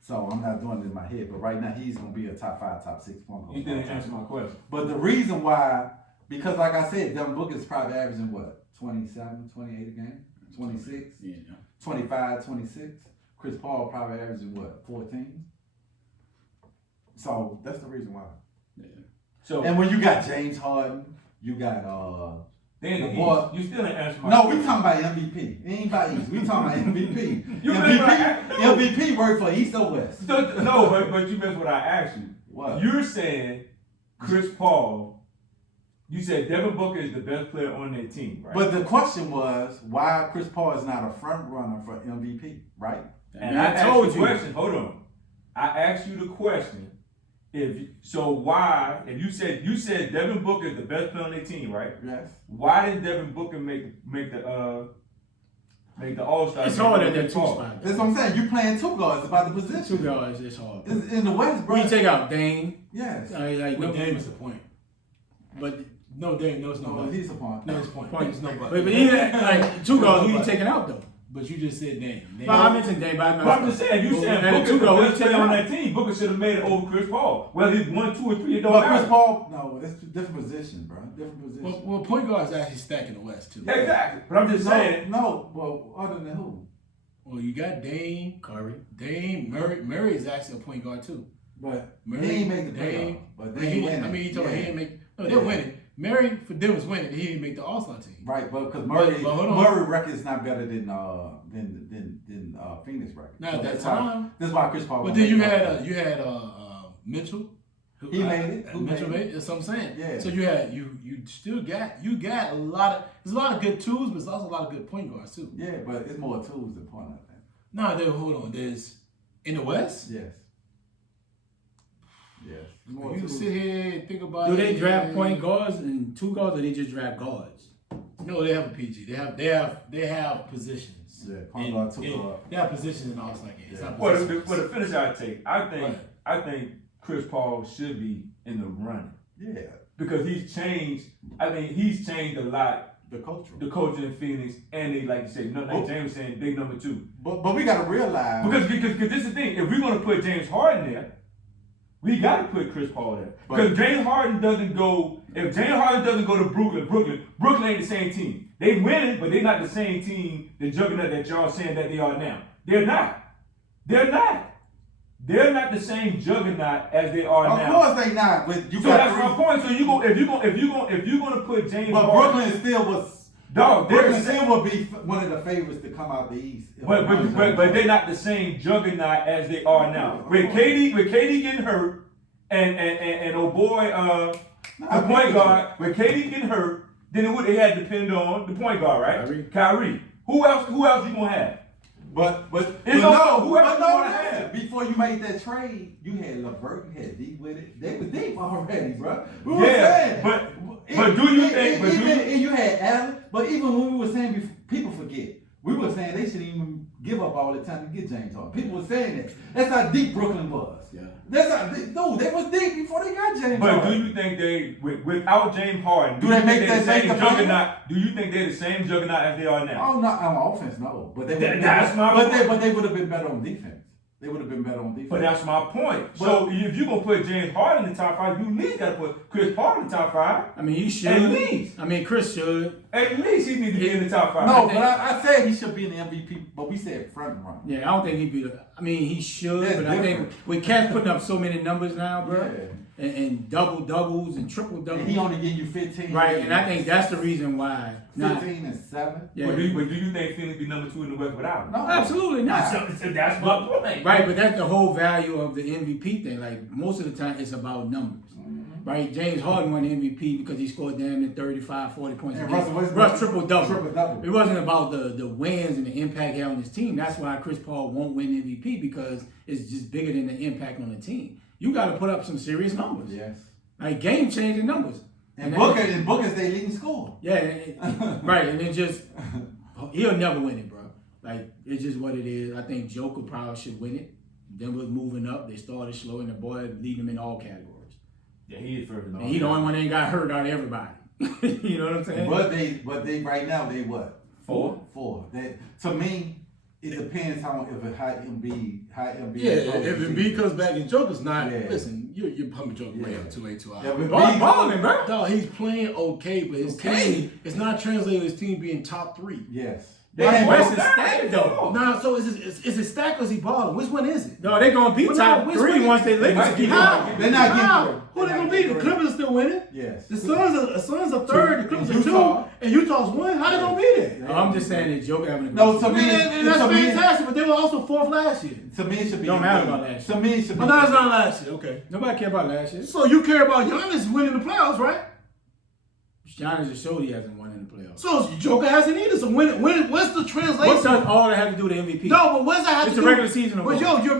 So I'm not doing it in my head, but right now he's gonna be a top 5, top 6 point guard. You didn't answer my question. But the reason why, because like I said, Devin Booker is probably averaging what, 27, 28 a game, 26, Yeah. 25, 26. Chris Paul probably averaging what, 14. So that's the reason why. Yeah. So And when you got James Harden, you got then the the boy- East, you still didn't answer my no, question. we talking about MVP. It ain't about East. We talking about MVP. You missed what I- MVP work for East or West? No, but you missed what I asked you. What? You're saying Chris Paul. You said Devin Booker is the best player on their team, right? But the question was why Chris Paul is not a front runner for MVP, right? And I told you the question. Hold on. I asked you the question. If you said Devin Booker is the best player on their team, right? Yes. Why didn't Devin Booker make the All-Star? It's hard at that 2 spot. That's what I'm saying. You playing 2 guards. It's about the position. 2 guards, it's hard. It's in the West, bro. When you take out Dame, Yes. like But Dame is the point. but No, Dame, no, it's No, nobody. he's a point. No, it's point. Point. It's nobody. but even like 2 guards, who you taking out though? But you just said Dame. No, I mentioned Dame, but But I'm just saying, you said and Booker's 2 the guards, best player on that team. Booker should have made it over Chris Paul. Whether he's 1, 2, or 3, it don't But Chris matter. Paul, no, it's a different position, bro. Different position. Well, point guard is actually stacking the West too. Exactly. But I'm just saying. No, well, other than who? Well, you got Dame, Curry. Murray is actually a point guard too. But Murray, he ain't make the Dame, playoffs. But He they didn't- winning. I mean, he told me he Yeah. didn't make. No, they're winning. Murray for them was winning. He didn't make the All-Star team. Right, but because Murray, but hold on. Murray record is not better than Phoenix record. Not So at that that's why- time. That's why Chris Paul. But won't then you make had it. you had Mitchell. He made it. Who Mitchell made made it. That's what I'm saying. Yeah. So you still got a lot of there's a lot of good twos, but there's also a lot of good point guards too. Yeah, but it's more tools than point, I think. No, hold on. There's in the West. Yes. Yes. More You tools. sit here and think about Do it. they draft point guards and two guards, or they just draft guards? No, they have a PG. They have positions. Yeah, point guard, two In- guard. They have positions in all star games. Yeah. Well, the finish I take, Right. I think Chris Paul should be in the running Yeah. because he's changed. I think he's changed a lot. The culture. The coach in Phoenix, and they like you said, like James saying, big number two. But we gotta realize Because this is the thing. If we're gonna put James Harden there, we gotta put Chris Paul there. Because James Harden doesn't go. If James Harden doesn't go to Brooklyn ain't the same team. They winning, but they're not the same team, the juggernaut that y'all saying that they are now. They're not. They're not. They're not the same juggernaut as they are now. Of course they not, but you So got that's my point. So if you're gonna put James But Harden, Brooklyn still was. dog, Brooklyn still would be one of the favorites to come out the East. but they're not the same juggernaut as they are now. With KD getting hurt, and oh boy, the point guard, with KD getting hurt, then they had to depend on the point guard, right? Kyrie. Who else you gonna have? But who else you gonna have? before you made that trade, you had LeVert, you had D with it. They was deep already, bro. We were Yeah, saying, but do you think? And you had Allen, but even when we were saying, people forget. We were saying they shouldn't even give up all the time to get James Harden. People were saying that. That's how deep Brooklyn was. Yeah. That's how they was deep before they got James But Harden. do you think they, without James Harden, Do they you make think that they're the same same juggernaut? Do you think they're the same juggernaut as they are now? Oh, not on offense, no. But they That's my point. But they would have been better on defense. They would have been better on defense. But that's my point. So if you're gonna put James Harden in the top five, you at least gotta put Chris Paul in the top five. I mean, he should. At least. I mean, Chris should. At least he needs to be in the top five. No, but I said he should be in the MVP, but we said front run. Yeah, I don't think he'd be. I mean, he should, That's but I think different. with Cats putting up so many numbers now, bro, Yeah. and double doubles and triple doubles, And he only give you 15. right? And I think that's the reason why. 15 and 7. Yeah. But do you think Phoenix be number 2 in the West without him? No, Absolutely not. So that's my point. Right, but that's the whole value of the MVP thing. Like most of the time, it's about numbers. Right? James Harden won the MVP because he scored damn near 35, 40 points a And game. Russell Westbrook Russ triple-double. triple-double. It wasn't about the wins and the impact he had on his team. That's why Chris Paul won't win MVP because it's just bigger than the impact on the team. You got to put up some serious numbers. Yes. Like game-changing numbers. And Booker's their leading scorer. Yeah, right. And it just, he'll never win it, bro. Like, it's just what it is. I think Joker probably should win it. Denver's moving up. They started slow, and the boy leading them in all categories. Yeah, he is further. And he the only one that ain't got hurt out of everybody. You know what I'm saying? But they right now they what? 4. 4. That to me, it depends how Embiid. Yeah, if Embiid comes back and Joker's not, Yeah. listen, you're pumping Joker way up 2 hours. Yeah, but Boy, balling, bro. Dog, he's playing okay, but his team, it's not translating to his team being top 3. Yes. What's his stat, though? Nah, so is it stack or is he balling? Which one is it? No, they're going to be Well, top no, 3 which once they lick might it. be How? They're not getting How? through. Who they gonna be? The Clippers are still winning. Yes. The Suns are third. The Clippers are 2, Utah. and Utah's 1. How they gonna be there? I'm just saying that Joker having a No, good to me, And that's to me, fantastic. But they were also 4th last year. to me, it should be. Don't matter Embiid. about last To me, it should be. But no, it's not last year. Okay. Nobody care about last year. So you care about Giannis winning the playoffs, right? Giannis just showed he hasn't won in the playoffs. So Joker hasn't either. So what's the translation? What does all that have to do with MVP? No, but what's that have It's to a do? regular season of But ball. you're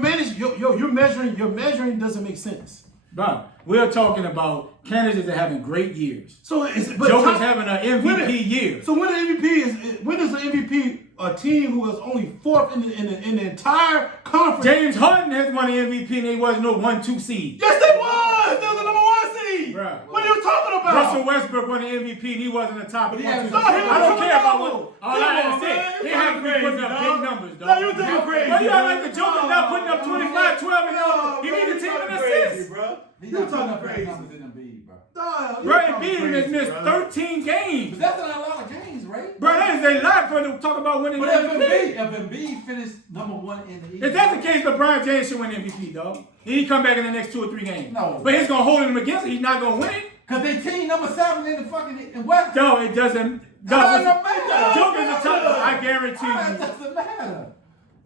measuring. Your measuring doesn't make sense. Bro, we're talking about candidates that are having great years. So Joker's having an MVP year. So when is the MVP a team who is only 4th in the entire conference? James Harden has won the MVP and they wasn't no 1-2 seed. Yes, they was. They was the number 1 seed. Bruh. What are you talking about? Russell Westbrook won the MVP and he wasn't the top of the Yeah, one, two. no, he was I don't care about triple-double. what. All I Come on, said, man. he You had to be talking putting up crazy, big dog. numbers, dog. No, you talking crazy. But you act bro. like the Joker's not putting up 25, 12, and all. He bro, need a you team in talking crazy, assists. bro. He's You not talking putting up crazy. numbers in Embiid, bro. Dog, you Bro, talking Embiid has crazy, missed bro. 13 games. But that's not a lot of games, right? Bro, that is a lot for them to talk about winning But the MVP. if Embiid finished number 1 in the East, If that's the case, LeBron James should win MVP, dog. Then he come back in the next 2 or 3 games. No. But he's gonna hold him against it. He's not gonna win. because they team number 7 in the fucking in West. No, it doesn't. That No, doesn't matter. Joker's the top. I guarantee That you. doesn't matter.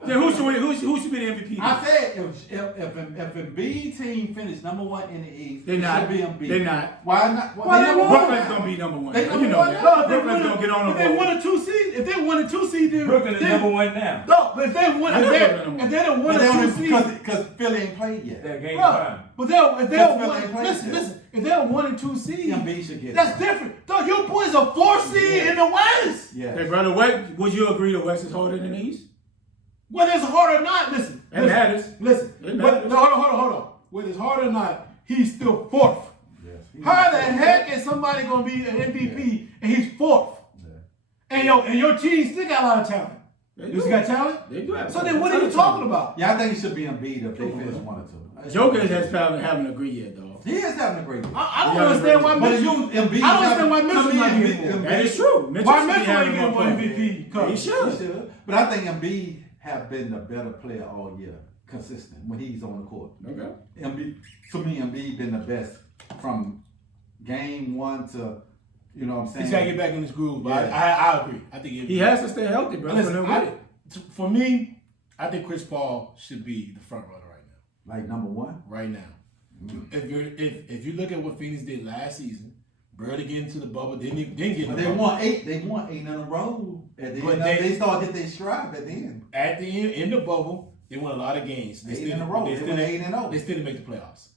Then who should be the MVP? I said if Embiid team finished #1 in the East, They're not. it should be Embiid. They're not. Why not? Well, Why they won't? Brooklyn's gonna be #1. They You number know one that. now. Brooklyn's gonna get on If the they road. won a 2 seed, then Brooklyn is #1 now. No, but if they won, if they don't win a 2 seed, because Philly ain't played yet. That game bro. time. But if they That's don't what they win, play listen, to. if they don't 1 and 2 seed, Embiid should get that's it. different. Dog, your boys are 4 seed in the West. Yeah. Hey, brother, would you agree the West is harder than the East? Whether it's hard or not, listen. It matters. Listen. It But, matters. no, hold on. Whether it's hard or not, he's still 4th. Yes. How the heck is somebody gonna be an MVP and he's 4th? Yeah. And your team still got a lot of talent. They You do. got talent? They do have So then what are you talking about? Yeah, I think it should be Embiid if they finish 1 or 2. Joker haven't agreed yet, though. He is having a great year. I don't understand why But if Mitchell. you Embiid, I don't understand why Mitchell to me, not getting Embiid- more. That is true. Mitchell Why should be Mitchell ain't having getting more play. MVP? He Cause should. He should. But I think Embiid have been the better player all year, consistent when he's on the court. Okay. Embiid, to me, Embiid been the best from game 1 to, you know what I'm saying? he's gotta get back in his groove. But Yeah. I agree. I think He has to stay healthy, bro. Listen, for them with it. for me, I think Chris Paul should be the front runner right now. Like #1. Right now. If you look at what Phoenix did last season, barely get into the bubble, didn't get in But the they bubble. won 8. They won 8 in a row. At the But end, they started to get their stride at the end. At the end, in the bubble, they won a lot of games. 8 in a row. They won 8 and 0. They still didn't make the playoffs.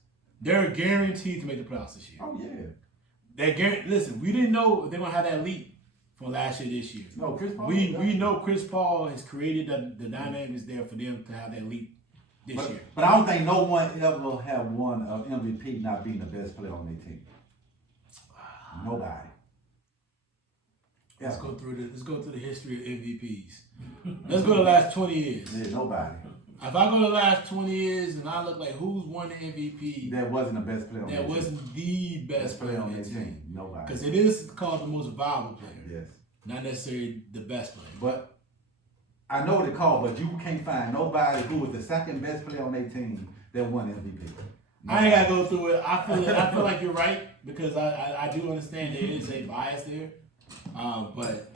They're guaranteed to make the playoffs this year. Oh yeah. Listen, we didn't know they're gonna have that leap from last year this year. No, Chris Paul. We know Chris Paul has created the dynamics there for them to have that leap this year. But I don't think no one ever have won an MVP not being the best player on their team. Nobody. Let's go through the history of MVPs. Let's go to the last 20 years. Yeah, nobody. If I go to the last 20 years and I look like who's won the MVP, That wasn't the best player on that their team. wasn't the best player on their their team. Nobody. Because it is called the most valuable player, Yes. not necessarily the best player. But I know what they call, but you can't find nobody who was the second best player on their team that won MVP. I ain't gotta go through it. I feel like you're right because I do understand there is a bias there. But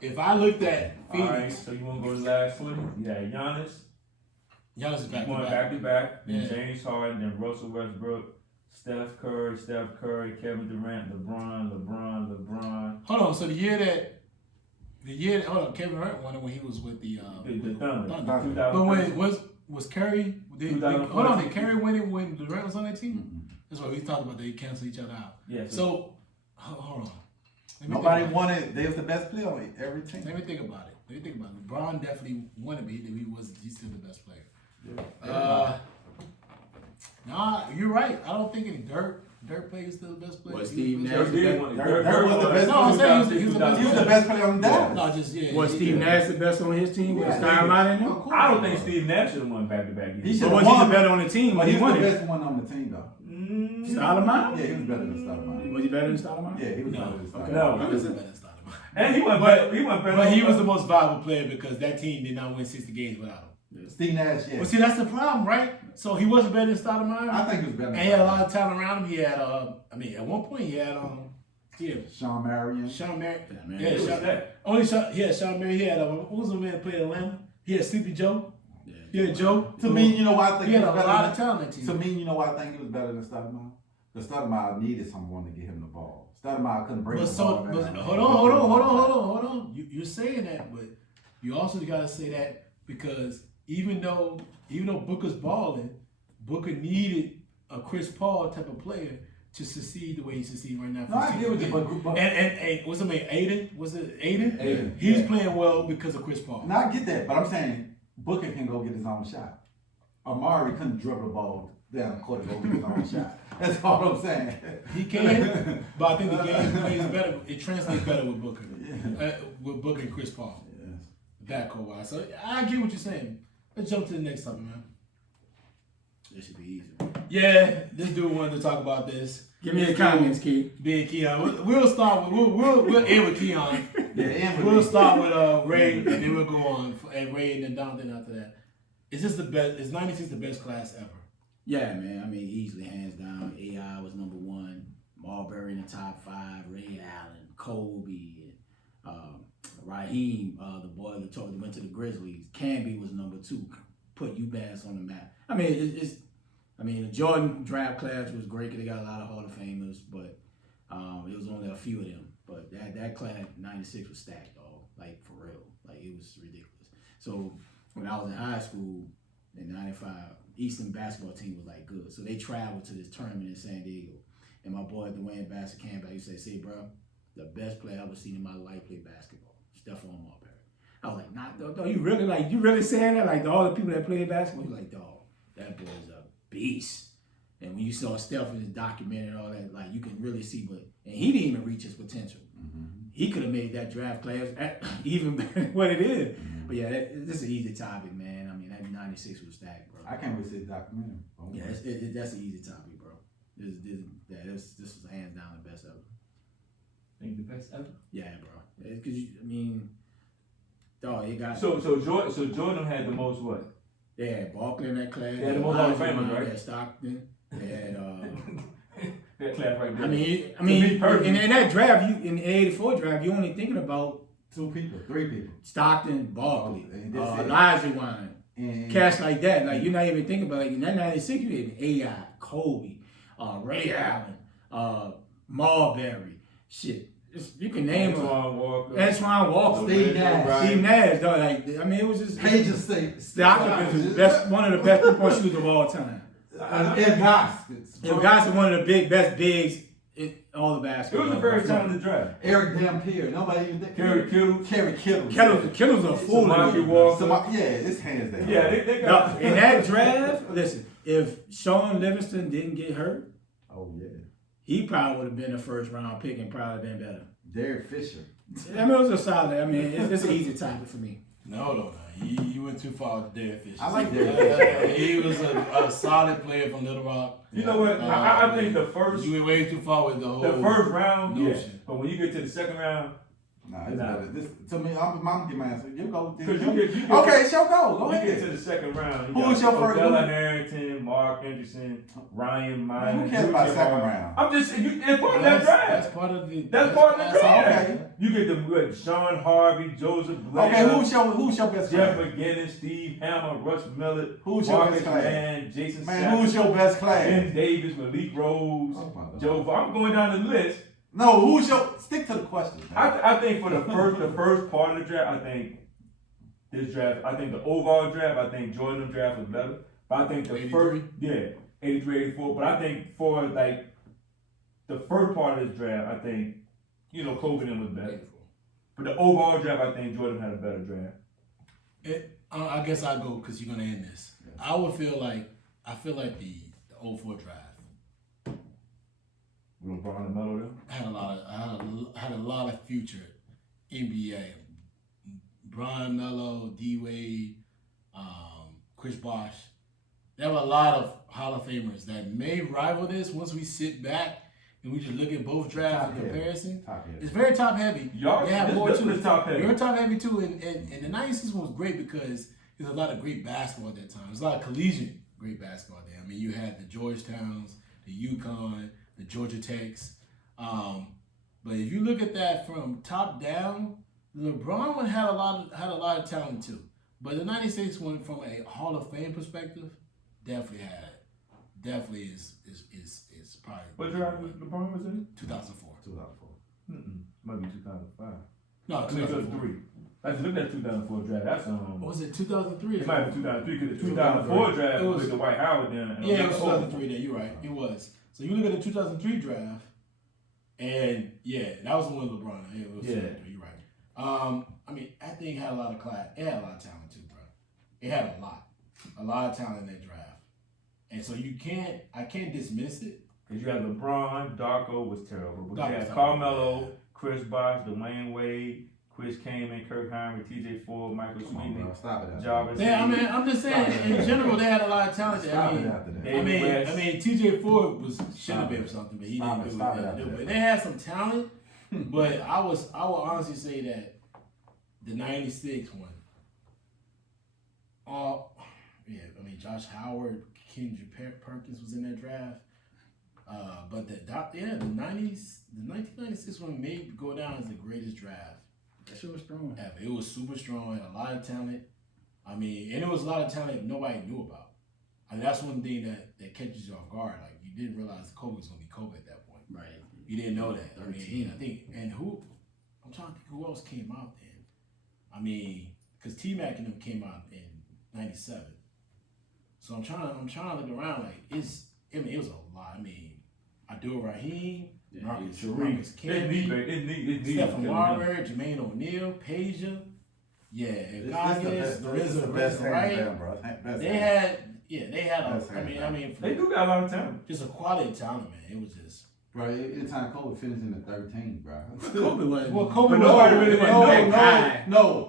if I looked at All right, Phoenix, so you want to go to the last 20? You got Giannis. Giannis is back Going to back to back. Then Yeah. James Harden, then Russell Westbrook, Steph Curry, Kevin Durant, LeBron. Hold on. So the year that Kevin Durant won it when he was with the Thunder. Thunder. 2000. But when was Curry? Did 2014. Curry win it when Durant was on that team? That's what we talked about. They canceled each other out. Yeah. So hold on. Let me Nobody think about won it. They was the best player on every team. Let me think about it. LeBron definitely won it, but he's still the best player. Nah, you're right. I don't think any Dirk played still the best player. Was Steve Nash Dirk did one. Dirk was the best No, I'm saying he was the best He was the best player on Dallas. No, just yeah. Was Steve Nash the best on his team with Yeah. Steinmeier in him? I don't think Steve Nash should have won back-to-back He years. should But have was he won. the better on the team But when he he was won the it? best one on the team, though. Stoudemire? Yeah, he was better than Stoudemire. Was he better than Stoudemire? Yeah, he was better than Stoudemire. No. He was the better starter. And he went better. But he was the most valuable player because that team did not win 60 games without him. Steve Nash, yeah. But see, that's the problem, right? So he wasn't better than Stoudemire. I think he was better And than he had a Stoudemire. lot of talent around him. He had, at one point he had, Sean Marion. Sean Marion. Yeah, man. Yeah, Who was Sean. that? Only Sean. He had Sean Marion. He had what was the man that played in Atlanta? He had Sleepy Joe. Yeah. He had Joe. To me, you know why I think he had a was better lot than- of talent on that To team. me, you know why I think he was better than Stoudemire? Because Stoudemire needed someone to get him the ball. Stoudemire couldn't break But the ball. hold down. on. You're saying that, but you also gotta say that because even though Booker's balling, Booker needed a Chris Paul type of player to succeed the way he succeeds right now. No, I get what you, but And what's his name? Aiden? Was it Aiden? Aiden, He's yeah. playing well because of Chris Paul. now I get that, but I'm saying Booker can go get his own shot. Amari couldn't dribble the ball down the court and go get his own shot. That's all I'm saying. He can, but I think the game plays better. It translates better with Booker, with Booker and Chris Paul. Yes. Backcourt wise, so I get what you're saying. Let's jump to the next topic, man. This should be easy. Yeah, this dude wanted to talk about this. Give me the comments, Key. Being Keon, we'll start with we'll end with Keon. Yeah, and We'll start with Ray, and then we'll go on and Ray, and then Donovan after that. Is this the best? Is '96 the best class ever? Yeah, man. I mean, easily, hands down. AI was #1. Marbury in the top 5. Ray Allen, Kobe, Raheem, the boy that went to the Grizzlies. Camby was number 2. Put UMass on the map. I mean, the Jordan draft class was great because they got a lot of Hall of Famers, but it was only a few of them. But that class, 96, was stacked, dog. Like, for real. Like, it was ridiculous. So, when I was in high school in 95, Eastern basketball team was, like, good. So, they traveled to this tournament in San Diego. And my boy, Dwayne Bassett, came back. He said, "See, bro, the best player I've ever seen in my life play basketball. Stephon Marbury." I was like, "Nah, dog, you really saying that?" Like, all the people that play basketball, he was like, "Dog, that boy's a beast." And when you saw Steph in his documentary and all that, like, you can really see, and he didn't even reach his potential. He could have made that draft class even better than what it is. But yeah, this is an easy topic, man. I mean, that 96 was stacked, bro. I can't wait to see the documentary. Yeah, that's an easy topic, bro. This was hands down the best ever. Think the best ever? Yeah, bro. Because dog, you got So Jordan had the most what? They had Barkley in that class. They had the most Hall of Famers, right? They had Stockton. They had That class right there. I mean, in that draft, in the '84 draft, you only thinking about 2 people, 3 people. Stockton, Barkley, Oh, Elijah Wine, And cats like that. Like, you're not even thinking about, like, in that '96, you had AI, Kobe, Ray Allen, Marbury, shit. You can name them. Antoine Walker, Steve Nash, dog. Like, I mean, it was just Paige State. Stockton was one of the best 3-point shooters of all time. Ed Goskins. Ed Goskins, one of the best bigs in all the basketball. It was a very talented draft. Eric Dampier. Nobody even think. Kerry Kittle. Kittle's a fool. Yeah, it's hands down. Yeah, they got. In that draft, listen, if Sean Livingston didn't get hurt, Oh yeah. he probably would have been a first round pick and probably been better. Derek Fisher. I mean, it was a solid. I mean, it's an easy topic for me. No. You went too far with Derek Fisher. I like Derek Fisher. He was a solid player from Little Rock. You know what? I think the first. You went way too far with the whole. The first round, yeah. notion. But when you get to the second round, Nah, it's better. This to me, I'm gonna get my answer. You go. because you get Okay, show go. Go you get to ahead. the second round. Who was your first? Odella Harrington, Mark Anderson, Ryan Meyer. Who cares about second round? I'm just it's part of that draft. That's part of the. That's part of the draft. Okay. You get the good Sean Harvey, Joseph Blair. Okay, who's your best Jeff class? McGinnis, Steve Hammer, Russ Millett, Who's your Marcus best class? Mann, Jason Man, who's your best class? Ben Davis, Malik Rose, Oh, my God. Joe. I'm going down the list. No, who's your? Stick to the question. I think for the first part of the draft, I think the overall draft, I think Jordan draft was better. But I think the 83? 83, 84. But I think for like the first part of this draft, I think Kobe and was better. But the overall draft, I think Jordan had a better draft. I guess I'll go because you're gonna end this. I feel like the 04 draft LeBron and Melo there. had a lot of future NBA. Brian Melo, D Wade, Chris Bosh. There were a lot of Hall of Famers that may rival this once we sit back and we just look at both drafts in comparison. It's very top heavy. Y'all, they have more this to was top heavy. Very top heavy too, and the '96 one was great because there's a lot of great basketball at that time. There's a lot of collegiate great basketball there. I mean, you had the Georgetowns, the UConn, the Georgia Techs. But if you look at that from top down, LeBron one had a lot of talent too. But the '96 one, from a Hall of Fame perspective, definitely is probably. What draft was LeBron was in? 2004. 2004. Might be 2005. No, 2003. I just looked at 2004 draft. That's Was it 2003? It might be 2003 because the 2004 draft It was with the White Howard then. Yeah, it was 2003 then. You're right. It was. So you look at the 2003 draft, and yeah, that was the one with LeBron. It was 2003. You're right. I mean, that thing had a lot of class. It had a lot of talent too, bro. It had a lot of talent in that draft, and so I can't dismiss it. Because you had LeBron, Darko was terrible. But Darko you was had terrible, Carmelo, yeah. Chris Bosh, Dwayne Wade, Chris Kaman, Kirk Hinrich, TJ Ford, Michael Sweetney, Stop it. Jarvis. Yeah, I mean, I'm just saying in general they had a lot of talent there. Stop it after that. David West. I mean, TJ Ford should have been something, but he didn't do Stop it what after he that. did. But they had some talent, but I will honestly say that the '96 one. I mean, Josh Howard, Kendrick Perkins was in that draft. But the 1996 one may go down as the greatest draft That shit was strong. ever. It was super strong, had a lot of talent. I mean, and it was a lot of talent nobody knew about. I mean, that's one thing that catches you off guard. Like, you didn't realize Kobe was going to be Kobe at that point. Right. You didn't know that. 13. I mean, I think, and I'm trying to think who else came out then. I mean, because T-Mac and them came out in 97. So I'm trying to look around, like, it was a lot. I mean, Abdul Rahim, Marcus Camby, Stephen Marbury, Jermaine O'Neal, Peja, This is the best hands right? down, bro. Best They hands. had Best I hands mean, They do got a lot of talent. just a quality talent, man. It was just. Bro, anytime Kobe finished in the 13, bro. Kobe wasn't. Well, Kobe But was nobody really went that guy.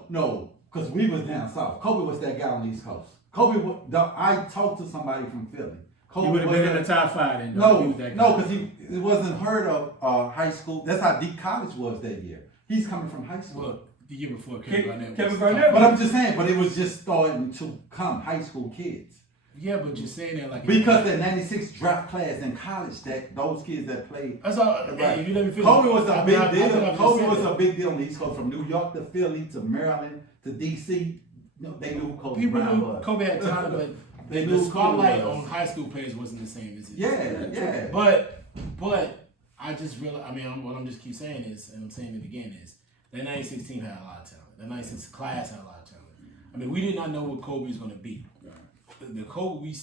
No, because we was down south. Kobe was that guy on the East Coast. I talked to somebody from Philly. Kobe He would have been in the was top 5 then. Though. He was that guy. because it wasn't heard of high school. That's how deep college was that year. He's coming from high school. Well, the year before Kevin Kevin Garnett. Garnett. But I'm just saying, but it was just starting to come, high school kids. Yeah, but you're saying that like Because that 96 draft class in college, that those kids that played. That's all. Right. Hey, if you let me finish. Kobe was a I big think deal. I've Kobe just was said a that. big deal on the East Coast, from New York to Philly to Maryland to DC. They knew who Kobe People Bryant knew was. Kobe had talent, but They the knew who spotlight Kobe was. on high school players wasn't the same as it is. Yeah. But I just realized. I mean, what I'm just keep saying is, and I'm saying it again is, that 96 team had a lot of talent. That 96 class had a lot of talent. I mean, we did not know what Kobe was going to be. The Kobe we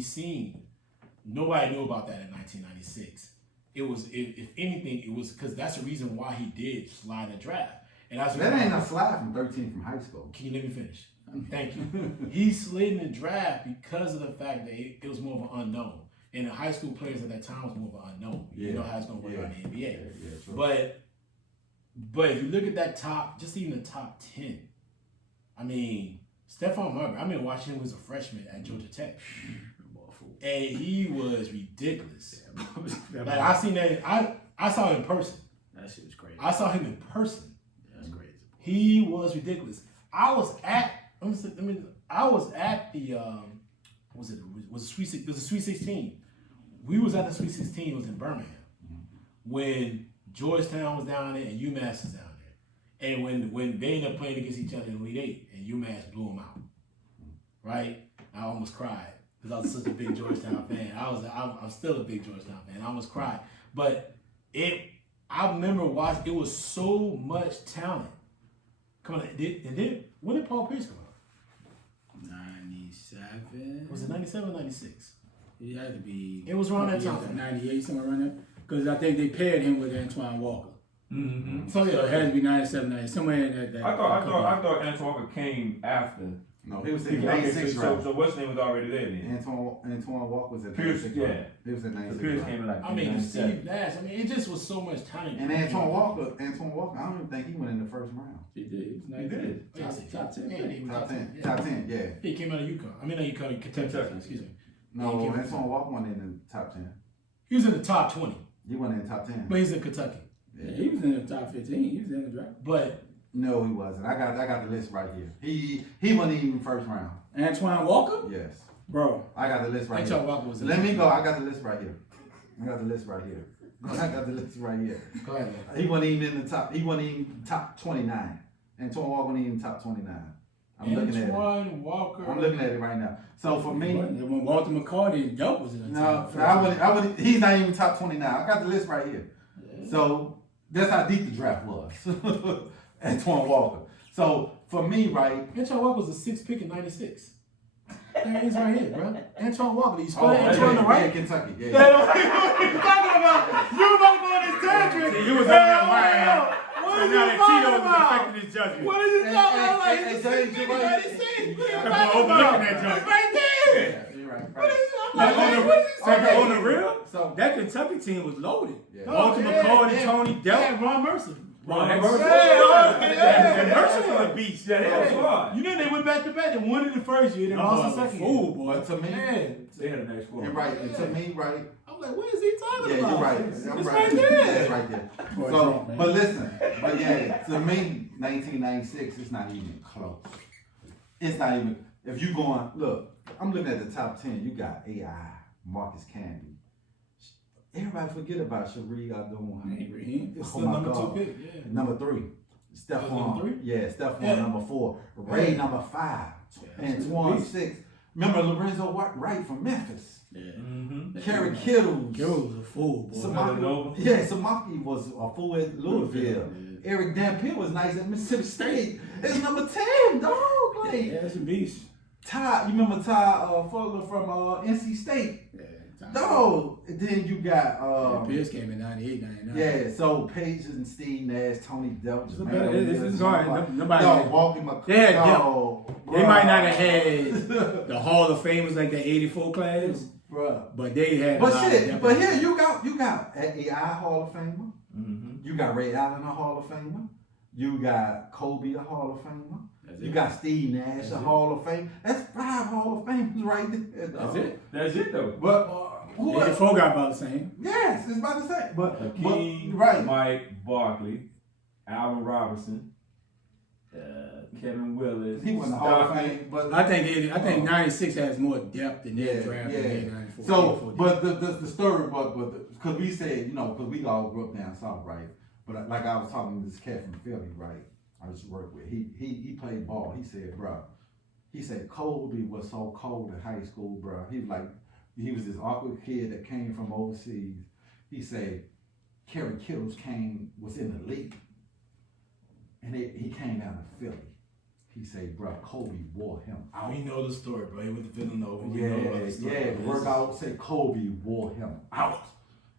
seen, nobody knew about that in 1996. It was, if anything, it was because that's the reason why he did slide the draft. And that's That ain't a slide from 13 from high school. Can you let me finish? Thank you. He slid in the draft because of the fact that it was more of an unknown. And the high school players at that time was more of an unknown. You know how it's going to work out in the NBA. Yeah, true. But if you look at that top, just even the top 10, I mean, Stephon Marbury, I remember watching him as a freshman at Georgia Tech. And he was ridiculous. Like, I seen that, I saw him in person. That shit was crazy. I saw him in person. That's crazy. He was ridiculous. I was at the Sweet 16. We was at the Sweet 16. It was in Birmingham when Georgetown was down there and UMass was down there, and when they ended up playing against each other in Elite Eight and UMass blew them out. Right? I almost cried because I was such a big Georgetown fan. I'm still a big Georgetown fan. I almost cried, but I remember watching. It was so much talent. Come on, and then when did Paul Pierce come out? 97. Was it 97 or 96? It had to be. It was around that time. 98, somewhere around there. Because I think they paired him with Antoine Walker. Mm-hmm. So So it had to be 97, 98, somewhere in that. I thought Antoine Walker came after. No, he was in 96 round. So what's name was already there then? Antoine Walker was in Pierce, 96 yeah. round. He was in 96 Pierce round. came in like I mean, 97. Steve Nash. I mean, it just was so much talent. And Antoine Walker, I don't even think he went in the first round. He did. He was He 90. did. Top 10. Yeah, he was Top 10. Yeah. Top 10, yeah. He came out of UConn. I mean, not UConn, Kentucky. Excuse me. No, He came- Antoine Walker went in the top 10. He was in the top 20, He went in the top 10. but he's in Kentucky. Yeah, he was in the top 15. He was in the draft. But No, he wasn't. I got the list right here. He wasn't even first round. Antoine Walker? Yes. Bro. I got the list right Antoine here. Walker was in Let me go. I got the list right here. I got the list right here. Go ahead, man. He wasn't even in the top. He wasn't even top 29. Antoine Walker wasn't even top 29. I'm looking at it. Antoine Walker. I'm looking at it right now. So for me, When Walter McCarty and Dope was in the no, top. I wouldn't. He's not even top 29. I got the list right here. So that's how deep the draft was. Antoine Walker. So for me, right. Antoine Walker was a 6th pick in 96. There he's right here, bro. Antoine Walker. You spell Oh, Antoine the right? Yeah, Kentucky. Yeah. What are you talking about? You about to go on this tangent. You was on that line. What So are now you that talking Tito's about? affecting his judgment. What are you talking about? Hey, He's a hey, 6th James, pick you're in right. 96. What are you We're talking overlooking about? that joint. Right there. Yeah, you're right. What right. is Like on the real, So that Kentucky team was loaded. Yeah. Walter McCarty, Tony Delp. Yeah, Ron Mercer. Ron Mercer. And Mercer was a beast. Yeah, they was hard. You know they went back to back. They won it the first year. They lost the second year. Fool, boy. But to me, They had a nice score. and right, and to me, right. I'm like, what is he talking Yeah, about? you're right. It's I'm right there. That's right there. Boy, So, drunk, man. but listen, but yeah, to me, 1996, it's not even close. It's not even. If you going, look, I'm looking at the top 10. You got AI, Marcus Camby. Everybody forget about Sharee Abdul-Muhammad. Raheem. It's Oh the my number God. 2 pick. Yeah. Number 3, Stephon, three? yeah, Stephon Yeah. number 4, Ray number 5, and Twan 6. Remember Lorenzo Wright from Memphis, Yeah. Mm-hmm. Kerry Kittles. Kittles was a fool, boy. Samaki was a fool at Louisville. Yeah. Eric Dampier was nice at Mississippi State. It's number 10, dog. Like, Yeah, that's a beast. Ty, you remember Ty Fuller from NC State? Yeah. Dog. And then you got Pierce came in 98, 99. yeah, so Paige and Steve Nash, Tony Delp, It's hard. Nobody. Walking my They had dog, They might not have had the Hall of Famers like the 84 class, bruh. but they had. But a lot of shit, depth. but here you got an AI Hall of Famer. Mm-hmm. You got Ray Allen, a Hall of Famer. You got Kobe, a Hall of Famer. You got Steve Nash, a Hall of Fame. That's 5 Hall of Famers right there. That's it. That's it though. But who else? 84 got about the same. Yes, it's about the same. But Hakeem, right. Mike Barkley, Allen Robinson, Kevin Willis. He wasn't the Hall of Fame, but I think 96 has more depth than their draft than their 94. So, but the story, but because we said, because we all grew up down south, right? But like I was talking to this cat from Philly, right? I used to work with. He played ball. He said, bro, Kobe was so cold in high school, bro. He was this awkward kid that came from overseas. He said, Kerry Kittles was in the league, and he came down to Philly. He said, bro, Kobe wore him out. We know the story, bro. He went to Villanova. We Yeah, know about the story, the bro. workout said Kobe wore him out.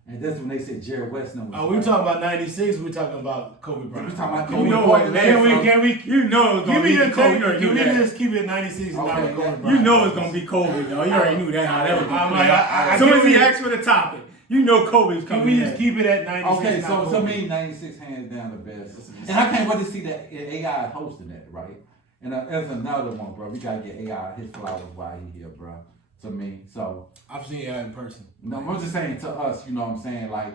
And that's when they said Jerry West was Oh, we talking about 96. We're talking about Kobe Bryant. We talking about You Kobe know Bryant. what, Can we? You know it's gonna Give me be the Kobe. take. Can we just keep it at 96 and not Okay, with Kobe yeah. Bryant? You know it's gonna be Kobe, though. You already knew that how that was I'm gonna like, play. I As soon as he can't asked for the topic, you know Kobe's Can coming we in. just keep it at 96? Okay, not so Kobe? me 96 hands down the best. And I can't wait to see that AI hosting that, right? And there's another one, bro. We gotta get AI his flowers while he here, bro. To me, so I've seen AI in person. no, I'm just saying to us, you know what I'm saying? Like,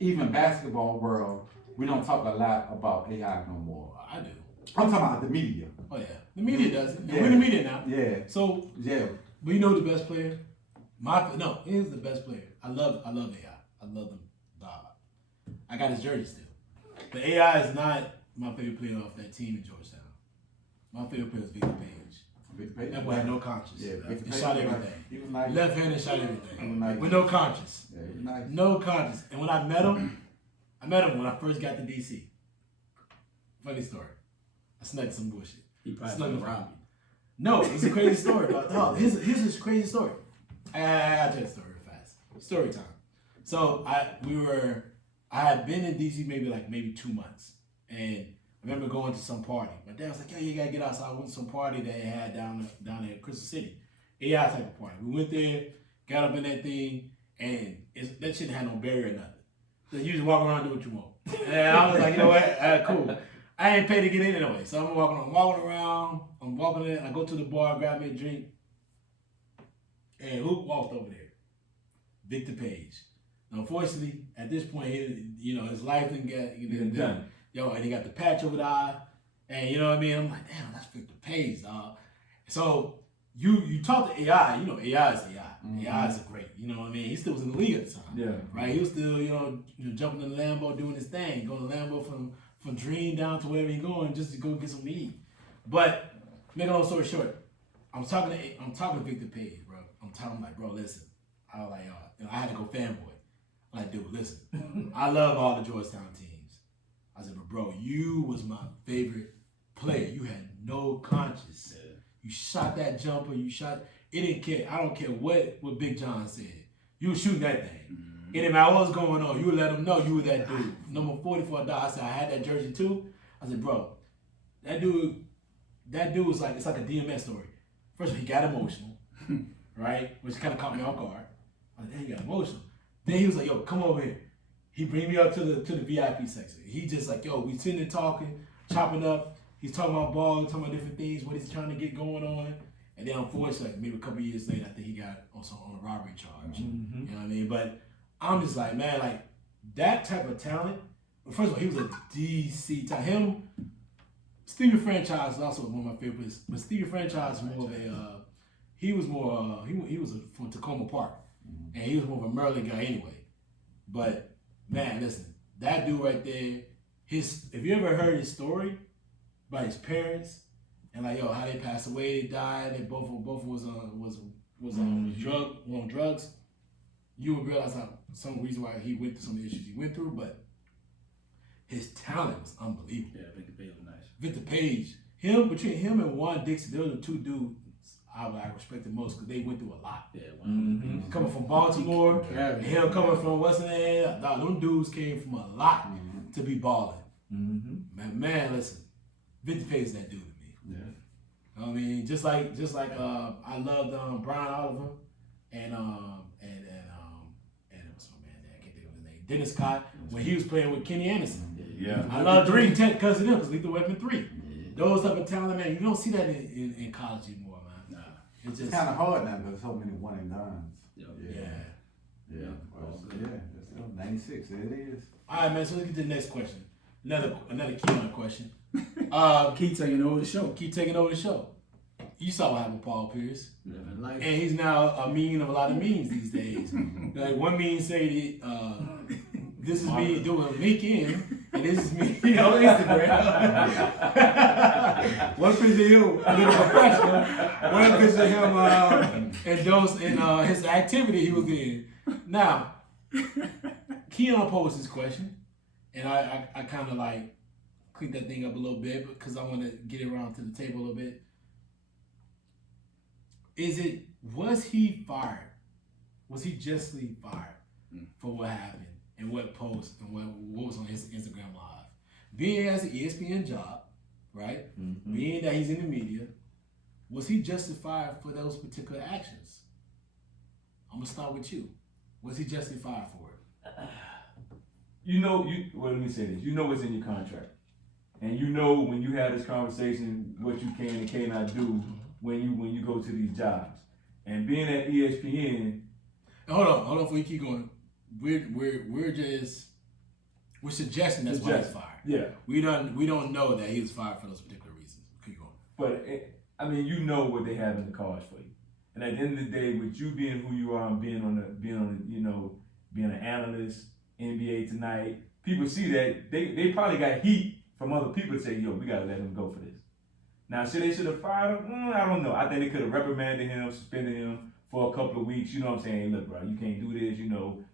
even basketball world, we don't talk a lot about AI no more. I do. I'm talking about the media. Oh yeah, the media does it. And Yeah. we're the media now. Yeah, So yeah. we know the best player. He's the best player. I love AI. I love them. Dog. I got his jersey still. But AI is not my favorite player off that team in Georgetown. My favorite player is Victor Page. That boy had no conscience. Yeah, He shot everything. He was nice. Left-handed shot He was everything. nice. With no conscience. Yeah, he was nice. No conscience. And when I met him when I first got to DC. Funny story. I snuck some bullshit. He probably Snuck gonna him. rob No, it's a crazy story. But here's a crazy story. I tell you the story real fast. Story time. So I had been in DC maybe 2 months, and I remember going to some party. My dad was like, "Yo, you gotta get out." So I went to some party that they had down there in Crystal City, AI type of party. We went there, got up in that thing, and that shit had no barrier or nothing. So you just walk around and do what you want. And I was like, you know what? Cool. I ain't paid to get in anyway, so I'm walking around. I'm walking in. I go to the bar, grab me a drink, and who walked over there? Victor Page. Now, unfortunately, at this point, his life didn't get done. And he got the patch over the eye, and you know what I mean. I'm like, damn, that's Victor Page, dog. So you talk to AI, AI is AI. Mm-hmm. AI is great. You know what I mean? He still was in the league at the time. Yeah. Right. He was still, jumping in the Lambo, doing his thing, going to Lambo from Dream down to wherever he going just to go get some meat. But make a long story short, I'm talking to Victor Page, bro. I'm telling him like, bro, listen. I was like, I had to go fanboy. I'm like, dude, listen. I love all the Georgetown teams. I said, but bro, you was my favorite player. You had no conscience. You shot that jumper. It didn't care. I don't care what Big John said. You were shooting that thing. It didn't matter what was going on. You would let them know you were that dude. Number 44 $. I said, I had that jersey too. I said, bro, that dude was like, it's like a DMS story. First of all, he got emotional, right? Which kind of caught me off guard. I was like, damn, he got emotional. Then he was like, yo, come over here. He bring me up to the VIP section. He just like, yo, we sitting there talking, chopping up. He's talking about ball, talking about different things, what he's trying to get going on. And then unfortunately, maybe a couple years later, I think he got also on a robbery charge. Mm-hmm. You know what I mean? But I'm just like, man, like that type of talent. First of all, he was a DC talent. Stevie Franchise is also one of my favorites, but Stevie Franchise was more of a. He was from Tacoma Park, and he was more of a Maryland guy anyway. But man, listen, that dude right there, if you ever heard his story about his parents and like how they passed away, they died, they both was on drugs, you would realize how some reason why he went through some of the issues he went through, but his talent was unbelievable. Yeah, Victor Page was nice. Victor Page, between him and Juan Dixon, those are the two dudes I respect the most because they went through a lot. Yeah, Coming from Baltimore, and him coming from what's the name? Them dudes came from a lot to be balling. Man, listen, Victor Page is that dude to me. Yeah. I mean, just like I loved Brian Oliver and what's my man? I can't think of his name. Dennis Scott when he was playing with Kenny Anderson. Yeah. I love Dream Tech because of them, because Lethal Weapon 3. Those type of talent, man, you don't see that in college anymore, man. Nah. It's It's just kind of hard now because so many one and dones. yeah. Yeah. Well, yeah. It's still 96. It is. All right, man. So let's get to the next question. Another Keon question. Keep taking over the show. Keep taking over the show. You saw what happened with Paul Pierce, Living life. and he's now a meme of a lot of memes these days. Like one meme say that this is me doing LinkedIn, and this is me on Instagram. One picture of you, a little professional. One picture of him and his activity he was in. Now, Keon posed this question, and I kind of like cleaned that thing up a little bit because I want to get it around to the table a little bit. Was he fired? Was he justly fired for what happened and what post and what was on his Instagram live? Being he has an ESPN job, right? Being that he's in the media, was he justified for those particular actions? I'm gonna start with you. Was he justified for it? Well, let me say this. You know what's in your contract. And you know when you have this conversation what you can and cannot do when you go to these jobs. And being at ESPN. Hold on before you keep going. We're suggesting that's why he's fired. Yeah. We don't know that he was fired for those particular reasons. Keep going. But you know what they have in the cards for you. And at the end of the day, with you being who you are and being an analyst, NBA Tonight, people see that they probably got heat from other people to say, yo, we gotta let him go for this. Now, should have fired him? I don't know. I think they could have reprimanded him, suspended him for a couple of weeks. You know what I'm saying? Look, bro, you can't do this. You an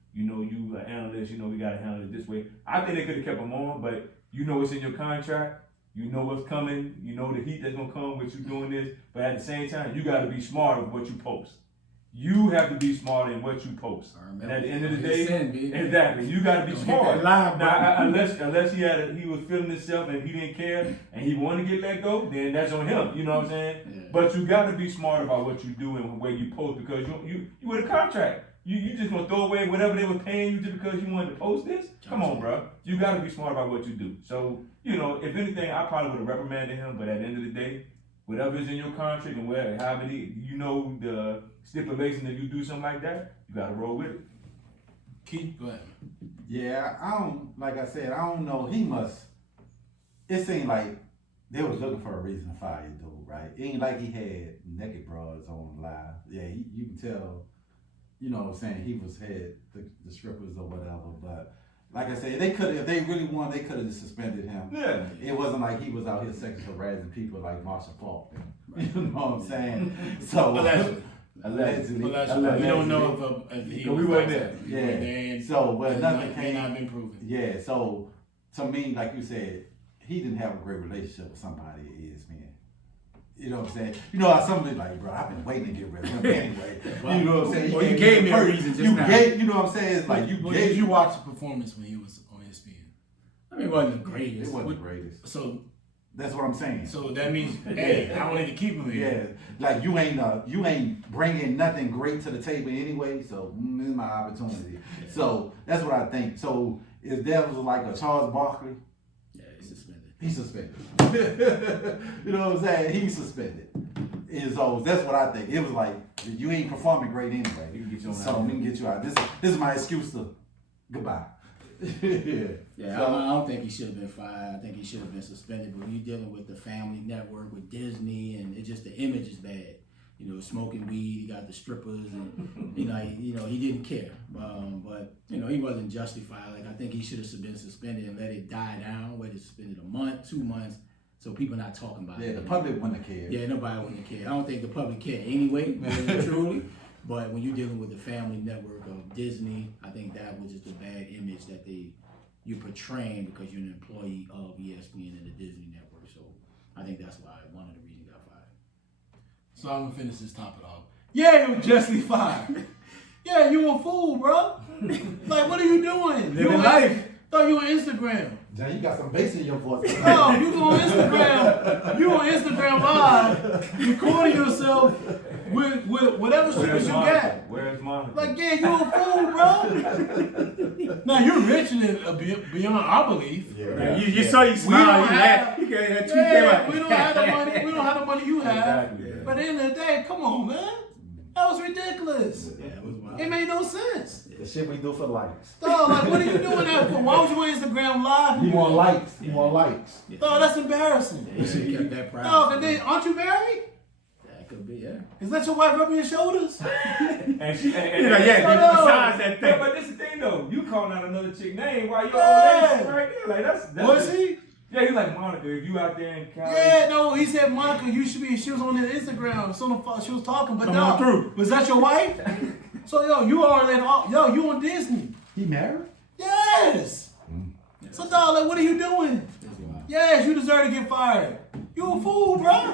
analyst. We gotta handle it this way. I think they could have kept him on, but you know what's in your contract. You know what's coming. You know the heat that's gonna come with you doing this. But at the same time, you gotta be smart with what you post. You have to be smart in what you post. And at the end of the day, exactly, you got to be smart. Now, unless he was feeling himself and he didn't care and he wanted to get let go, then that's on him. You know what I'm saying? Yeah. But you got to be smart about what you do and where you post because you with a contract. You just gonna throw away whatever they were paying you just because you wanted to post this? Come on, bro. You got to be smart about what you do. So if anything, I probably would have reprimanded him. But at the end of the day, whatever is in your contract and however the stipulation that you do something like that, you gotta roll with it. Keith, go ahead. Yeah, I don't know. It seemed like they was looking for a reason to fire the dude, right? It ain't like he had naked broads on live. Yeah, you can tell, you know what I'm saying, he had the strippers or whatever, but like I said, if they really wanted, they could have just suspended him. Yeah. It wasn't like he was out here sexually harassing people like Marshall Falk. You know what I'm saying? So Allegedly. We don't know if he was weren't there. Yeah. So, but nothing may not been proven. Yeah. So, to me, like you said, he didn't have a great relationship with somebody at ESPN. You know what I'm saying? You know how somebody's like, bro, I've been waiting to get rid of him anyway. You know what I'm saying? Well, you gave me a reason just now. You know what I'm saying? It's like Did you watch the performance when he was on ESPN? I mean, it wasn't the greatest. It wasn't the greatest. So that's what I'm saying. So that means, hey, I wanted to keep him here. Yeah, like you ain't bringing nothing great to the table anyway. So this is my opportunity. Yeah. So that's what I think. So if there was like a Charles Barkley, yeah, he's suspended. He's suspended. You know what I'm saying? He's suspended. And so that's what I think. It was like you ain't performing great anyway. We can get you on so we can get you out. This is my excuse to goodbye. Yeah, so, I don't think he should have been fired. I think he should have been suspended. But when you're dealing with the family network with Disney, and the image is bad. smoking weed. He got the strippers, and he didn't care. But he wasn't justified. Like, I think he should have been suspended and let it die down. Whether suspended a month, 2 months, so people not talking about it. Yeah, the public wouldn't have cared. Yeah, nobody wouldn't care. I don't think the public care anyway, really, truly. But when you're dealing with the family network of Disney, I think that was just a bad image that you're portraying because you're an employee of ESPN and the Disney network. So I think that's why one of the reasons he got fired. So I'm gonna finish this topic off. Yeah, you were justly fired. Yeah, you a fool, bro. Like, what are you doing? Living life. Thought you on Instagram. John, you got some bass in your voice. No, you on Instagram. You on Instagram Live, recording yourself with whatever strippers you got. Where's Monica? Like, yeah, you a fool, bro. Now you're richer than beyond our belief. Yeah. You saw you smile, you laugh. You can't tweet Yeah, we don't have the money. We don't have the money you have. Exactly, yeah. But at the end of the day, come on, man. That was ridiculous. Yeah, it was wild. It made no sense. The shit we do for likes. Dog, like, what are you doing that for? Why was you on Instagram Live? You want likes. You want likes. Dog, that's embarrassing. Yeah, you should have kept that private. Dog, and then, aren't you married? That could be, yeah. Is that your wife rubbing your shoulders? And she, besides that thing. Yeah, but this is the thing though. You calling out another chick name while you're Yeah. on right there. Like that's Was he? Yeah, he's like Monica. If you out there in Cali, Yeah, no, he said, Monica, you should be. She was on the Instagram. She was talking, but Come dog, on through. was that your wife? So you already, you on Disney? He married? Yes. So dog, like, what are you doing? That's wild. Yes, you deserve to get fired. You a fool, bro.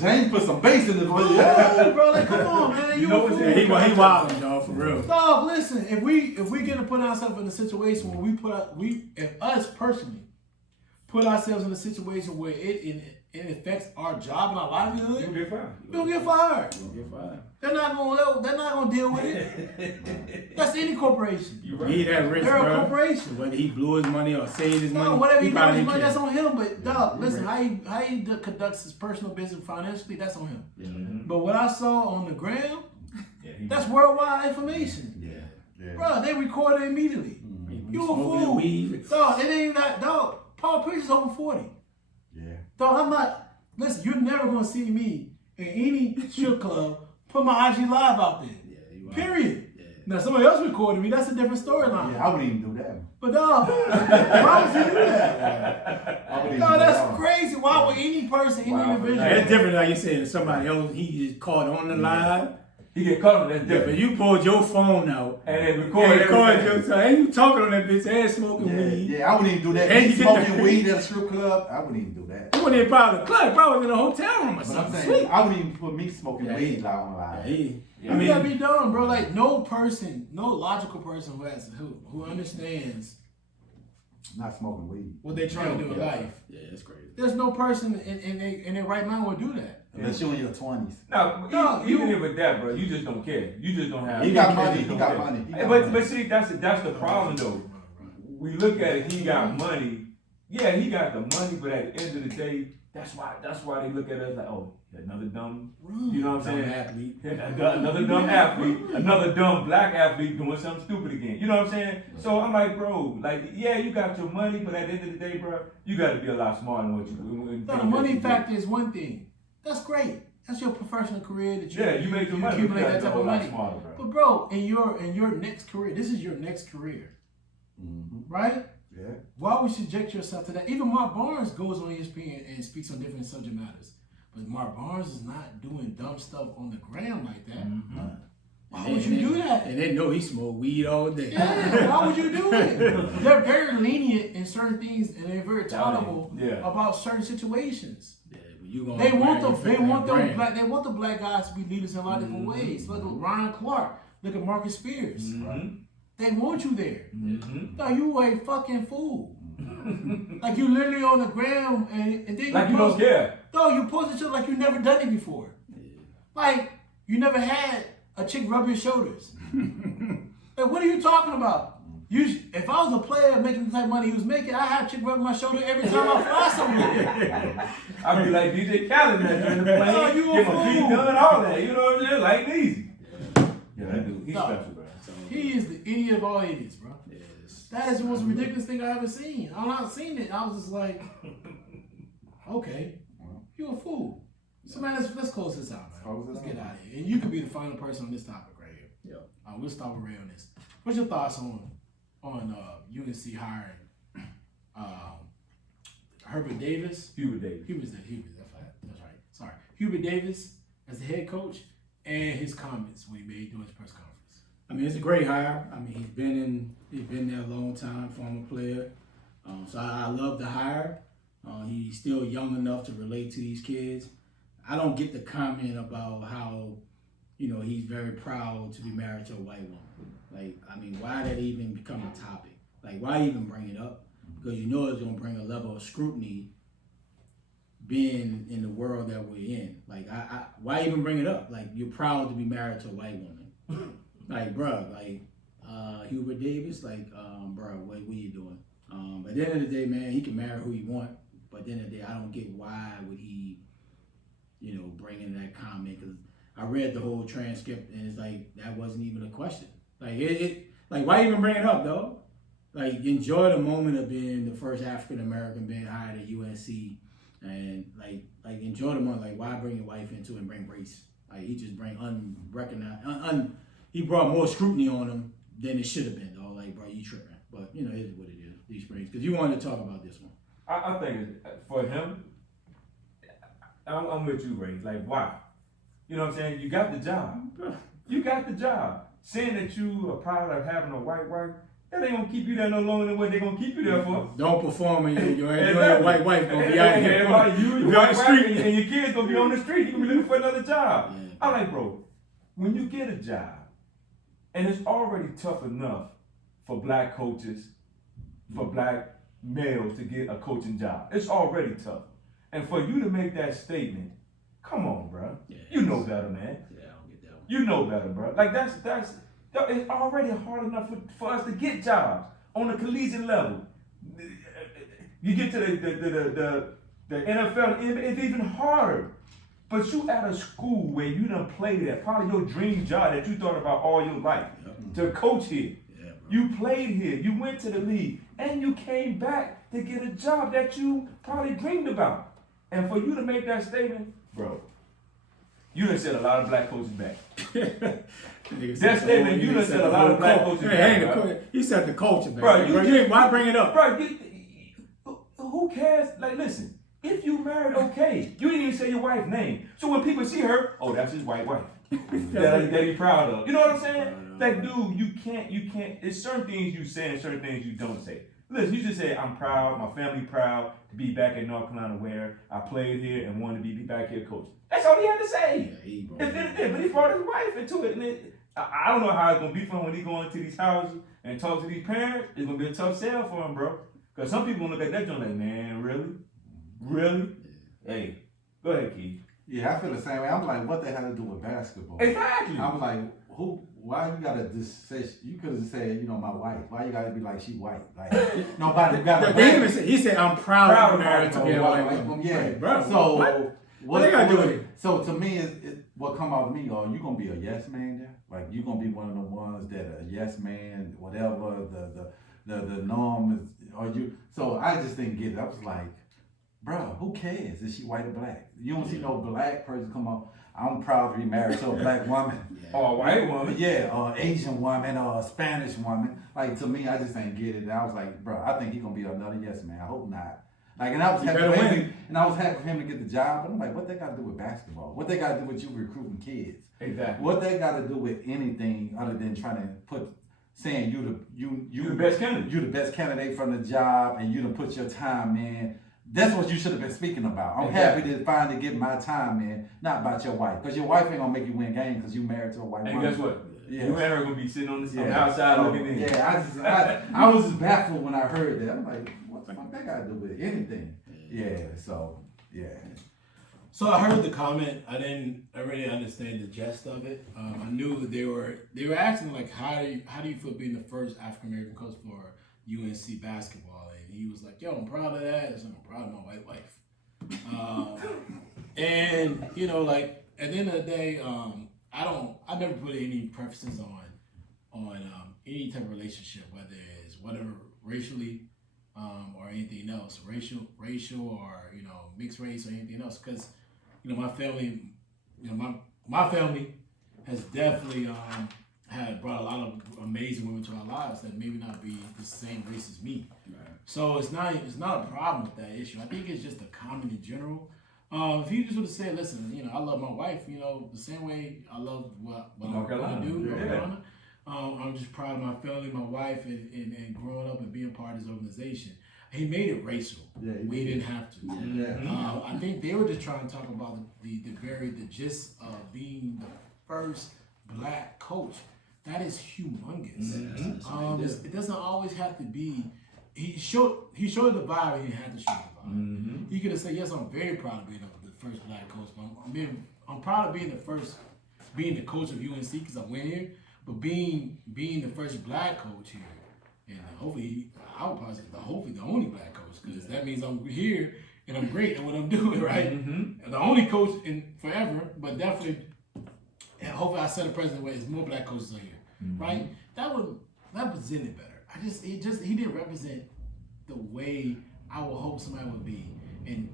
James put some bass in his voice. You a fool, bro. Like, come on, man. You a fool. Yeah, he wilding, dog, for real. Dog, listen. If we get to put ourselves in a situation where if us personally put ourselves in a situation where it affects our job and our livelihood, you'll get fired. we'll get fired. You're fine. They're not gonna deal with it. That's any corporation. You He that rich, They're a bro. corporation. Whether he blew his money or saved his money, No, whatever he does, probably his money, didn't that's care. on him. But dog, listen, how he conducts his personal business financially, that's on him. Mhm. But what I saw on the gram, Yeah, that's worldwide information. Yeah. Bro, they recorded immediately. You a Smoking fool. weed. Dog, it ain't that, dog. Paul Pierce is over 40. Yeah. Dog, I'm not, listen, you're never gonna see me in any strip club put my IG live out there. Yeah, you wild. Period. Yeah. Now somebody else recorded me, that's a different storyline. Yeah, I wouldn't even do that. But dog, why would you do that? I wouldn't even No, do that's that. crazy. Why would any person, any Wow. individual? It's different, like you said, somebody else, he just caught on the live. He get caught on that Yeah, but different. you pulled your phone out. And then And record recorded everything. your time. And you talking on that bitch and smoking Yeah, weed. yeah, I wouldn't even do that. And Me you get smoking the- weed at a strip club, I wouldn't even do that. You wasn't even part of the club. Probably was in a hotel room or But I'm something. saying, Sleep. I wouldn't even put me smoking Yeah, weed he- out on live. I You mean, gotta be dumb, bro. Like no person, no logical person who understands Not smoking weed. what they're trying to do in yeah. life. Yeah, that's crazy. There's no person in their right mind would do that. Unless you're in your 20s. No, No, even you- with that, bro, you just don't care. You just don't have. He got money. He got money. He got But money. see, that's the problem though. We look at it. He got money. Yeah, he got the money, but at the end of the day, that's why they look at us like, oh, another dumb. You know what I'm Dumb saying? athlete. Another dumb athlete, another dumb black athlete doing something stupid again. You know what I'm saying? So I'm like, bro, like, yeah, you got your money, but at the end of the day, bro, you got to be a lot smarter than what you do. No, the money factor is one thing. That's great. That's your professional career that you Yeah, you make your money. You accumulate got that to type be a of lot money. smarter, bro. But bro, in your next career, this is your next career, right? Yeah. Why would you subject yourself to that? Even Mark Barnes goes on ESPN and speaks on different subject matters. But Mark Barnes is not doing dumb stuff on the gram like that. Why would you do that? And they know he smoked weed all day. Yeah, why would you do it? They're very lenient in certain things and they're very tolerable Yeah. about certain situations. Yeah, but you gonna They want brand, the you they want the black guys to be leaders in a lot of different ways. Look at Ryan Clark. Look at Marcus Spears. They want you there. No, you a fucking fool. Like you literally on the ground and then Like you don't care. No, you posted shit like you never done it before. Like you never had a chick rub your shoulders. Like what are you talking about? If I was a player making the type of money he was making, I have a chick rubbing my shoulder every time I fly somewhere. I'd be like DJ Khaled in the plane, No, you a get my feet fool. done, all that. You know what I'm saying? Like easy. Yeah, that dude, he's No. special, bro. He is the idiot of all idiots, bro. Yes. That is the most ridiculous thing I ever seen. I've not seen it. I was just like, okay, you a fool. So man, let's close this out, man. Let's get out of here. And you can be the final person on this topic right here. Yeah. We'll start with Ray on this. What's your thoughts on UNC hiring Hubert Davis? Hubert Davis. That's right. Sorry. Hubert Davis as the head coach and his comments when he made during his press conference. I mean, it's a great hire. I mean, he's been there a long time, former player. So I love the hire. He's still young enough to relate to these kids. I don't get the comment about how, he's very proud to be married to a white woman. Like, I mean, why that even become a topic? Like, why even bring it up? Because it's going to bring a level of scrutiny being in the world that we're in. Like, why even bring it up? Like, you're proud to be married to a white woman. Like, bruh, Hubert Davis, bruh, what are you doing? At the end of the day, man, he can marry who he want. But at the end of the day, I don't get why would he, bring in that comment. Because I read the whole transcript and it's like, that wasn't even a question. Like, why even bring it up, though? Like, enjoy the moment of being the first African American being hired at UNC, and like enjoy the moment. Like, why bring your wife into it and bring race? Like, he just bring unrecognized. He brought more scrutiny on him than it should have been, though. Like, bro, you tripping? But it is what it is. These springs, because you wanted to talk about this one. I think for him, I'm with you, Ray. Like, why? You know what I'm saying? You got the job. You got the job. Saying that you are proud of having a white wife, that ain't gonna keep you there no longer than what they gonna keep you there for. Don't perform and your white wife gonna be out here. You, your white wife, and your kids gonna be on the street. You gonna be looking for another job. Yeah. I'm like, bro, when you get a job, and it's already tough enough for black coaches, for black males to get a coaching job. It's already tough. And for you to make that statement, come on, bro. Yeah, you know better, man. Yeah, I don't get that one. You know better, bro. Like it's already hard enough for us to get jobs on the collegiate level. You get to the NFL, it's even harder. But you at a school where you done played at, probably your dream job that you thought about all your life, to coach here. Yeah, you played here, you went to the league, and you came back to get a job that you probably dreamed about. And for you to make that statement, bro, you done set a lot of black coaches back. That statement, you done set a lot of black coaches back. He set the culture back. Bro, why bring it up? Bro, who cares? Like, listen, if you married, okay. You didn't even say your wife's name. So when people see her, oh, that's his white wife. that he proud of. You know what I'm saying? Like, dude, you can't. It's certain things you say and certain things you don't say. Listen, you just say, I'm proud, my family proud to be back in North Carolina where I played here and wanted to be back here coaching. That's all he had to say. But he brought his wife into it. And I don't know how it's going to be for him when he go into these houses and talk to these parents. It's going to be a tough sell for him, bro. Because some people look at that joint like, man, really? Really? Hey, go ahead, Keith. Yeah, I feel the same way. I'm like, what they had to do with basketball? Exactly. I was like, why you gotta just say, you could have said, my wife. Why you gotta be like, she white? Like, nobody got to. He said, I'm proud of married to be a white woman. Yeah, bro. So, what they got to do with it? So, to me, what come out of me, you gonna be a yes man there? Like, you gonna be one of the ones that a yes man, whatever, the norm is, or you. So, I just didn't get it. I was like, bro, who cares? Is she white or black? You don't see no black person come up. I'm proud to be married to a black woman. Or a white woman. Yeah, or Asian woman, or a Spanish woman. Like, to me, I just ain't get it. And I was like, bro, I think he's gonna be another yes man. I hope not. Like, and I was happy for him to get the job, but I'm like, what they got to do with basketball? What they got to do with you recruiting kids? Exactly. What they got to do with anything other than trying to saying you the best candidate. You the best candidate from the job, and you done put your time in. That's what you should have been speaking about. I'm happy to finally get my time in, not about your wife. Because your wife ain't going to make you win games because you married to a white woman. And guess what? Yeah. You and her going to be sitting on the outside looking in. Yeah, I was just baffled when I heard that. I'm like, what the fuck that got to do with anything? Yeah, so, yeah. So I heard the comment. I didn't really understand the gist of it. I knew that they were asking, like, how do you feel being the first African-American coach for UNC basketball? He was like, yo, I'm proud of that. I'm proud of my white wife. And, like, at the end of the day, I never put any preferences on any type of relationship, whether racially or anything else, racial or, mixed race or anything else. Because my family, my family has definitely had brought a lot of amazing women to our lives that maybe not be the same race as me. Right. So it's not a problem with that issue. I think it's just a comment in general. If you just would have said, listen, I love my wife, the same way I love what I'm going to do, North Carolina. I'm just proud of my family, my wife, and growing up and being part of this organization. He made it racial. Yeah, we didn't have to. Yeah. I think they were just trying to talk about the gist of being the first black coach. That is humongous. It doesn't always have to be. He showed the vibe. He didn't have to show the vibe. He could have said, "Yes, I'm very proud of being the first black coach. But I'm proud of being the coach of UNC because I went here. But being the first black coach here, and hopefully the only black coach, because that means I'm here and I'm great at what I'm doing, right? And the only coach in forever, but definitely, and hopefully I set a precedent where there's more black coaches are here, right? That would represent it better. He didn't represent the way I would hope somebody would be in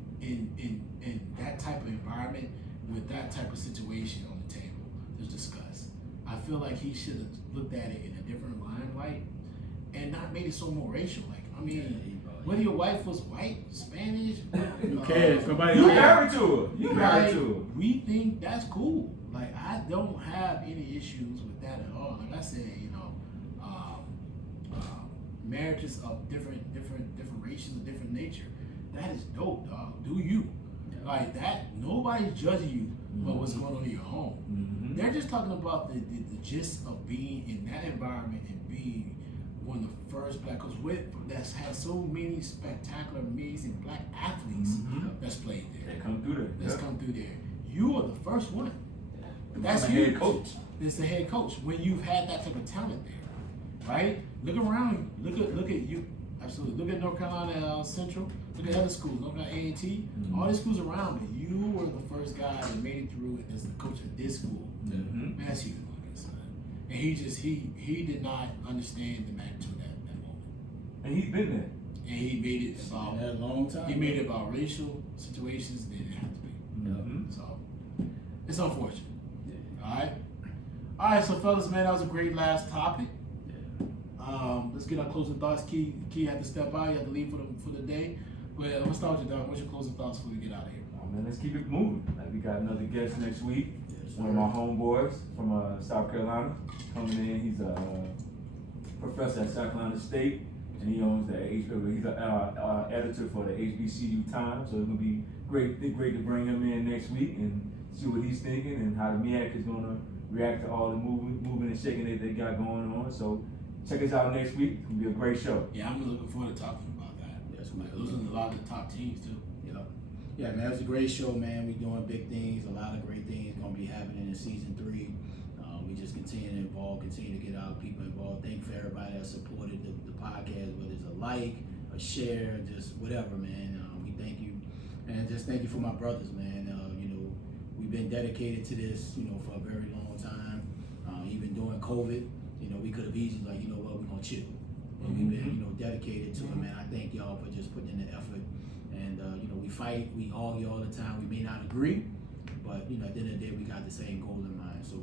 that type of environment with that type of situation on the table to discuss. I feel like he should have looked at it in a different limelight and not made it so more racial. Like, whether your wife was white, Spanish, who cares? You married to her. You married to her. We think that's cool. Like, I don't have any issues with that at all. Like I said, marriages of different races of different nature. That is dope, dog. Do you? Like that? Nobody's judging you about what's going on in your home. They're just talking about the gist of being in that environment and being one of the first black coaches that's had so many spectacular, amazing black athletes that's played there. They come through there. Come through there. You are the first one. That's the head coach. It's the head coach when you've had that type of talent there, right? Look around. Look at you. Absolutely. Look at North Carolina Central. Look at other schools. Look at A&T. All these schools around me. You were the first guy that made it through as the coach at this school. Man, that's huge. And he did not understand the magnitude of that moment. And he's been there. And he made it about a long time. He made it about racial situations that didn't have to be. So it's unfortunate. All right, so fellas, man, that was a great last topic. Let's get our closing thoughts. Key had to step out. You had to leave for the day. But let's start with you, dog. What's your closing thoughts before we get out of here? Oh, man, let's keep it moving. Like, we got another guest next week. One of my homeboys from South Carolina coming in. He's a professor at South Carolina State, and he owns he's an editor for the HBCU Times. So it's gonna be great to bring him in next week and see what he's thinking and how the MEAC is gonna react to all the moving and shaking that they got going on. So check us out next week. It's gonna be a great show. Yeah, I'm looking forward to talking about that. Yes, Those are a lot of the top teams too. Yeah, man, it was a great show, man. We're doing big things, a lot of great things going to be happening in season 3. We just continue to get our people involved. Thank you for everybody that supported the podcast, whether it's a like, a share, just whatever, man. We thank you. And just thank you for my brothers, man. We've been dedicated to this, for a very long time. Even during COVID, we could have easily, we're going to chill. But we've been, dedicated to it, man. I thank y'all for just putting in the effort. And, we fight, we argue all the time. We may not agree, but, at the end of the day, we got the same goal in mind. So,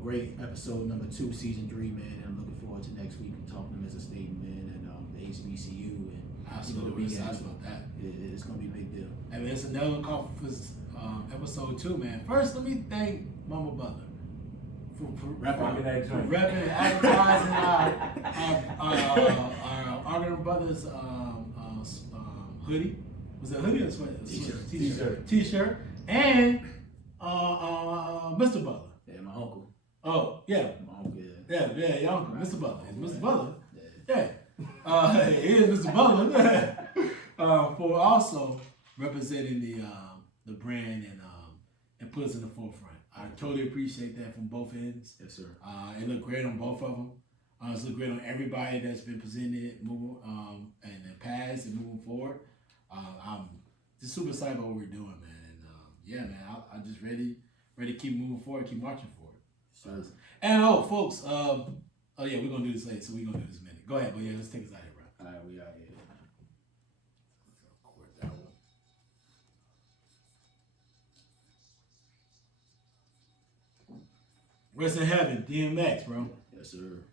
great episode number 2, season 3, man. And I'm looking forward to next week and talking to them as a state, man, and the HBCU. And, absolutely, we're excited about that. It's going to be a big deal. And it's another conference episode 2, man. First, let me thank Mama Butler for Repping that joint. repping, advertising our Argument Brothers hoodie. Was that hoodie or sweater? T-shirt. And Mr. Butler. Yeah, my uncle. Oh, yeah. My uncle, Yeah, your uncle, Mr. Butler. It's Mr. Butler. Yeah. He is Mr. Butler. For also representing the brand and put us in the forefront. I totally appreciate that from both ends. Yes, sir. It looked great on both of them. It's looked great on everybody that's been presented and the past and moving forward. I'm just super excited about what we're doing, man. And man, I'm just ready to keep moving forward, keep marching forward. Sure. And folks, we're gonna do this later, so we're gonna do this in a minute. Go ahead, but let's take us out of here, bro. All right, we out here. Rest in heaven, DMX, bro. Yes, sir.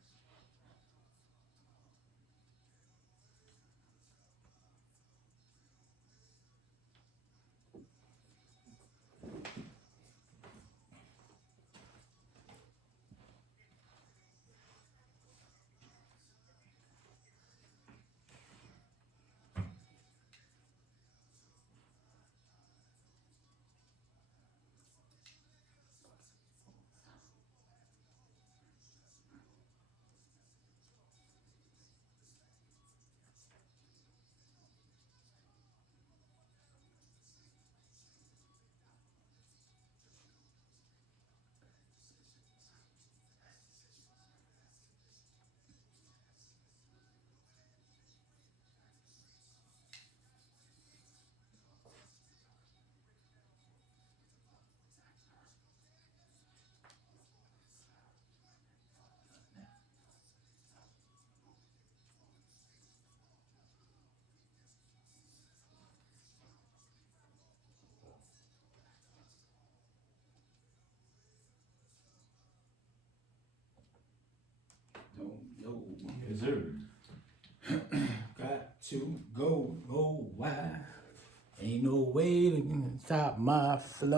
Don't know. Yes, sir. Got to go wide. Ain't no way to stop my flow.